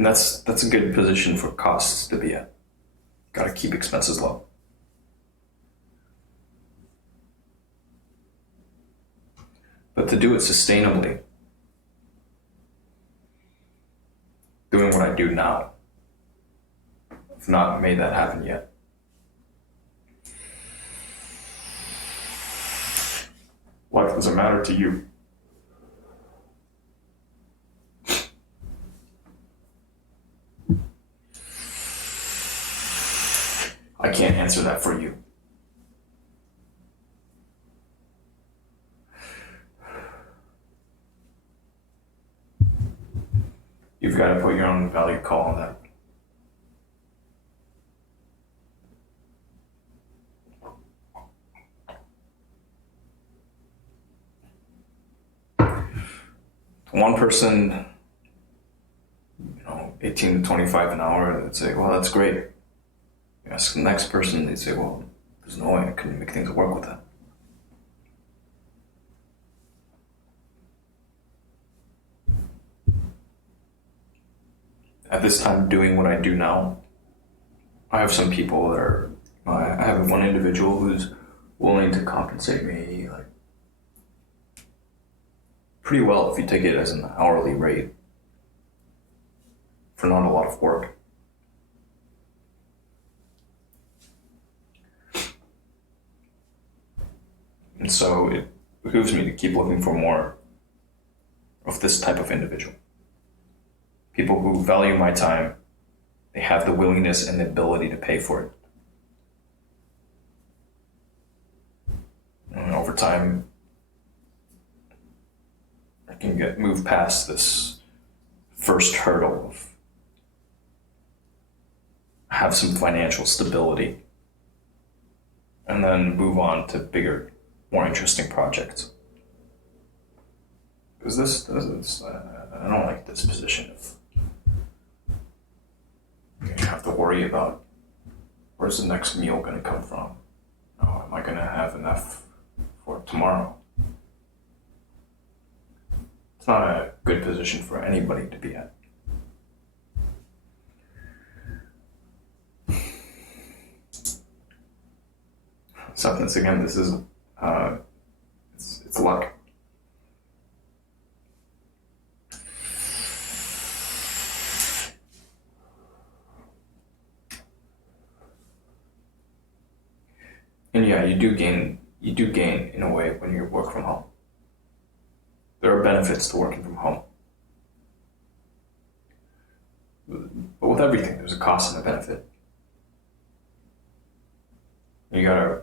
And that's a good position for costs to be at. Got to keep expenses low. But to do it sustainably, doing what I do now, I've not made that happen yet. Life doesn't matter to you. I can't answer that for you. You've got to put your own value call on that. One person, 18 to 25 an hour, they'd say, well, that's great. You ask the next person, they'd say, well, there's no way I can make things work with that. At this time, doing what I do now, I have some people that are, I have one individual who's willing to compensate me like pretty well if you take it as an hourly rate for not a lot of work. And so it behooves me to keep looking for more of this type of individual. People who value my time, they have the willingness and the ability to pay for it. And over time, I can move past this first hurdle of have some financial stability and then move on to bigger, more interesting projects. Because I don't like this position of you have to worry about where's the next meal going to come from? Oh, am I going to have enough for tomorrow? It's not a good position for anybody to be at. Something again, this is it's luck. And yeah, you do gain in a way when you work from home. There are benefits to working from home. But with everything, there's a cost and a benefit. You gotta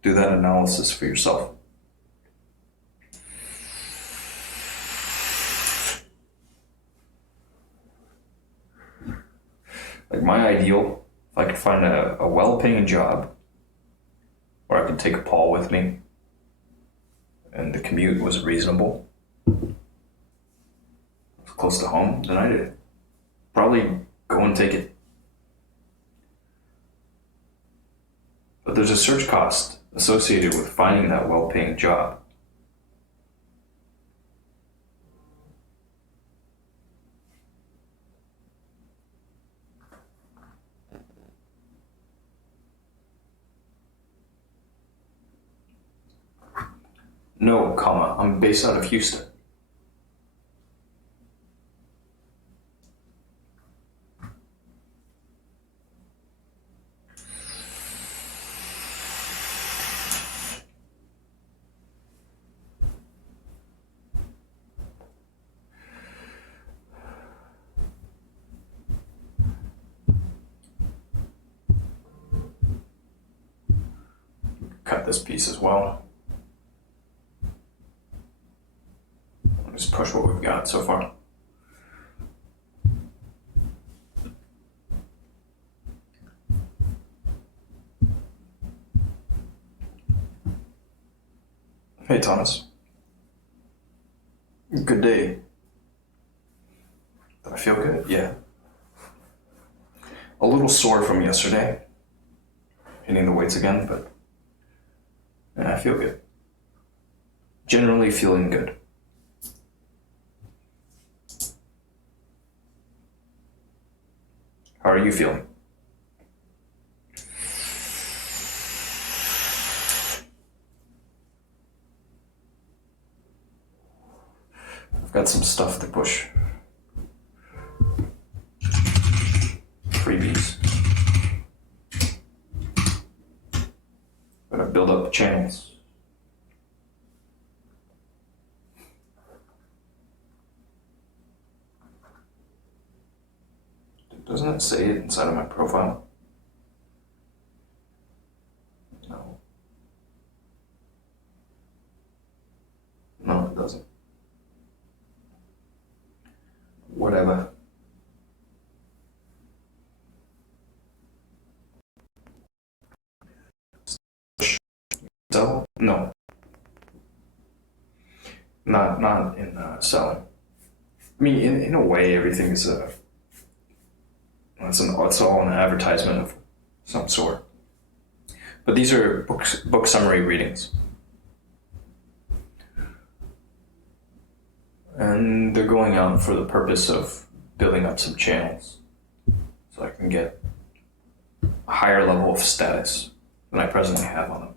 do that analysis for yourself. Like my ideal, if I could find a well-paying job where I could take Paul with me and the commute was reasonable, it was close to home, then I'd probably go and take it. But there's a search cost associated with finding that well-paying job. No, I'm based out of Houston. Cut this piece as well. Just push what we've got so far. Hey Thomas. Good day. Did I feel good? Yeah. A little sore from yesterday. Hitting the weights again, but yeah, I feel good. Generally feeling good. are you feeling? I've got some stuff to push. Freebies. Gotta build up the channels. Doesn't it say it inside of my profile? No. No, it doesn't. Whatever. Sell? No. Not in selling. I mean, in a way, everything's it's all an advertisement of some sort. But these are book summary readings. And they're going out for the purpose of building up some channels so I can get a higher level of status than I presently have on them.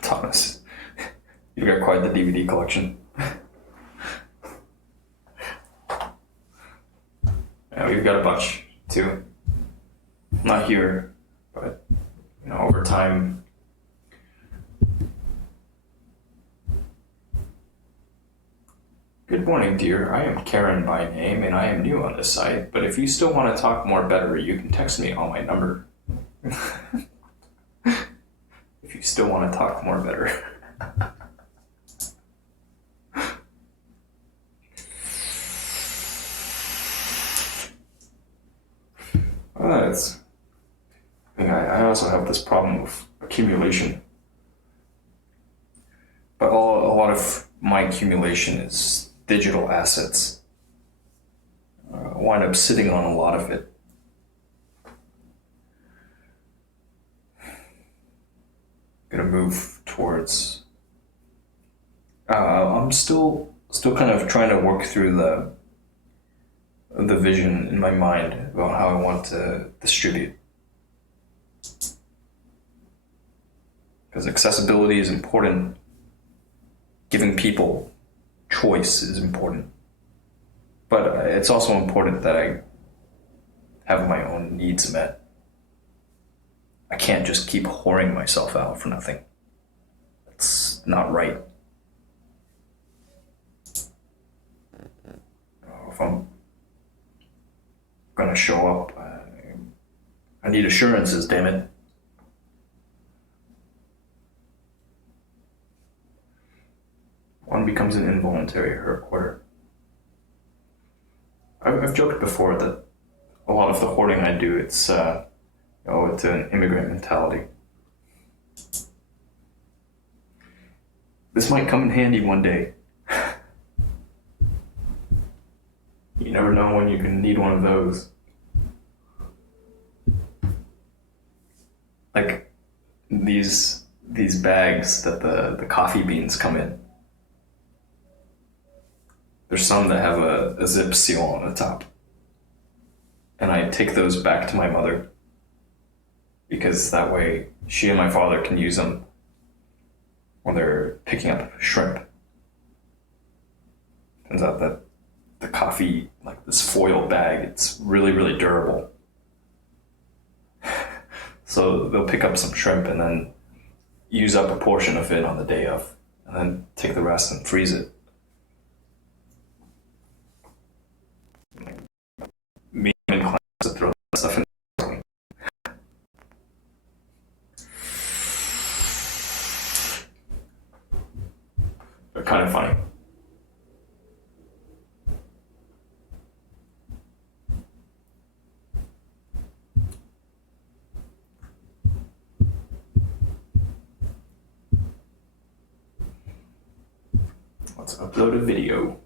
Thomas, you've got quite the DVD collection. Yeah, we've got a bunch too. Not here, but over time. Good morning, dear. I am Karen by name, and I am new on this site. But if you still want to talk more better, you can text me on my number. If you still want to talk more better. I also have this problem of accumulation. But a lot of my accumulation is digital assets. I wind up sitting on a lot of it. Gonna move towards. I'm still kind of trying to work through the vision in my mind about how I want to distribute. Because accessibility is important. Giving people choice is important. But it's also important that I have my own needs met. I can't just keep whoring myself out for nothing. It's not right. If I'm gonna show up, I need assurances, damn it. One becomes an involuntary hoarder. I've joked before that a lot of the hoarding I do, it's an immigrant mentality. This might come in handy one day. You never know when you can need one of those. Like these bags that the coffee beans come in. There's some that have a zip seal on the top. And I take those back to my mother because that way she and my father can use them when they're picking up shrimp. Turns out that the coffee, like this foil bag, it's really, really durable. So they'll pick up some shrimp and then use up a portion of it on the day of, and then take the rest and freeze it. kind of funny. Let's upload a video.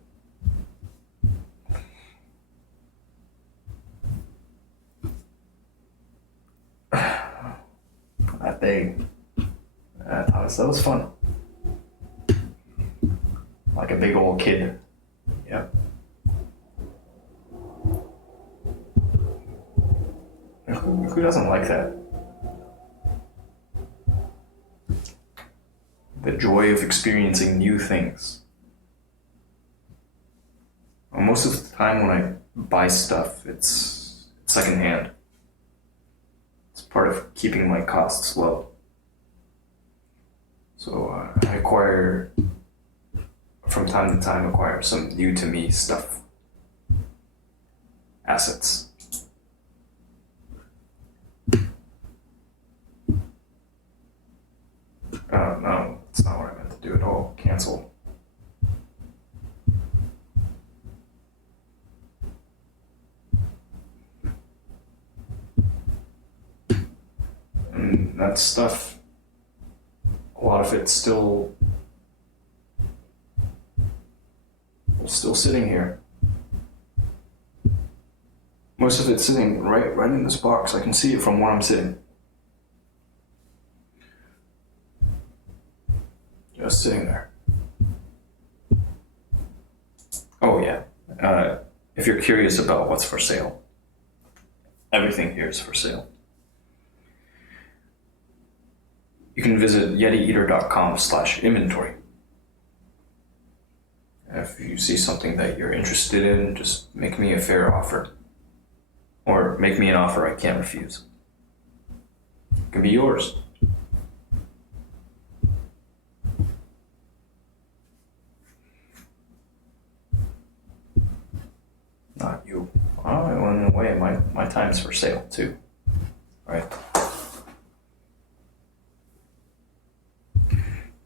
That thing. That was fun. Like a big old kid. Yep. Who doesn't like that? The joy of experiencing new things. Well, most of the time when I buy stuff, it's secondhand. It's part of keeping my costs low. So I acquire, from time to time, some new to me stuff. Assets. No, that's not what I meant to do at all. Cancel. And that stuff, a lot of it's still sitting here. Most of it's sitting right in this box. I can see it from where I'm sitting. Just sitting there. Oh yeah. If you're curious about what's for sale, everything here is for sale. You can visit yetieater.com/inventory. If you see something that you're interested in, just make me a fair offer. Or make me an offer I can't refuse. It can be yours. Not you. Oh, in a way, my time's for sale too. Right?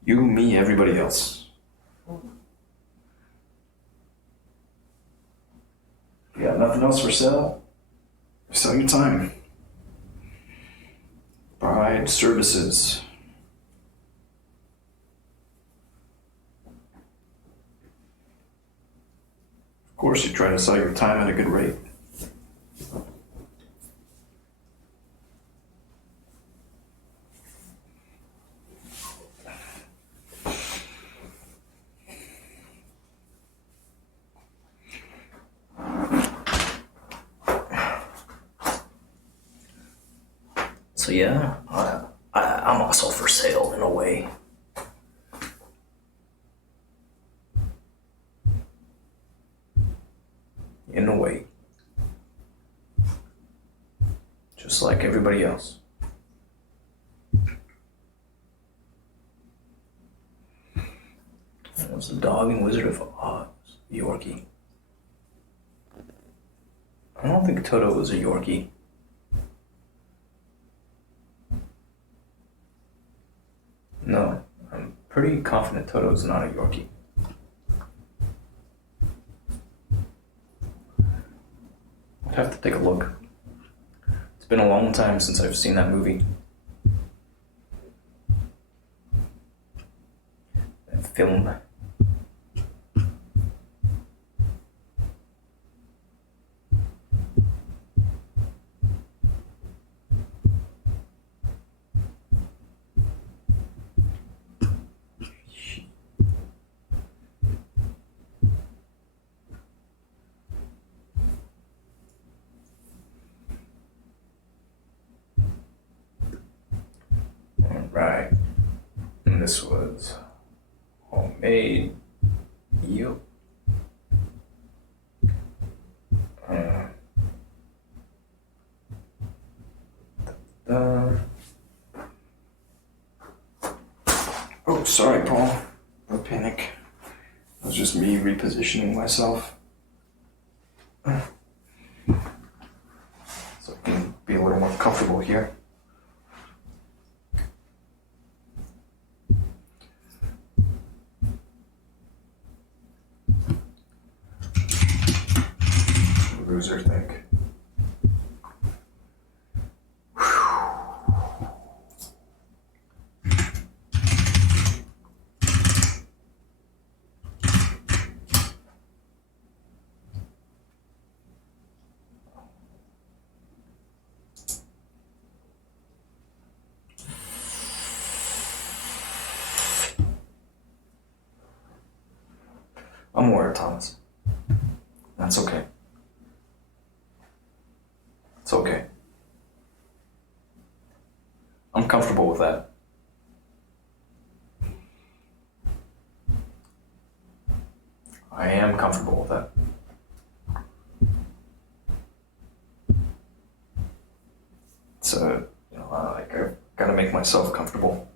You, me, everybody else. You got nothing else for sale? Sell your time. Provide services. Of course, you try to sell your time at a good rate. So yeah, I'm also for sale in a way. In a way. Just like everybody else. That was the dog in Wizard of Oz, Yorkie. I don't think Toto was a Yorkie. No, I'm pretty confident Toto's not a Yorkie. I'd have to take a look. It's been a long time since I've seen that movie. That film. Right. And this was homemade. Yep. Oh, sorry, Paul. No panic. It was just me repositioning myself. So I can be a little more comfortable here. loser think? I'm aware, Thomas. That's okay. It's okay. I'm comfortable with that. I am comfortable with that. It's like I've got to make myself comfortable.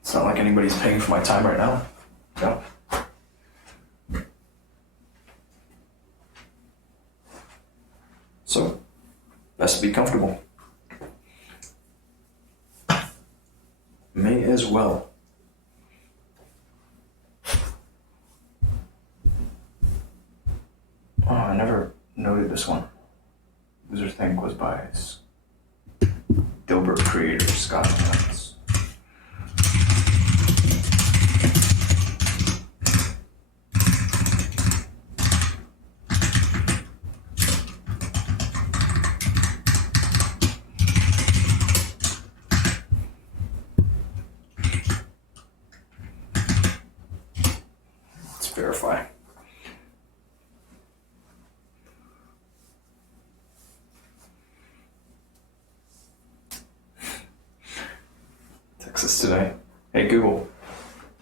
It's not like anybody's paying for my time right now. No. So, best be comfortable. May as well. Oh, I never noted this one. Loser Think was by Dilbert creator Scott Adams. Let's verify. Texas today. Hey Google,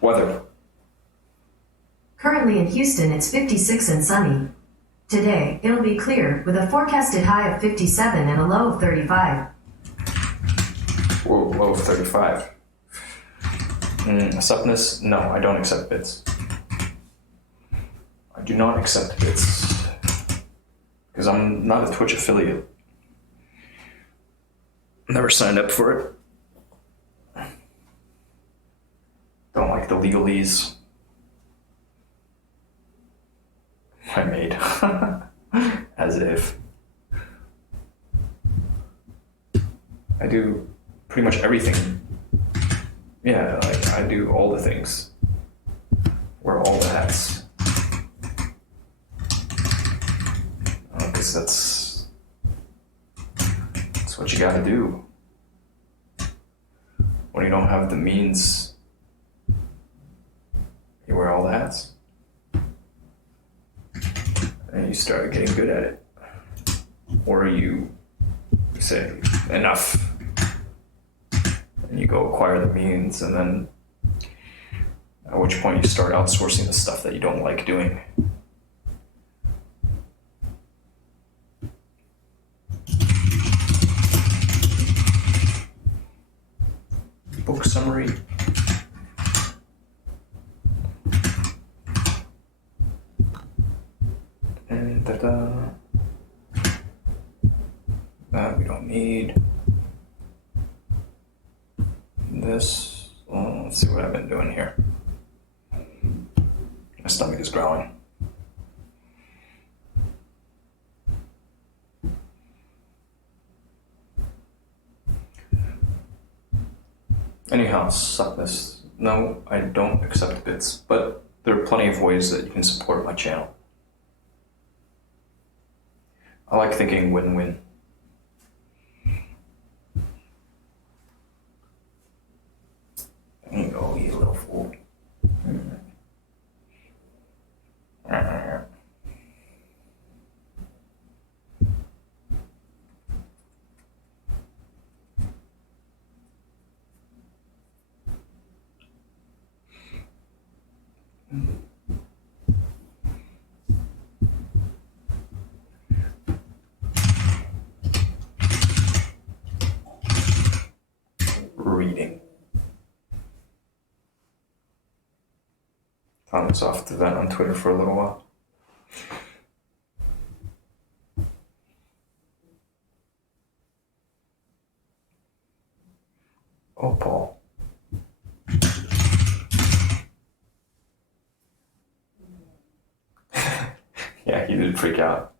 weather. Currently in Houston, it's 56 and sunny. Today, it'll be clear with a forecasted high of 57 and a low of 35. Whoa, low of 35. Acceptness? No, I don't accept bits. I do not accept bits. Because I'm not a Twitch affiliate. Never signed up for it. Don't like the legalese. I made. As if. I do pretty much everything. Yeah, like I do all the things. Wear all the hats. Because that's what you gotta do. When you don't have the means, you wear all the hats. And you start getting good at it. Or you say, enough. And you go acquire the means, and then at which point you start outsourcing the stuff that you don't like doing. Book summary. And that we don't need. This, well, let's see what I've been doing here. My stomach is growling. Anyhow, suck this. No, I don't accept bits, but there are plenty of ways that you can support my channel. I like thinking win-win. There you go, you little fool. Reading. Thomas off to vent on Twitter for a little while. Oh, Paul. Yeah, he did freak out.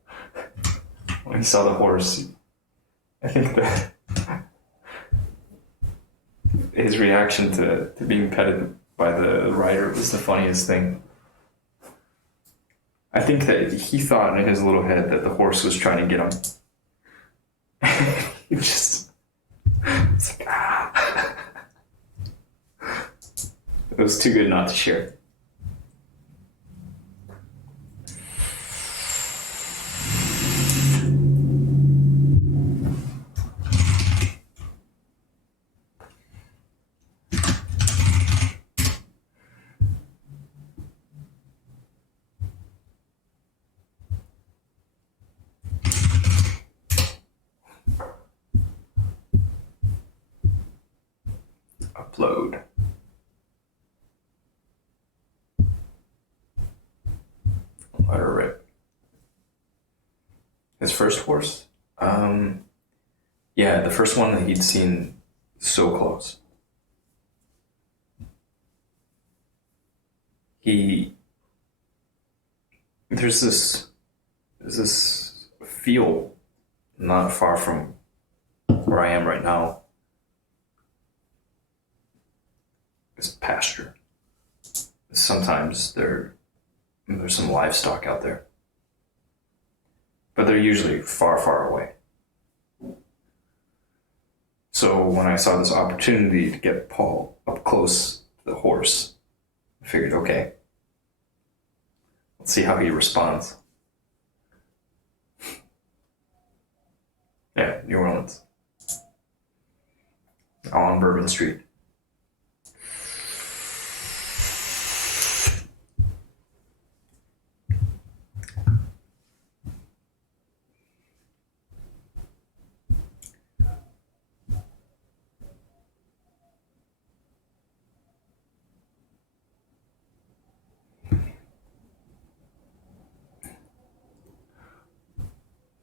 When he saw the horse, I think that his reaction to being petted by the rider was the funniest thing. I think that he thought in his little head that the horse was trying to get him. He just, it's like, ah. It was too good not to share. Upload. Let her rip. His first horse? Yeah, the first one that he'd seen so close. There's this field not far from where I am right now. It's pasture. Sometimes there's some livestock out there, but they're usually far, far away. So when I saw this opportunity to get Paul up close to the horse, I figured, okay, let's see how he responds. Yeah, New Orleans. On Bourbon Street.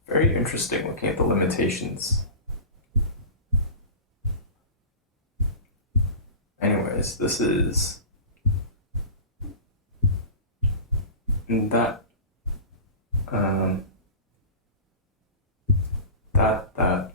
Very interesting looking at the limitations. Anyways, this is that that.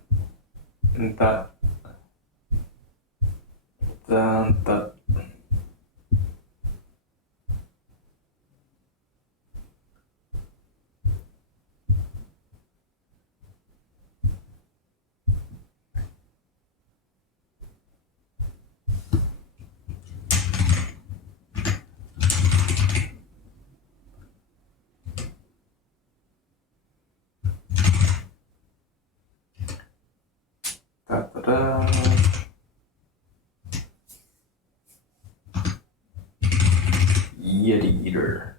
Yeti Eater.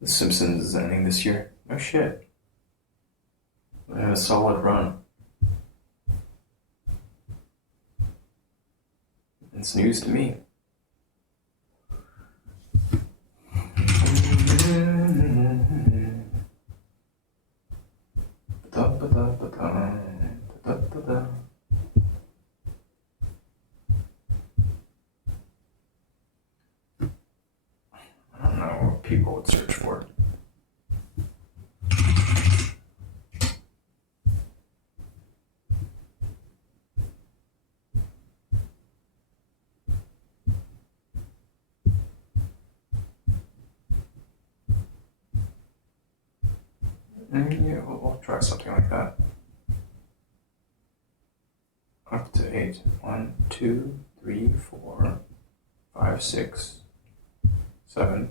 The Simpsons is ending this year. Oh shit. They had a solid run. It's news to me. I don't know what people would search for. Yeah, we'll try something like that. Up to 8. 1, 2, 3, 4, 5, 6, 7.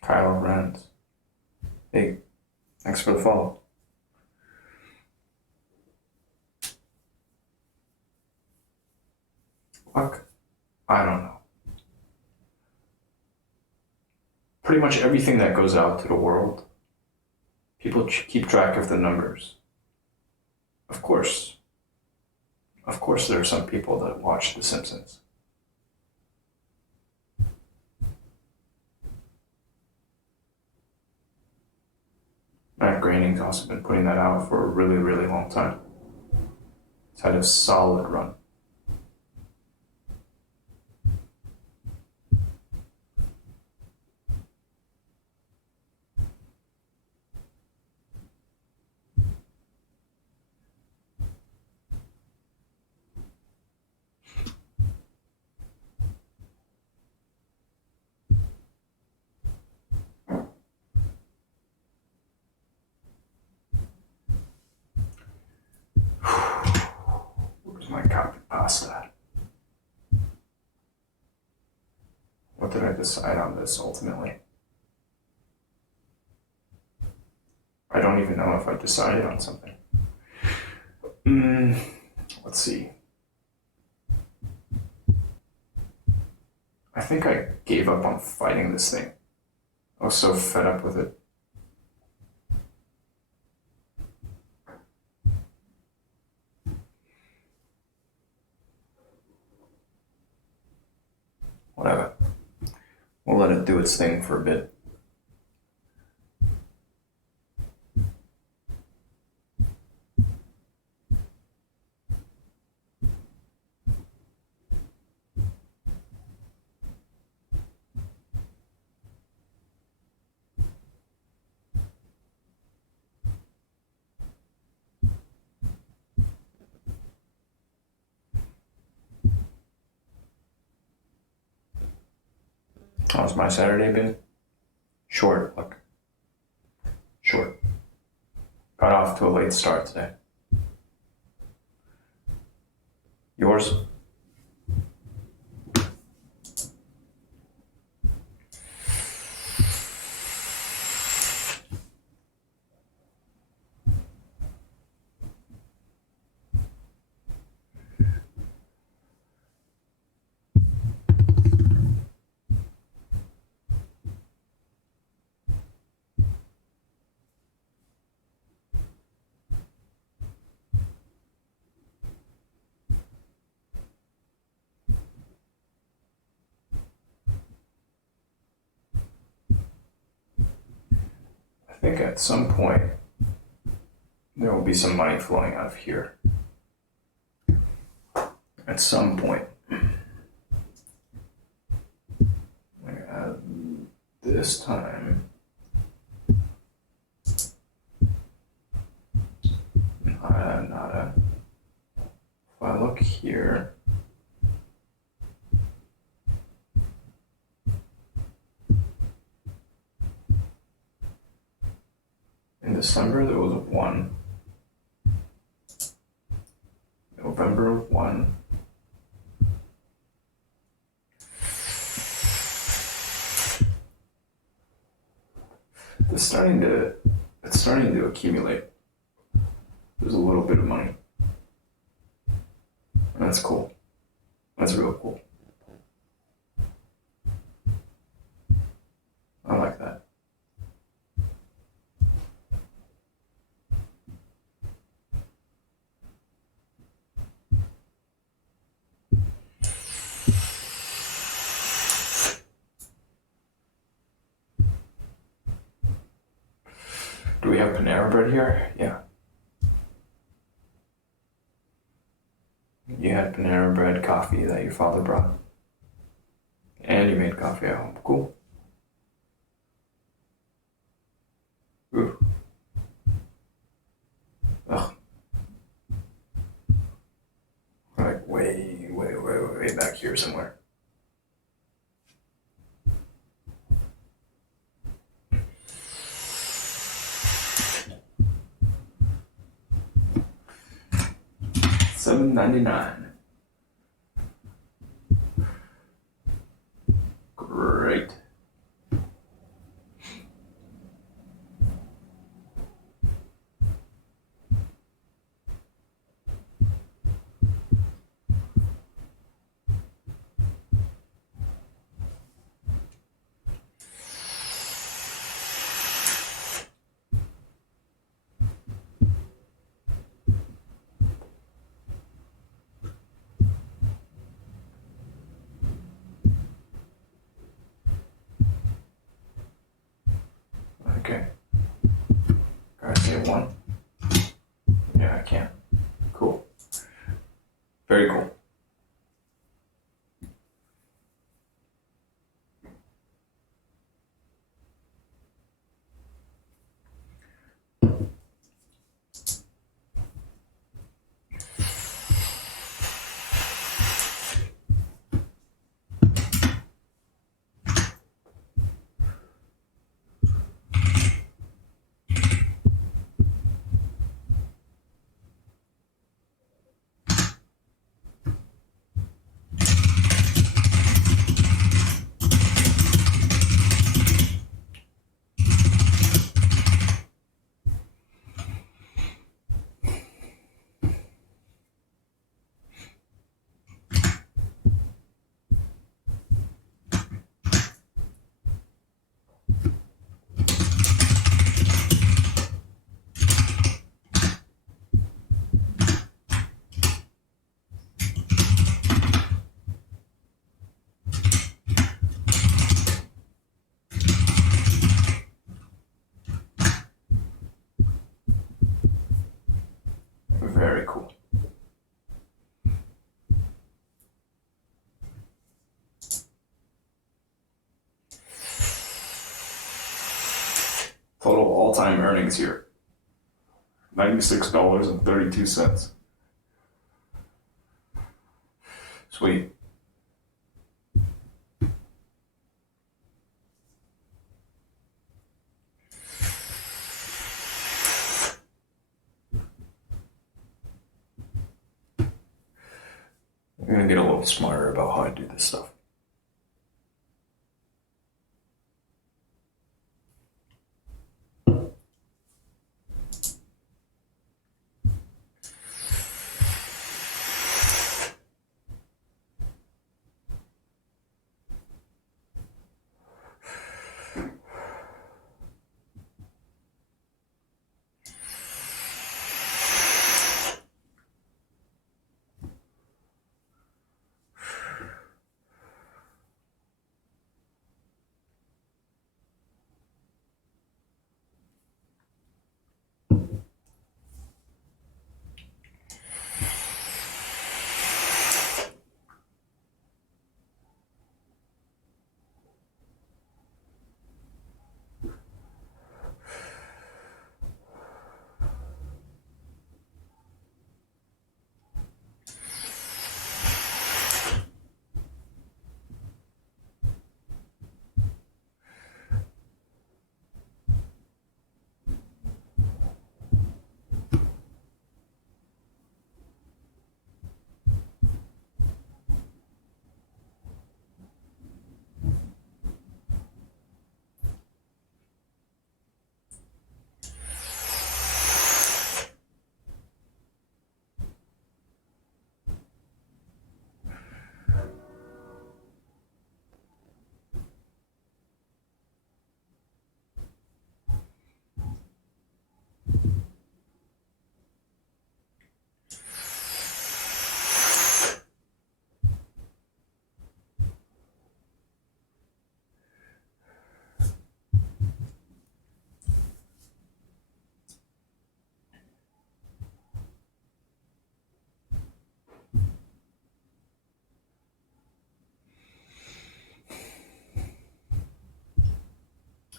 Kyle Brandt. Hey, thanks for the follow. Fuck. I don't know. Pretty much everything that goes out to the world, people keep track of the numbers. Of course course, there are some people that watch The Simpsons. Matt Groening's also been putting that out for a really, really long time. It's had a solid run. Where's my copy pasta? What did I decide on this ultimately? I don't even know if I decided on something. Let's see. I think I gave up on fighting this thing. I was so fed up with it. Whatever. We'll let it do its thing for a bit. How's my Saturday been? Short, look. Short. Got off to a late start today. Yours? I think at some point there will be some money flowing out of here. At some point. At this time. Nada. If I look here. In December, there was a 1. November, 1. It's starting to accumulate. There's a little bit of money. And that's cool. That's real cool. I like that. Do we have Panera Bread here? Yeah. You had Panera Bread coffee that your father brought. And you made coffee at home. Cool. Ooh. Ugh. Like way back here somewhere. $7.99. Great. want? Yeah, I can. Cool. Very cool. Very cool. Total all-time earnings here. $96.32. Sweet. I'm gonna get a little smarter about how I do this stuff.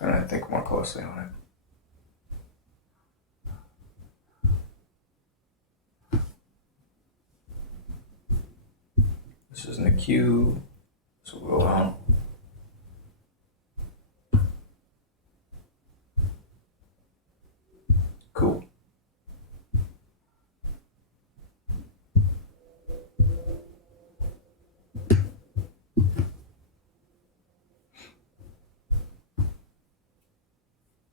And I think more closely on it. This isn't a cue, so we'll go on. Cool.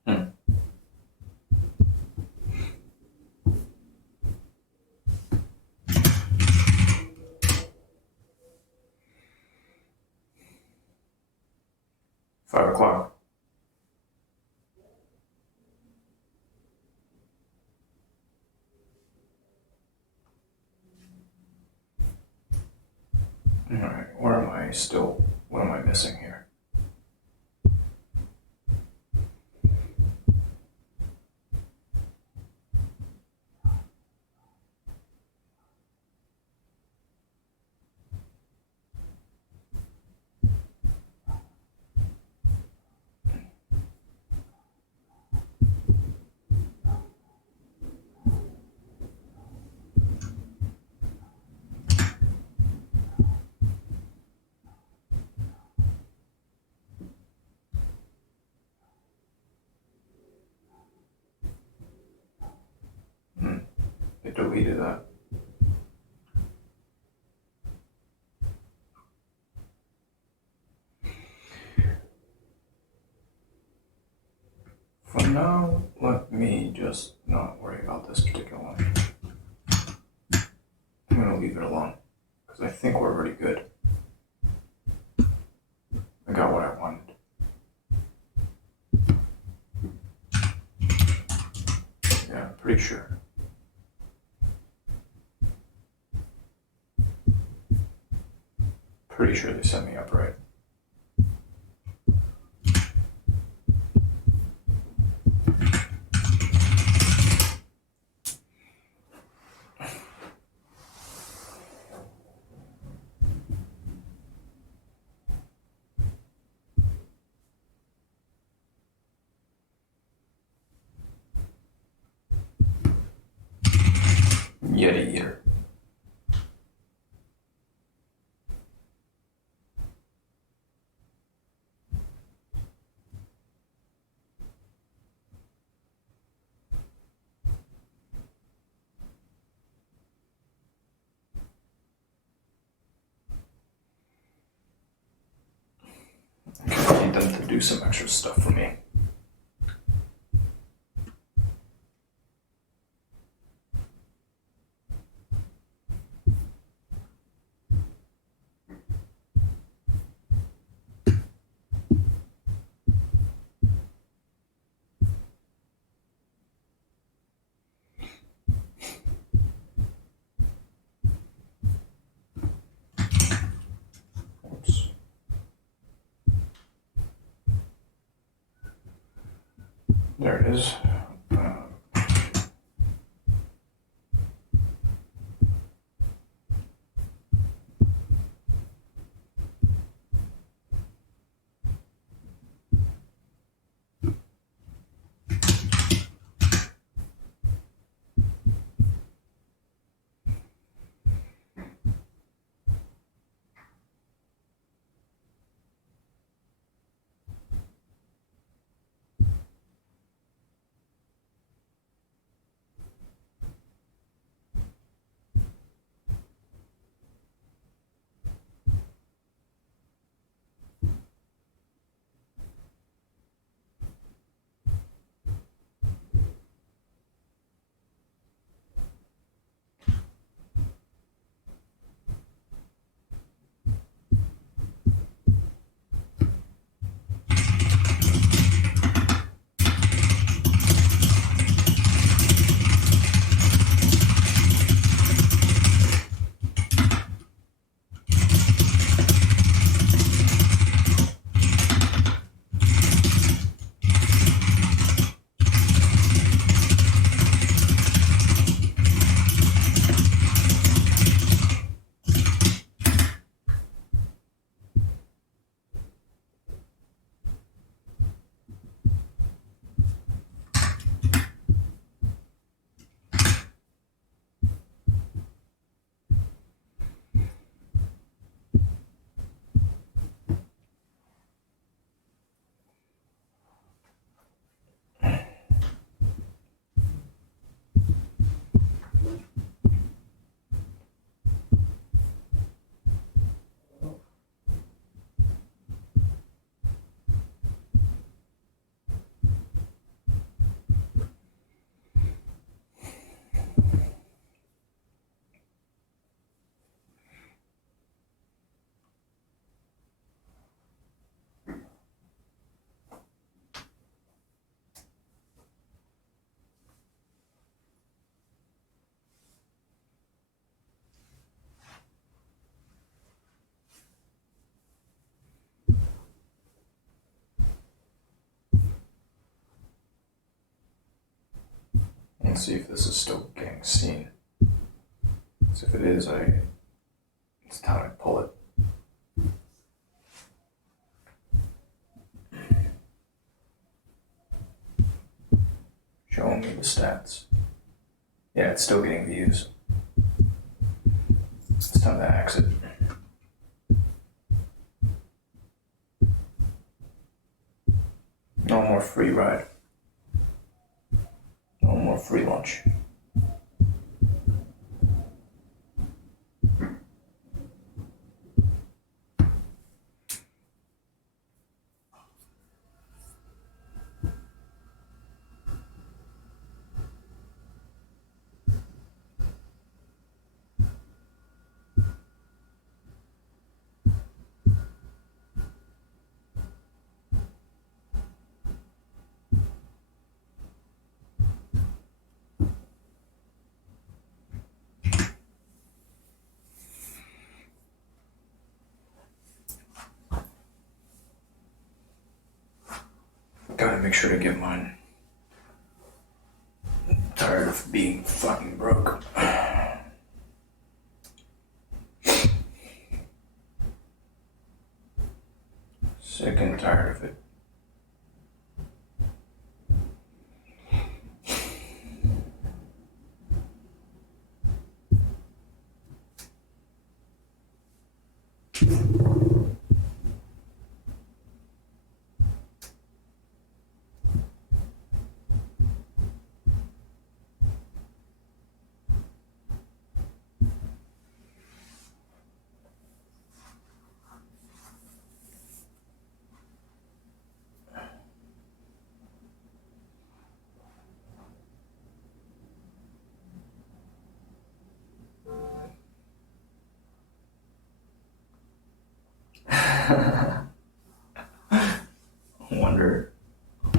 Hmm. 5 o'clock. All right, where am I still? What am I missing here? deleted that. For now, let me just not worry about this particular one. I'm going to leave it alone, because I think we're already good. I got what I wanted. Yeah, pretty sure. Pretty sure they set me up right. Yeti eater. I need them to do some extra stuff for me. Oops. There it is. Let's see if this is still getting seen. So if it is, it's time to pull it. Showing me the stats. Yeah, it's still getting views. It's time to exit. No more free ride. No more free lunch. make sure to get mine. I'm tired of being fucking broke. Sick and tired of it.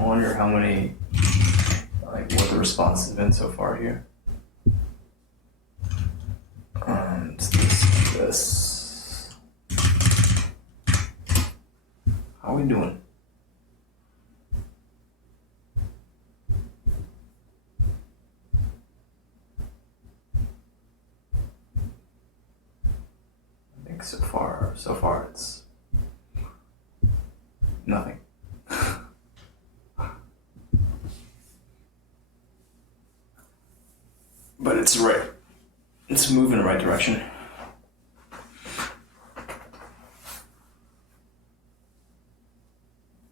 I wonder how many, like, what the response has been so far here. It's this. How are we doing? I think so far it's nothing. But it's right. It's moving in the right direction.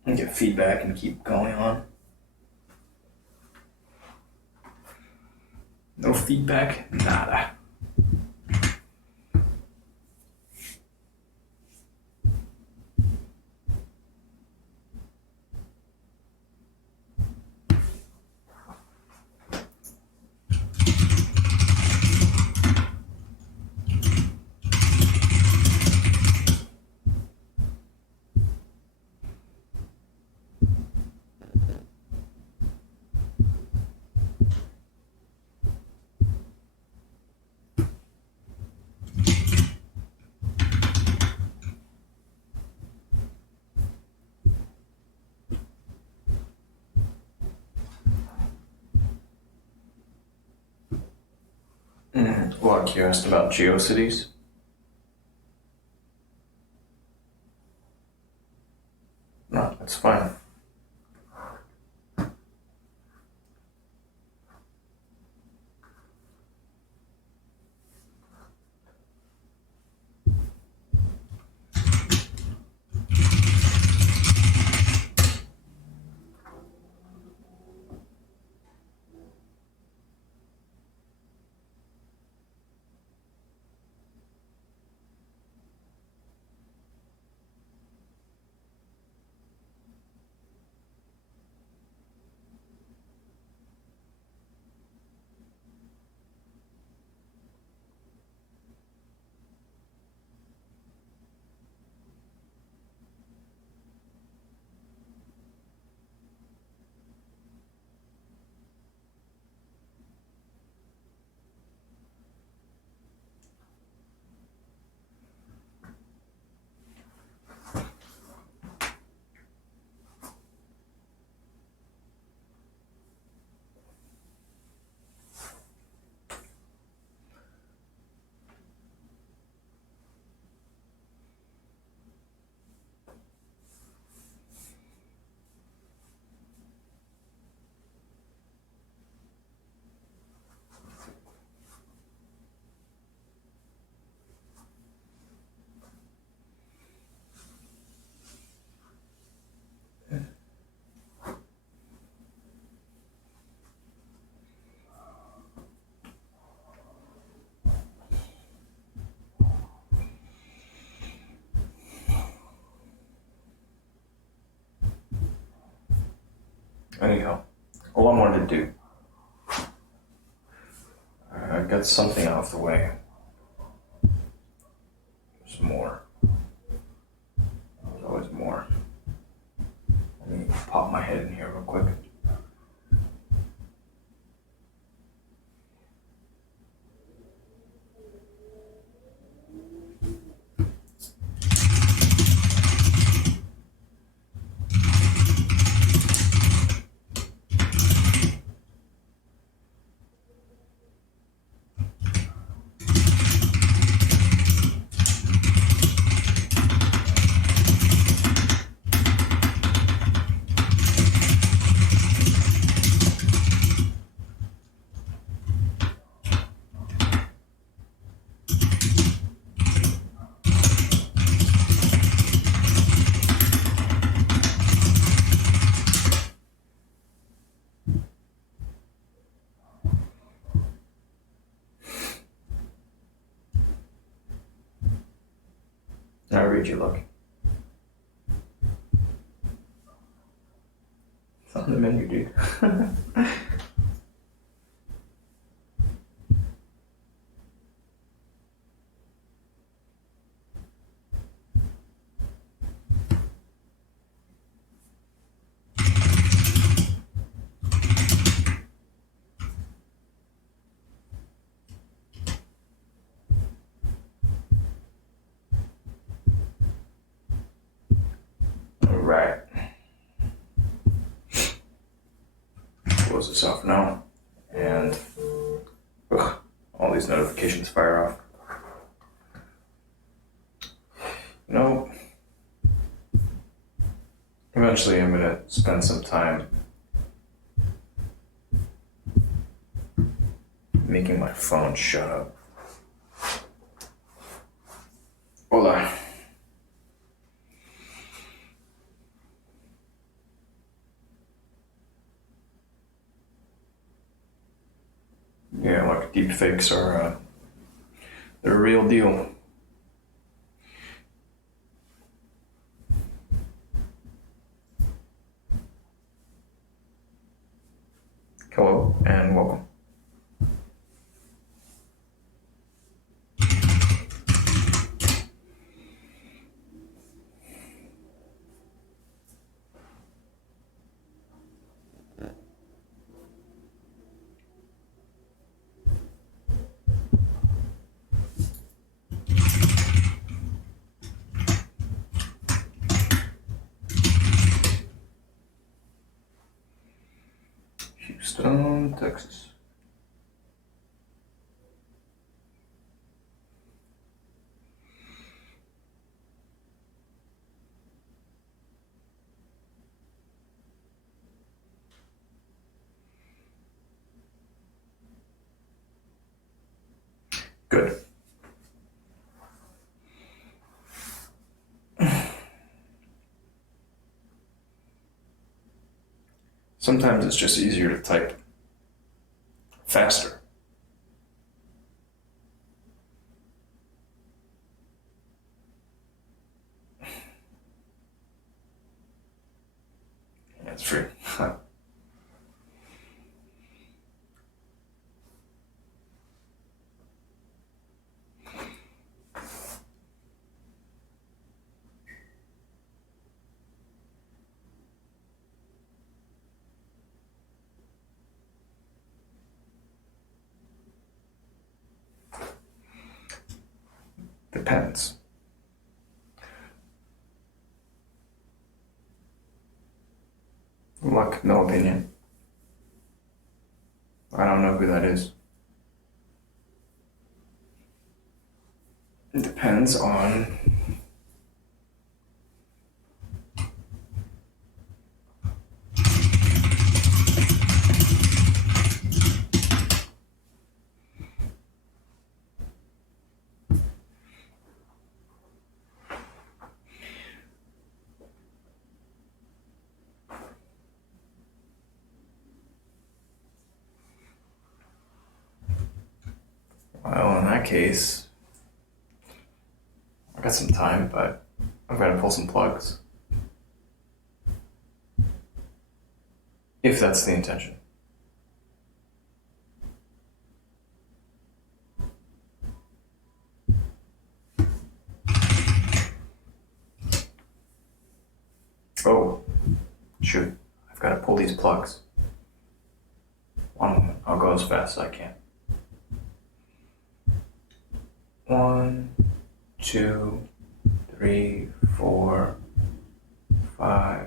And get feedback and keep going on. No feedback, nada. What, you asked about GeoCities? No, that's fine. Anyhow, all I wanted to do, I got something out of the way. There's more. There's always more. Let me pop my head in here real quick. read you look? It's on the menu, dude. Alright. Close this off now. And all these notifications fire off. No. Eventually I'm gonna spend some time making my phone shut up. Hola. Yeah, like deep fakes are they're a real deal. Hello and welcome. Houston, Texas. Good. Sometimes it's just easier to type faster. Yeah, it's free. Depends. Luck, no opinion. I don't know who that is. It depends on well, in that case, I got some time, but I've got to pull some plugs. If that's the intention. Oh, shoot. I've got to pull these plugs. One moment. I'll go as fast as I can. 1, 2, 3, 4, 5,